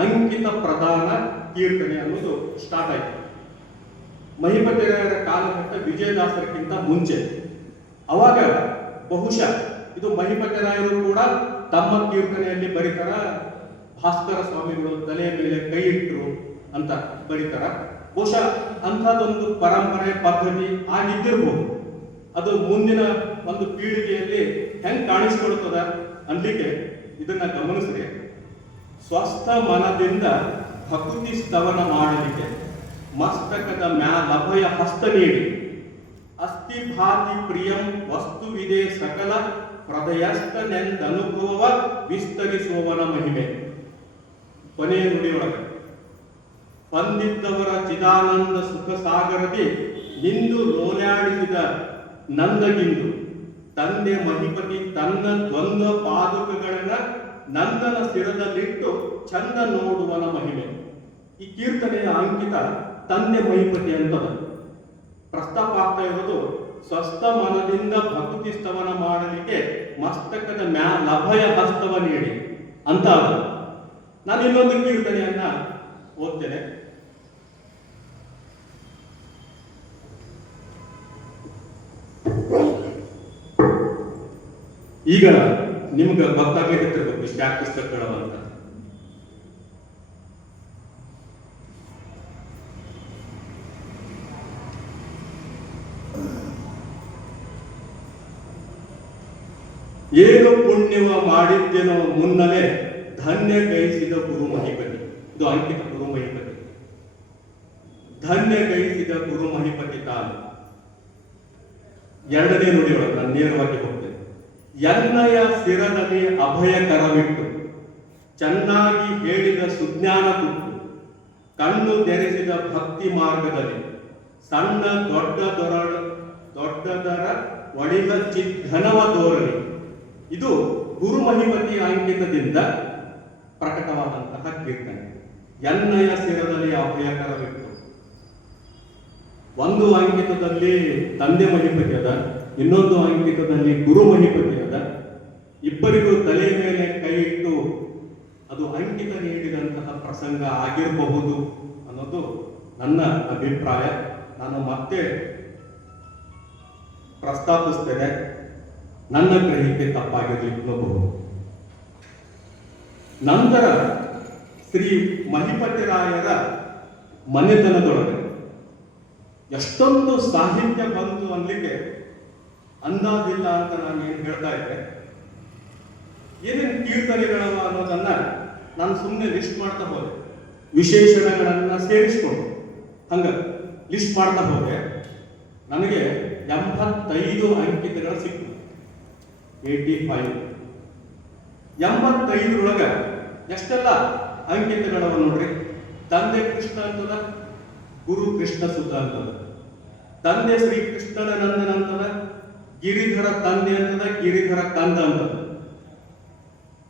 ಅಂಕಿತ ಪ್ರದಾನ ಕೀರ್ತನೆ ಅನ್ನೋದು ಸ್ಟಾರ್ಟ್ ಆಯ್ತು. ಮಹಿಪತಿ ರಾಯರ ಕಾಲಘಟ್ಟ ವಿಜಯದಾಸರಕ್ಕಿಂತ ಮುಂಚೆ. ಅವಾಗ ಬಹುಶಃ ಇದು ಮಹಿಪತಿ ರಾಯರು ಕೂಡ ತಮ್ಮ ಕೀರ್ತನೆಯಲ್ಲಿ ಬರೀತಾರ, ಭಾಸ್ಕರ ಸ್ವಾಮಿಗಳು ತಲೆಯ ಮೇಲೆ ಕೈ ಇಟ್ಟರು ಅಂತ ಬರೀತಾರ. ಬಹುಶಃ ಅಂಥದ್ದೊಂದು ಪರಂಪರೆ ಪದ್ಧತಿ ಆಗಿದ್ದಿರ್ಬೋದು. ಅದು ಮುಂದಿನ ಒಂದು ಪೀಳಿಗೆಯಲ್ಲಿ ಹೆಂಗ್ ಕಾಣಿಸ್ಕೊಳ್ತದ ಅನ್ಲಿಕ್ಕೆ ಇದನ್ನ ಗಮನಿಸ್ರಿ. ಸ್ವಸ್ಥ ಮನದಿಂದ ಭಕುತಿ ಸ್ತವನ ಮಾಡಲಿಕ್ಕೆ ಮಸ್ತಕದ ಮ್ಯಾಲಭಯ ಹಸ್ತ ನೀಡಿ ಅಸ್ಥಿ ಭಾತಿ ಪ್ರಿಯಂ ವಸ್ತುವಿದೆ ಸಕಲ ಹೃದಯಸ್ಥನೆಂದನುಭವ ವಿಸ್ತರಿಸುವವನ ಮಹಿಮೆ. ಕೊನೆಯ ನುಡಿಯೊಳಗೆ ಬಂದಿದ್ದವರ ಚಿದಾನಂದ ಸುಖ ಸಾಗರದಿ ನಿಂದು ಲೋಲಾಡಿಸಿದ ನಂದಗಿಂದು ತಂದೆ ಮಹಿಪತಿ ತನ್ನ ದ್ವಂದ್ವ ಪಾದುಕಗಳನ್ನ ನಂದನ ಸ್ಥಿರದಲ್ಲಿಟ್ಟು ಚಂದ ನೋಡುವನ ಮಹಿಮೆ. ಈ ಕೀರ್ತನೆಯ ಅಂಕಿತ ತಂದೆ ಮಹಿಪತಿ ಅಂತದ. ಪ್ರಸ್ತಾಪ ಆಗ್ತಾ ಇರೋದು ಸ್ವಸ್ಥ ಮನದಿಂದ ಭಕ್ತಿ ಸ್ತವನ ಮಾಡಲಿಕ್ಕೆ ಮಸ್ತಕದ ಅಭಯ ಹಸ್ತವ ನೀಡಿ ಅಂತ ಅದು. ನಾನು ಇನ್ನೊಂದು ಕೀರ್ತನೆಯನ್ನ ಓದ್ತೇನೆ. ಈಗ ನಿಮ್ಗೆ ಗೊತ್ತಾಗ್ಲಿಕ್ಕೆ ಇಷ್ಟ ಪುಸ್ತಕಗಳು ಅಂತ. ಏನು ಪುಣ್ಯವ ಮಾಡಿದ್ದೇನೋ ಮುನ್ನಲೇ ಧನ್ಯ ಗೈಸಿದ ಗುರು ಮಹಿಪತಿ. ಇದು ಅಂಕಿತ ಗುರು ಮಹಿಪತಿ. ಧನ್ಯ ಗೈಸಿದ ಗುರು ಮಹಿಪತಿ ತಾನು. ಎರಡನೇ ನುಡಿಯೊಳಗೆ ನಾನು ನೇರವಾಗಿ ಹೋಗ್ತೇನೆ. ಎನ್ನಯ ಸಿರದಲ್ಲಿ ಅಭಯ ಕರವಿಟ್ಟು ಚೆನ್ನಾಗಿ ಹೇಳಿದ ಸುಜ್ಞಾನ ಕೊಟ್ಟು ಕಣ್ಣು ತೆರೆಸಿದ ಭಕ್ತಿ ಮಾರ್ಗದಲ್ಲಿ ಸಣ್ಣ ದೊಡ್ಡದರ ಒಡಿದ ಘನವ ತೋರಲಿ. ಇದು ಗುರು ಮಹಿಮತಿ ಅಂಕಿತದಿಂದ ಪ್ರಕಟವಾದಂತಹ ಕೀರ್ತನೆ. ಎನ್ನಯ ಸಿರದಲ್ಲಿ ಅಭಯಕರವಿಟ್ಟು. ಒಂದು ಅಂಕಿತದಲ್ಲಿ ತಂದೆ ಮಹಿಪತಿ ಅದ, ಇನ್ನೊಂದು ಅಂಕಿತದಲ್ಲಿ ಗುರು ಮಹಿಪತಿ ಅದ. ಇಬ್ಬರಿಗೂ ತಲೆ ಮೇಲೆ ಕೈ ಇಟ್ಟು ಅದು ಅಂಕಿತ ನೀಡಿದಂತಹ ಪ್ರಸಂಗ ಆಗಿರಬಹುದು ಅನ್ನೋದು ನನ್ನ ಅಭಿಪ್ರಾಯ. ನಾನು ಮತ್ತೆ ಪ್ರಸ್ತಾಪಿಸ್ತೇನೆ, ನನ್ನ ಗ್ರಹಿಕೆ ತಪ್ಪಾಗಿರಲಿಕ್ಕಬಹುದು. ನಂತರ ಶ್ರೀ ಮಹಿಪತಿರಾಯರ ಮನೆತನದೊಳಗೆ ಎಷ್ಟೊಂದು ಸಾಹಿತ್ಯ ಬಂತು ಅನ್ಲಿಕ್ಕೆ ಅಂದಾಜಿಲ್ಲ ಅಂತ ನಾನು ಏನು ಹೇಳ್ತಾ ಇದ್ದೆ. ಏನೇನು ಕೀರ್ತನೆಗಳವ ಅನ್ನೋದನ್ನ ನಾನು ಸುಮ್ಮನೆ ಲಿಸ್ಟ್ ಮಾಡ್ತಾ ಹೋದೆ, ವಿಶೇಷಣಗಳನ್ನ ಸೇರಿಸ್ಕೊಂಡು ಹಂಗ ಲಿಸ್ಟ್ ಮಾಡ್ತಾ ಹೋದೆ. ನನಗೆ 85 ಅಂಕಿತಗಳು ಸಿಕ್ತು. 85. 85 ಎಷ್ಟೆಲ್ಲ ಅಂಕಿತಗಳವ ನೋಡ್ರಿ. ತಂದೆ ಕೃಷ್ಣ ಅಂತದ, ಗುರು ಕೃಷ್ಣ ಸುತ ಅಂತದ. ತಂದೆ ಶ್ರೀ ಕೃಷ್ಣನ ನಂದನ ಅಂತದ, ಗಿರಿಧರ ತಂದೆ ಅಂತದ, ಗಿರಿಧರ ಕಂದ ಅಂತದ.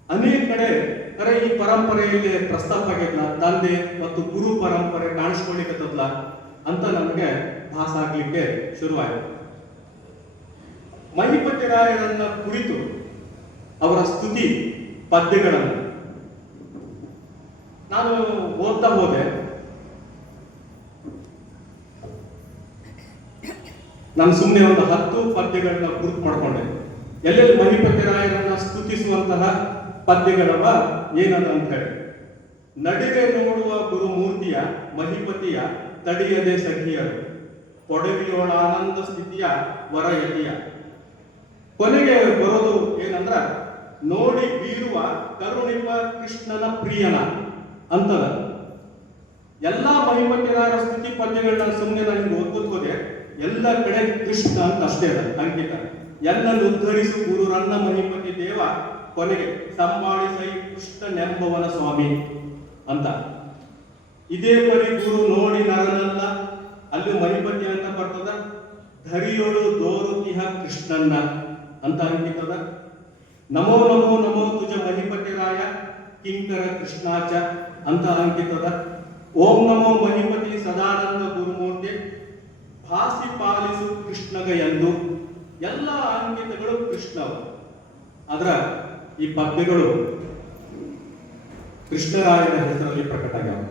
ಅನೇಕ ಕಡೆ ಈ ಪರಂಪರೆಯಲ್ಲಿ ಪ್ರಸ್ತಾಪ ಆಗಿಲ್ಲ, ತಂದೆ ಮತ್ತು ಗುರು ಪರಂಪರೆ ಕಾಣಿಸ್ಕೊಳ್ಳಿಕ್ಕತ್ತಲ್ಲ ಅಂತ ನನಗೆ ಭಾಸ ಆಗ್ಲಿಕ್ಕೆ ಶುರುವಾಯಿತು. ಮಹಿಪತಿರಾಯರನ್ನ ಕುರಿತು ಅವರ ಸ್ತುತಿ ಪದ್ಯಗಳನ್ನು ನಾನು ಓದ್ತಾ ಹೋದೆ. ನಾನು ಸುಮ್ಮನೆ ಒಂದು 10 ಪದ್ಯಗಳನ್ನ ಗುರುತು ಮಾಡ್ಕೊಂಡೆ. ಎಲ್ಲೆಲ್ಲಿ ಮಹಿಪತಿರಾಯರನ್ನ ಸ್ತುತಿಸುವಂತಹ ಪದ್ಯಗಳವ ಏನದ ಅಂತ ಹೇಳಿ. ನಡಿರೆ ನೋಡುವ ಗುರುಮೂರ್ತಿಯ ಮಹಿಪತಿಯ ತಡೆಯದೆ ಸಖಿಯರು ಕೊಡವಿಯೋಳ ಆನಂದ ಸ್ಥಿತಿಯ ವರಯತಿಯ. ಕೊನೆಗೆ ಬರೋದು ಏನಂದ್ರ ನೋಡಿ ಬೀರುವ ಕರುಣಿಪ ಕೃಷ್ಣನ ಪ್ರಿಯನ ಅಂತದ. ಎಲ್ಲಾ ಮಹಿಪತಿರಾಯರ ಸ್ತುತಿ ಪದ್ಯಗಳನ್ನ ಸುಮ್ಮನೆ ನನಗೆ ಓದ್ಕೋದೆ. ಎಲ್ಲ ಕಡೆ ಕೃಷ್ಣ ಅಂತ ಅಷ್ಟೇ ಅದ ಅಂಕಿತ. ಎಲ್ಲನ್ನು ಉದ್ಧರಿಸು ಗುರು ರನ್ನ ಮಹಿಪತಿ ದೇವ, ಕೊನೆಗೆ ಸಂಭಾಳಿಸೈ ಕೃಷ್ಣನೆಂಬವನ ಸ್ವಾಮಿ ಅಂತ. ಇದೇ ಪರಿ ಗುರು ನೋಡಿ ನರನಲ್ಲ, ಅಲ್ಲಿ ಮಹಿಪತಿ ಅಂತ ಬರ್ತದ. ಧರಿಯೋಳು ದೋರುತಿಹ ಕೃಷ್ಣನ್ನ ಅಂತ ಅಂಕಿತದ. ನಮೋ ನಮೋ ನಮೋ ತುಜ ಮಹಿಪತಿರಾಯ ಕಿಂಕರ ಕೃಷ್ಣಾಚ ಅಂತ ಅಂಕಿತದ. ಓಂ ನಮೋ ಮಹಿಪತಿ ಸದಾನಂದ ಗುರುಮೂರ್ತಿ ಭಾಸಿ ಪಾಲಿಸು ಕೃಷ್ಣಗ ಎಂದು. ಎಲ್ಲ ಅಂಕಿತಗಳು ಕೃಷ್ಣವು. ಅದರ ಈ ಪದ್ಯಗಳು ಕೃಷ್ಣರಾಯನ ಹೆಸರಲ್ಲಿ ಪ್ರಕಟ ಆಗ್ಯಾವ.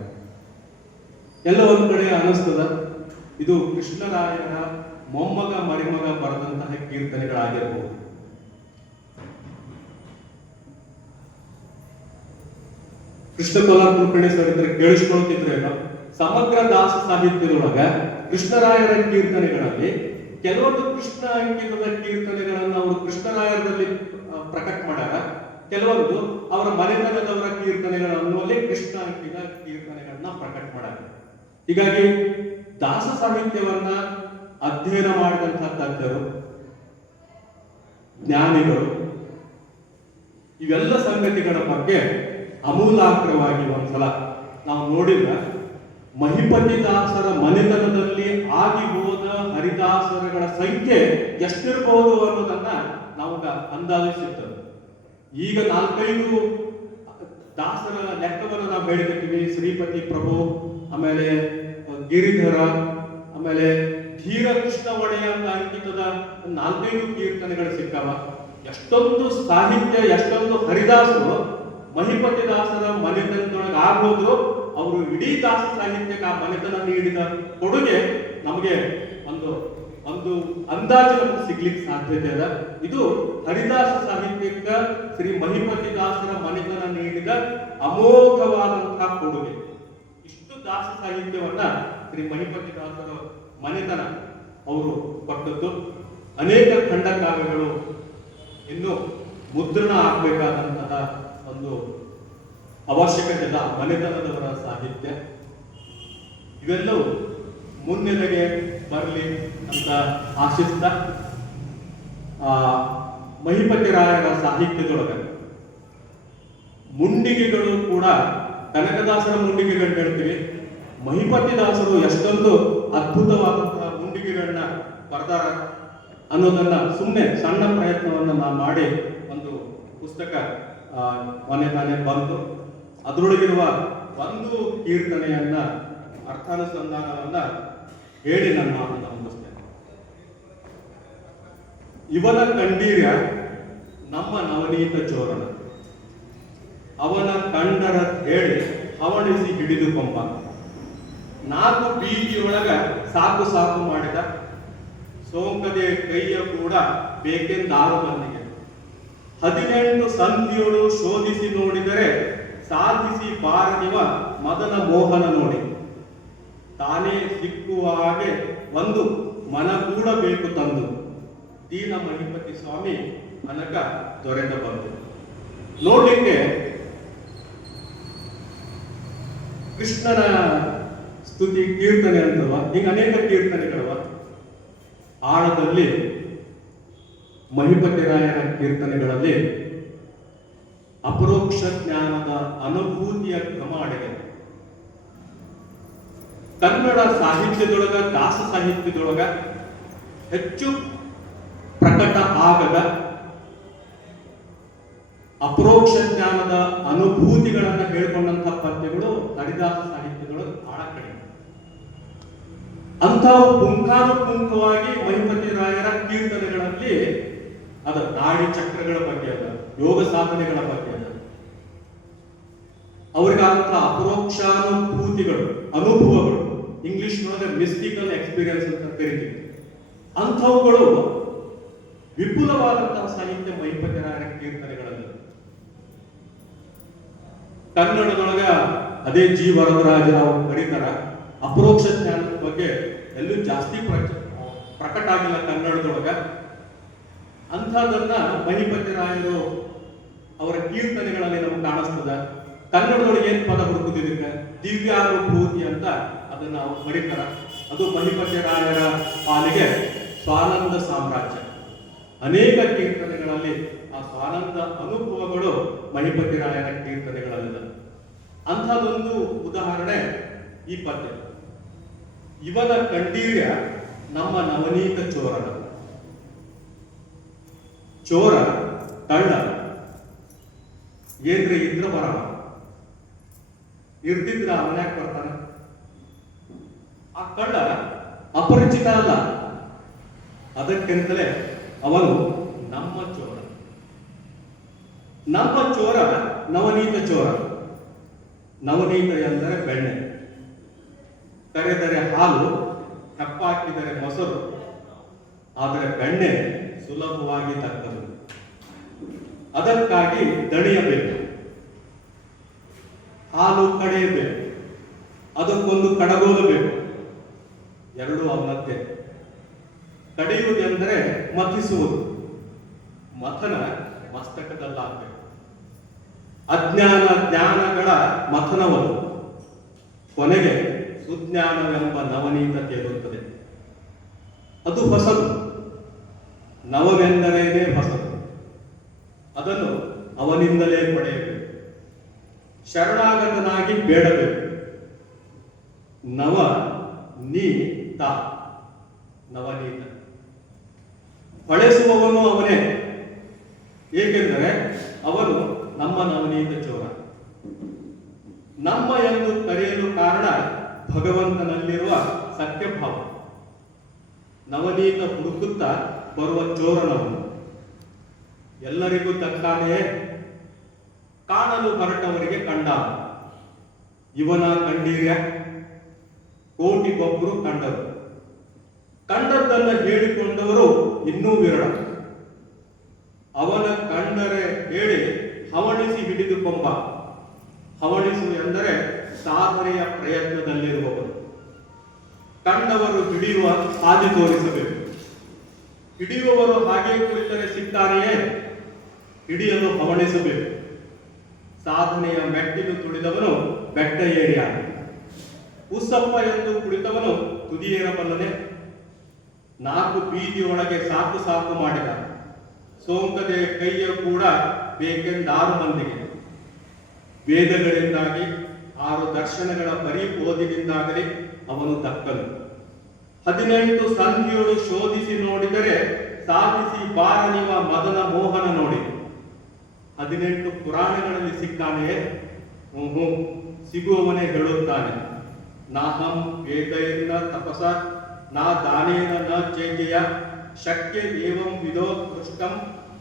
ಎಲ್ಲ ಒಂದ್ ಕಡೆ ಅನಿಸ್ತದ ಇದು ಕೃಷ್ಣರಾಯನ ಮೊಮ್ಮಗ ಮರಿಮಗ ಬರೆದಂತಹ ಕೀರ್ತನೆಗಳಾಗಿರಬಹುದು. ಕೃಷ್ಣ ಕೊಲ್ಲಾಪುರ ಸರ್ ಇದ್ರೆ ಕೇಳಿಸ್ಕೊಳ್ತಿದ್ರೆ ಸಮಗ್ರ ದಾಸ ಸಾಹಿತ್ಯದೊಳಗ ಕೃಷ್ಣರಾಯರ ಕೀರ್ತನೆಗಳಲ್ಲಿ ಕೆಲವೊಂದು ಕೃಷ್ಣ ಅಂಕಿತದ ಕೀರ್ತನೆಗಳನ್ನ ಅವರು ಕೃಷ್ಣರಾಯರಲ್ಲಿ ಪ್ರಕಟ ಮಾಡ್ಯಾರ. ಕೆಲವೊಂದು ಅವರ ಮನೆತನದವರ ಕೀರ್ತನೆಗಳನ್ನುವಲ್ಲಿ ಕೃಷ್ಣ ಅಂಕಿತ ಕೀರ್ತನೆಗಳನ್ನ ಪ್ರಕಟ ಮಾಡ್ಯಾರ. ಹೀಗಾಗಿ ದಾಸ ಸಾಹಿತ್ಯವನ್ನ ಅಧ್ಯಯನ ಮಾಡಿದಂತಹ ತಜ್ಞರು, ಜ್ಞಾನಿಗಳು ಇವೆಲ್ಲ ಸಂಗತಿಗಳ ಬಗ್ಗೆ ಅಮೂಲಾಗ್ರವಾಗಿ ಒಂದ್ಸಲ ನಾವು ನೋಡಿದ್ರೆ ಮಹಿಪತಿ ದಾಸರ ಮನೆತನದಲ್ಲಿ ಆಗಿ ಹೋದ ಹರಿದಾಸರಗಳ ಸಂಖ್ಯೆ ಎಷ್ಟಿರಬಹುದು ಅನ್ನೋದನ್ನ ನಾವು ಅಂದಾಜಿಸಿರ್ತೇವೆ. ಈಗ 4-5 ದಾಸರ ಲೆಕ್ಕವನ್ನು ನಾವು ಹೇಳಿರ್ತೀವಿ. ಶ್ರೀಪತಿ ಪ್ರಭು, ಆಮೇಲೆ ಗಿರಿಧರ, ಆಮೇಲೆ ಧೀರ ಕೃಷ್ಣ ಒಡೆಯ ಅಂತ ಅಂಕಿತದ 4-5 ಕೀರ್ತನೆಗಳು ಸಿಕ್ಕಾವ. ಎಷ್ಟೊಂದು ಸಾಹಿತ್ಯ, ಎಷ್ಟೊಂದು ಹರಿದಾಸರು ಮಹಿಪತಿ ದಾಸರ ಮನೆತನದೊಳಗೆ ಆಗೋದ್ರು ಅವರು ಇಡೀ ದಾಸ ಸಾಹಿತ್ಯಕ್ಕೆ ಆ ಮನೆತನ ನೀಡಿದ ಕೊಡುಗೆ ನಮಗೆ ಒಂದು ಒಂದು ಅಂದಾಜು ನಮಗೆ ಸಿಗ್ಲಿಕ್ಕೆ ಸಾಧ್ಯತೆ ಅದ. ಇದು ಹರಿದಾಸ ಸಾಹಿತ್ಯಕ್ಕೆ ಶ್ರೀ ಮಹಿಪತಿ ದಾಸರ ಮನೆತನ ನೀಡಿದ ಅಮೋಘವಾದಂತಹ ಕೊಡುಗೆ. ಇಷ್ಟು ದಾಸ ಸಾಹಿತ್ಯವನ್ನ ಶ್ರೀ ಮಹಿಪತಿ ದಾಸರ ಮನೆತನ ಅವರು ಕೊಟ್ಟದ್ದು. ಅನೇಕ ಖಂಡಕಾವ್ಯಗಳು ಇನ್ನು ಮುದ್ರಣ ಆಗಬೇಕಾದಂತಹ ಒಂದು ಅವಶ್ಯಕತೆ ಇಲ್ಲ. ಮನೆತನದವರ ಸಾಹಿತ್ಯ ಇವೆಲ್ಲವೂ ಮುನ್ನೆಲೆಗೆ ಬರಲಿ ಅಂತ ಆಶಿಸ್ತಾ, ಮಹಿಪತಿ ರಾಯರ ಸಾಹಿತ್ಯದೊಳಗೆ ಮುಂಡಿಗೆಗಳು ಕೂಡ ಕನಕದಾಸರ ಮುಂಡಿಗೆಗಳು ಹೇಳ್ತೀವಿ. ಮಹಿಪತಿ ದಾಸರು ಎಷ್ಟೊಂದು ಅದ್ಭುತವಾದಂತಹ ಮುಂಡಿಗೆಗಳನ್ನ ಬರ್ದಾರ ಅನ್ನೋದನ್ನ ಸುಮ್ಮನೆ ಸಣ್ಣ ಪ್ರಯತ್ನವನ್ನು ನಾನು ಮಾಡಿ ಒಂದು ಪುಸ್ತಕ ಮೊನ್ನೆ ತಾನೇ ಬಂತು. ಅದರೊಳಗಿರುವ ಒಂದು ಕೀರ್ತನೆಯನ್ನ ಅರ್ಥಾನುಸಂಧಾನವನ್ನ ಹೇಳಿ ನನ್ನ ಮಾತನ್ನು ಮುಗಿಸ್ತೇನೆ. ಇವನ ಕಂಡೀರ್ಯ ನಮ್ಮ ನವನೀತ ಚೋರನ, ಅವನ ಕಂಡರ ಹೇಳಿ ಹವಣಿಸಿ ಹಿಡಿದು ಕೊಂಬ, ನಾಲ್ಕು ಬೀದಿಯೊಳಗ ಸಾಕು ಸಾಕು ಮಾಡಿದ, ಸೋಂಕದೆ ಕೈಯ ಕೂಡ ಬೇಕೆಂದಾರು ಮಂದಿಗೆ, 18 ಸಂಧಿಯೊಳು ಶೋಧಿಸಿ ನೋಡಿದರೆ ಸಾಧಿಸಿ ಬಾರದಿವ ಮದನ ಮೋಹನ ನೋಡಿ, ತಾನೇ ಸಿಕ್ಕುವ ಹಾಗೆ ಒಂದು ಮನ ಕೂಡ ಬೇಕು ತಂದು, ದೀನ ಮಹಿಪತಿ ಸ್ವಾಮಿ ಅನಕ ದೊರೆತ ಬಂತು. ನೋಡ್ಲಿಕ್ಕೆ ಕೃಷ್ಣನ ಸ್ತುತಿ ಕೀರ್ತನೆ ಅಂತವ, ಹಿಂಗ ಅನೇಕ ಕೀರ್ತನೆಗಳವ. ಆಳದಲ್ಲಿ ಮಹಿಪತಿ ರಾಯರ ಕೀರ್ತನೆಗಳಲ್ಲಿ ಅಪರೋಕ್ಷ ಜ್ಞಾನದ ಅನುಭೂತಿಯ ಕ್ರಮ ಅಡಗಿದೆ. ಕನ್ನಡ ಸಾಹಿತ್ಯದೊಳಗ, ದಾಸ ಸಾಹಿತ್ಯದೊಳಗ ಹೆಚ್ಚು ಪ್ರಕಟ ಆಗದ ಅಪರೋಕ್ಷ ಜ್ಞಾನದ ಅನುಭೂತಿಗಳನ್ನ ಹೇಳ್ಕೊಂಡಂತಹ ಪದ್ಯಗಳು ಹರಿದಾಸ ಸಾಹಿತ್ಯದೊಳಗೆ ಬಹಳ ಕಡಿಮೆ. ಅಂಥವು ಪುಂಖಾನುಪುಂಖವಾಗಿ ಮಹಿಪತಿ ರಾಯರ ಕೀರ್ತನೆಗಳಲ್ಲಿ ಅದ ನಾಡಿ ಚಕ್ರಗಳ ಬಗ್ಗೆ ಅದ, ಯೋಗ ಸಾಧನೆಗಳ ಬಗ್ಗೆ ಅದ, ಅವರಿಗಾದಂತಹ ಅಪರೋಕ್ಷಾನುಭೂತಿಗಳು, ಅನುಭವಗಳು, ಇಂಗ್ಲಿಷ್ ನೊಳಗೆ ಮಿಸ್ಟಿಕಲ್ ಎಕ್ಸ್ಪೀರಿಯನ್ಸ್ ಅಂತ ಕರಿತೀವಿ. ಅಂಥವುಗಳು ವಿಪುಲವಾದಂತಹ ಸಾಹಿತ್ಯ ಮಹಿಪತಿ ರಾಯರ ಕೀರ್ತನೆಗಳಲ್ಲಿ. ಕನ್ನಡದೊಳಗ ಅದೇ ಜಿ ವರದರಾಜರಾವ್ ಬರೀತಾರ, ಅಪರೋಕ್ಷ ಜ್ಞಾನದ ಬಗ್ಗೆ ಎಲ್ಲೂ ಜಾಸ್ತಿ ಪ್ರಕಟ ಆಗಿಲ್ಲ ಕನ್ನಡದೊಳಗ. ಅಂಥದನ್ನ ಮಹಿಪತಿ ರಾಯರು ಅವರ ಕೀರ್ತನೆಗಳಲ್ಲಿ ನಮ್ಗೆ ಕಾಣಿಸ್ತದ. ಕನ್ನಡದೊಳಗೆ ಏನ್ ಪದ ಹುಡುಕುದಿದ್ದಕ್ಕೆ ದಿವ್ಯಾನುಭೂತಿ ಅಂತ ಅದನ್ನ ಅವ್ರು ಬರೀತಾರ. ಅದು ಮಹಿಪತಿ ರಾಯರ ಪಾಲಿಗೆ ಸ್ವಾನಂದ ಸಾಮ್ರಾಜ್ಯ. ಅನೇಕ ಕೀರ್ತನೆಗಳಲ್ಲಿ ಆ ಸ್ವಾನಂದ ಅನುಭವಗಳು ಮಹಿಪತಿ ರಾಯರ ಕೀರ್ತನೆಗಳಲ್ಲಿದೆ. ಅಂಥದೊಂದು ಉದಾಹರಣೆ ಈ ಪದ್ಯ. ಇವನ ಕಂಡೀರ್ಯ ನಮ್ಮ ನವನೀತ ಚೋರನ. ಚೋರ ಕಳ್ಳ ಏನ್ರಿ ಇದ್ರ ಬರವ, ಇರ್ತಿದ್ರ ಅವನ್ಯಾಕೆ ಬರ್ತಾನ? ಆ ಕಳ್ಳ ಅಪರಿಚಿತ ಅಲ್ಲ, ಅದಕ್ಕಿಂತಲೇ ಅವನು ನಮ್ಮ ಚೋರ. ನಮ್ಮ ಚೋರ ನವನೀತ ಚೋರ. ನವನೀತ ಎಂದರೆ ಬೆಣ್ಣೆ, ಕರೆದರೆ ಹಾಲು, ಹೆಪ್ಪಾಕಿದರೆ ಮೊಸರು, ಆದರೆ ಬೆಣ್ಣೆ ಸುಲಭವಾಗಿ ತಕ್ಕದು. ಅದಕ್ಕಾಗಿ ದಣಿಯಬೇಕು, ಹಾಲು ಕಡೆಯಬೇಕು, ಅದಕ್ಕೊಂದು ಕಡಗೋಲು ಬೇಕು. ಎರಡೂ ಅವನದ್ದೇ. ಕಡೆಯುವುದೆಂದರೆ ಮಥಿಸುವುದು, ಮಥನ ಮಸ್ತಕದಲ್ಲಾಗಬೇಕು. ಅಜ್ಞಾನ ಜ್ಞಾನಗಳ ಮಥನವನ್ನು ಕೊನೆಗೆ ಸುಜ್ಞಾನವೆಂಬ ನವನೀತತೆ ಇರುತ್ತದೆ. ಅದು ಹೊಸದು, ನವವೆಂದರೇನೇ ಹೊಸದು. ಅದನ್ನು ಅವನಿಂದಲೇ ಪಡೆಯಬೇಕು, ಶರಣಾಗತನಾಗಿ ಬೇಡಬೇಕು. ನವ ನೀ ತ ನವನೀತ. ಹೊಳೆಸುವವನು ಅವನೇ, ಏಕೆಂದರೆ ಅವನು ನಮ್ಮ ನವನೀತ ಚೋರ. ನಮ್ಮ ಎಂದು ಕರೆಯಲು ಕಾರಣ ಭಗವಂತನಲ್ಲಿರುವ ಸತ್ಯಭಾವ. ನವನೀತ ಹುಡುಕುತ್ತಾ ಬರುವ ಚೋರನವನು. ಎಲ್ಲರಿಗೂ ತಕ್ಕಾನೆಯೇ ಕಾಣಲು ಹೊರಟವರಿಗೆ ಕಂಡ. ಇವನ ಕಂಡೀರ್ಯ ಕೋಟಿಗೊಬ್ಬರು ಕಂಡರು. ಕಂಡದ್ದನ್ನು ಹೇಳಿಕೊಂಡವರು ಇನ್ನೂ ವಿರಳ. ಅವನ ಕಂಡರೆ ಹೇಳಿ ಹವಣಿಸಿ ಹಿಡಿದುಕೊಂಬ. ಹವಣಿಸು ಎಂದರೆ ಸಾಧನೆಯ ಪ್ರಯತ್ನದಲ್ಲಿರುವವರು. ಕಂಡವರು ಹಿಡಿಯುವ ಹಾದಿ ತೋರಿಸಬೇಕು. ಹಿಡಿಯುವವರು ಹಾಗೆ ಕುಳಿತರೆ ಸಿಗ್ತಾನೆಯೇ? ಹಿಡಿಯಲು ಹವಣಿಸಬೇಕು. ಸಾಧನೆಯ ಮೆಟ್ಟಿಲು ತುಳಿದವನು ಬೆಟ್ಟ ಏರಿಯಾನ. ಉಸಪ್ಪ ಎಂದು ಕುಳಿತವನು ತುದಿಯೇರಬಲ್ಲನೆ. 4 ಬೀದಿಯೊಳಗೆ ಸಾಕು ಸಾಕು ಮಾಡಿದ. ಸೋಂಕದೆ ಕೈಯ ಕೂಡ ಬೇಕೆಂದಾರು ಮಂದಿಗೆ. ವೇದಗಳಿಂದಾಗಿ 6 ದರ್ಶನಗಳ ಪರಿಬೋಧಿನಿಂದಾಗಲಿ ಅವನು ದಕ್ಕನು. 18 ಸಂಧಿಯೊಳು ಶೋಧಿಸಿ ನೋಡಿದರೆ ಸಾಧಿಸಿ ಬಾರನಿವ ಮದನ ಮೋಹನ ನೋಡಿ. 18 ಪುರಾಣಗಳಲ್ಲಿ ಸಿಕ್ಕಾನೆಯೇ? ಸಿಗುವವನೇ ಹೇಳುತ್ತಾನೆ. ನಾಹಂ ವೇದೈರ್ನ ತಪಸ ನಾ ದಾನೇನ ನ ಚೇಜಯ ಶಕ್ಯ ಏವಂ ವಿದೋ ದೃಷ್ಟಂ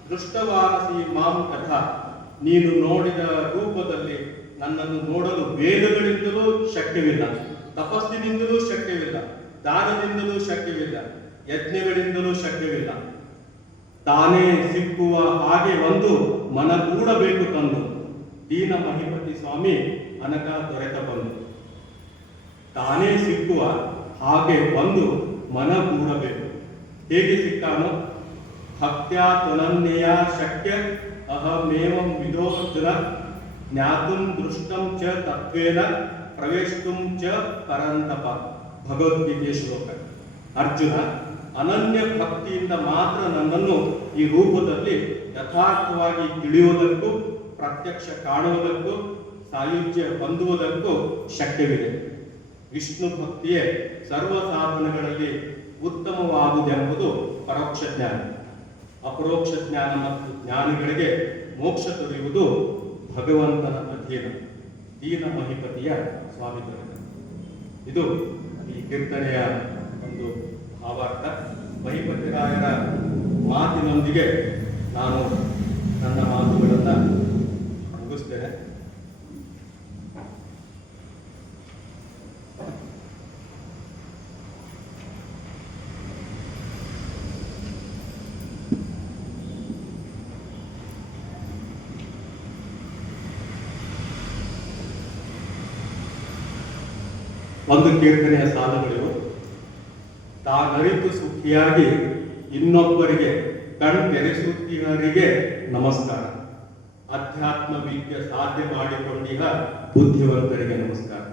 ದೃಷ್ಟವಾನಸಿ ಮಾಂ ಕಥಾ. ನೀನು ನೋಡಿದ ರೂಪದಲ್ಲಿ ನನ್ನನ್ನು ನೋಡಲು ವೇದಗಳಿಂದಲೂ ಶಕ್ಯವಿಲ್ಲ, ತಪಸ್ಸಿನಿಂದಲೂ ಶಕ್ಯವಿಲ್ಲ, ದಾನದಿಂದಲೂ ಶಕ್ಯವಿಲ್ಲ, ಯಜ್ಞಗಳಿಂದಲೂ ಶಕ್ಯವಿಲ್ಲ. ತಾನೇ ಸಿಕ್ಕುವ ಹಾಗೆ ಒಂದು ಮನಗೂಡಬೇಕು ತಂದು. ದೀನ ಮಹಿಪತಿ ಸ್ವಾಮಿ ಅನಕ ದೊರೆತ ಬಂದು. ತಾನೇ ಸಿಕ್ಕುವ ಹಾಗೆ ಒಂದು ಮನಗೂಡಬೇಕು. ಹೇಗೆ ಸಿಕ್ಕಾನೋ? ಭಕ್ತ್ಯಾ ತ್ವನನ್ಯಯ ಶಕ್ಯ ಅಹಮೇವಂ ವಿದೋರ್ಜುನ ಜ್ಞಾತುಂ ದೃಷ್ಟಂ ಚ ತತ್ವೇನ ಪ್ರವೇಶಿತುಂ ಚ ಪರಂತಪ. ಭಗವದ್ಗೀತೆ ಶ್ಲೋಕ. ಅರ್ಜುನ, ಅನನ್ಯ ಭಕ್ತಿಯಿಂದ ಮಾತ್ರ ನನ್ನನ್ನು ಈ ರೂಪದಲ್ಲಿ ಯಥಾರ್ಥವಾಗಿ ತಿಳಿಯುವುದಕ್ಕೂ ಪ್ರತ್ಯಕ್ಷ ಕಾಣುವುದಕ್ಕೂ ಸಾಯುಜ್ಯ ಹೊಂದುವುದಕ್ಕೂ ಶಕ್ಯವಿದೆ. ವಿಷ್ಣು ಭಕ್ತಿಯೇ ಸರ್ವ ಸಾಧನಗಳಲ್ಲಿ ಉತ್ತಮವಾದುದೆಂಬುದು ಪರೋಕ್ಷ ಜ್ಞಾನ. ಅಪರೋಕ್ಷ ಜ್ಞಾನ ಮತ್ತು ಜ್ಞಾನಿಗಳಿಗೆ ಮೋಕ್ಷ ದೊರೆಯುವುದು ಭಗವಂತನ ಅಧೀನ. ದೀನ ಮಹಿಪತಿಯ ಸ್ವಾಮಿತ್ವ. ಇದು ಈ ಕೀರ್ತನೆಯ ಒಂದು ಭಾವಾರ್ಥ. ಮಹಿಪತಿರಾಯರ ಮಾತಿನೊಂದಿಗೆ ನಾನು ನನ್ನ ಮಾತುಗಳನ್ನು ಮುಗಿಸ್ತೇನೆ. ಒಂದು ಕೀರ್ತನೆಯ ಸಾಲುಗಳಿವು. ತಾನರಿತು ಸುಖಿಯಾಗಿ ಇನ್ನೊಬ್ಬರಿಗೆ ಕಣ್ತೆರೆಸುತ್ತಿಹರಿಗೆ ನಮಸ್ಕಾರ. ಅಧ್ಯಾತ್ಮ ವಿದ್ಯೆ ಸಾಧ್ಯ ಮಾಡಿಕೊಂಡಿಹ ಬುದ್ಧಿವಂತರಿಗೆ ನಮಸ್ಕಾರ.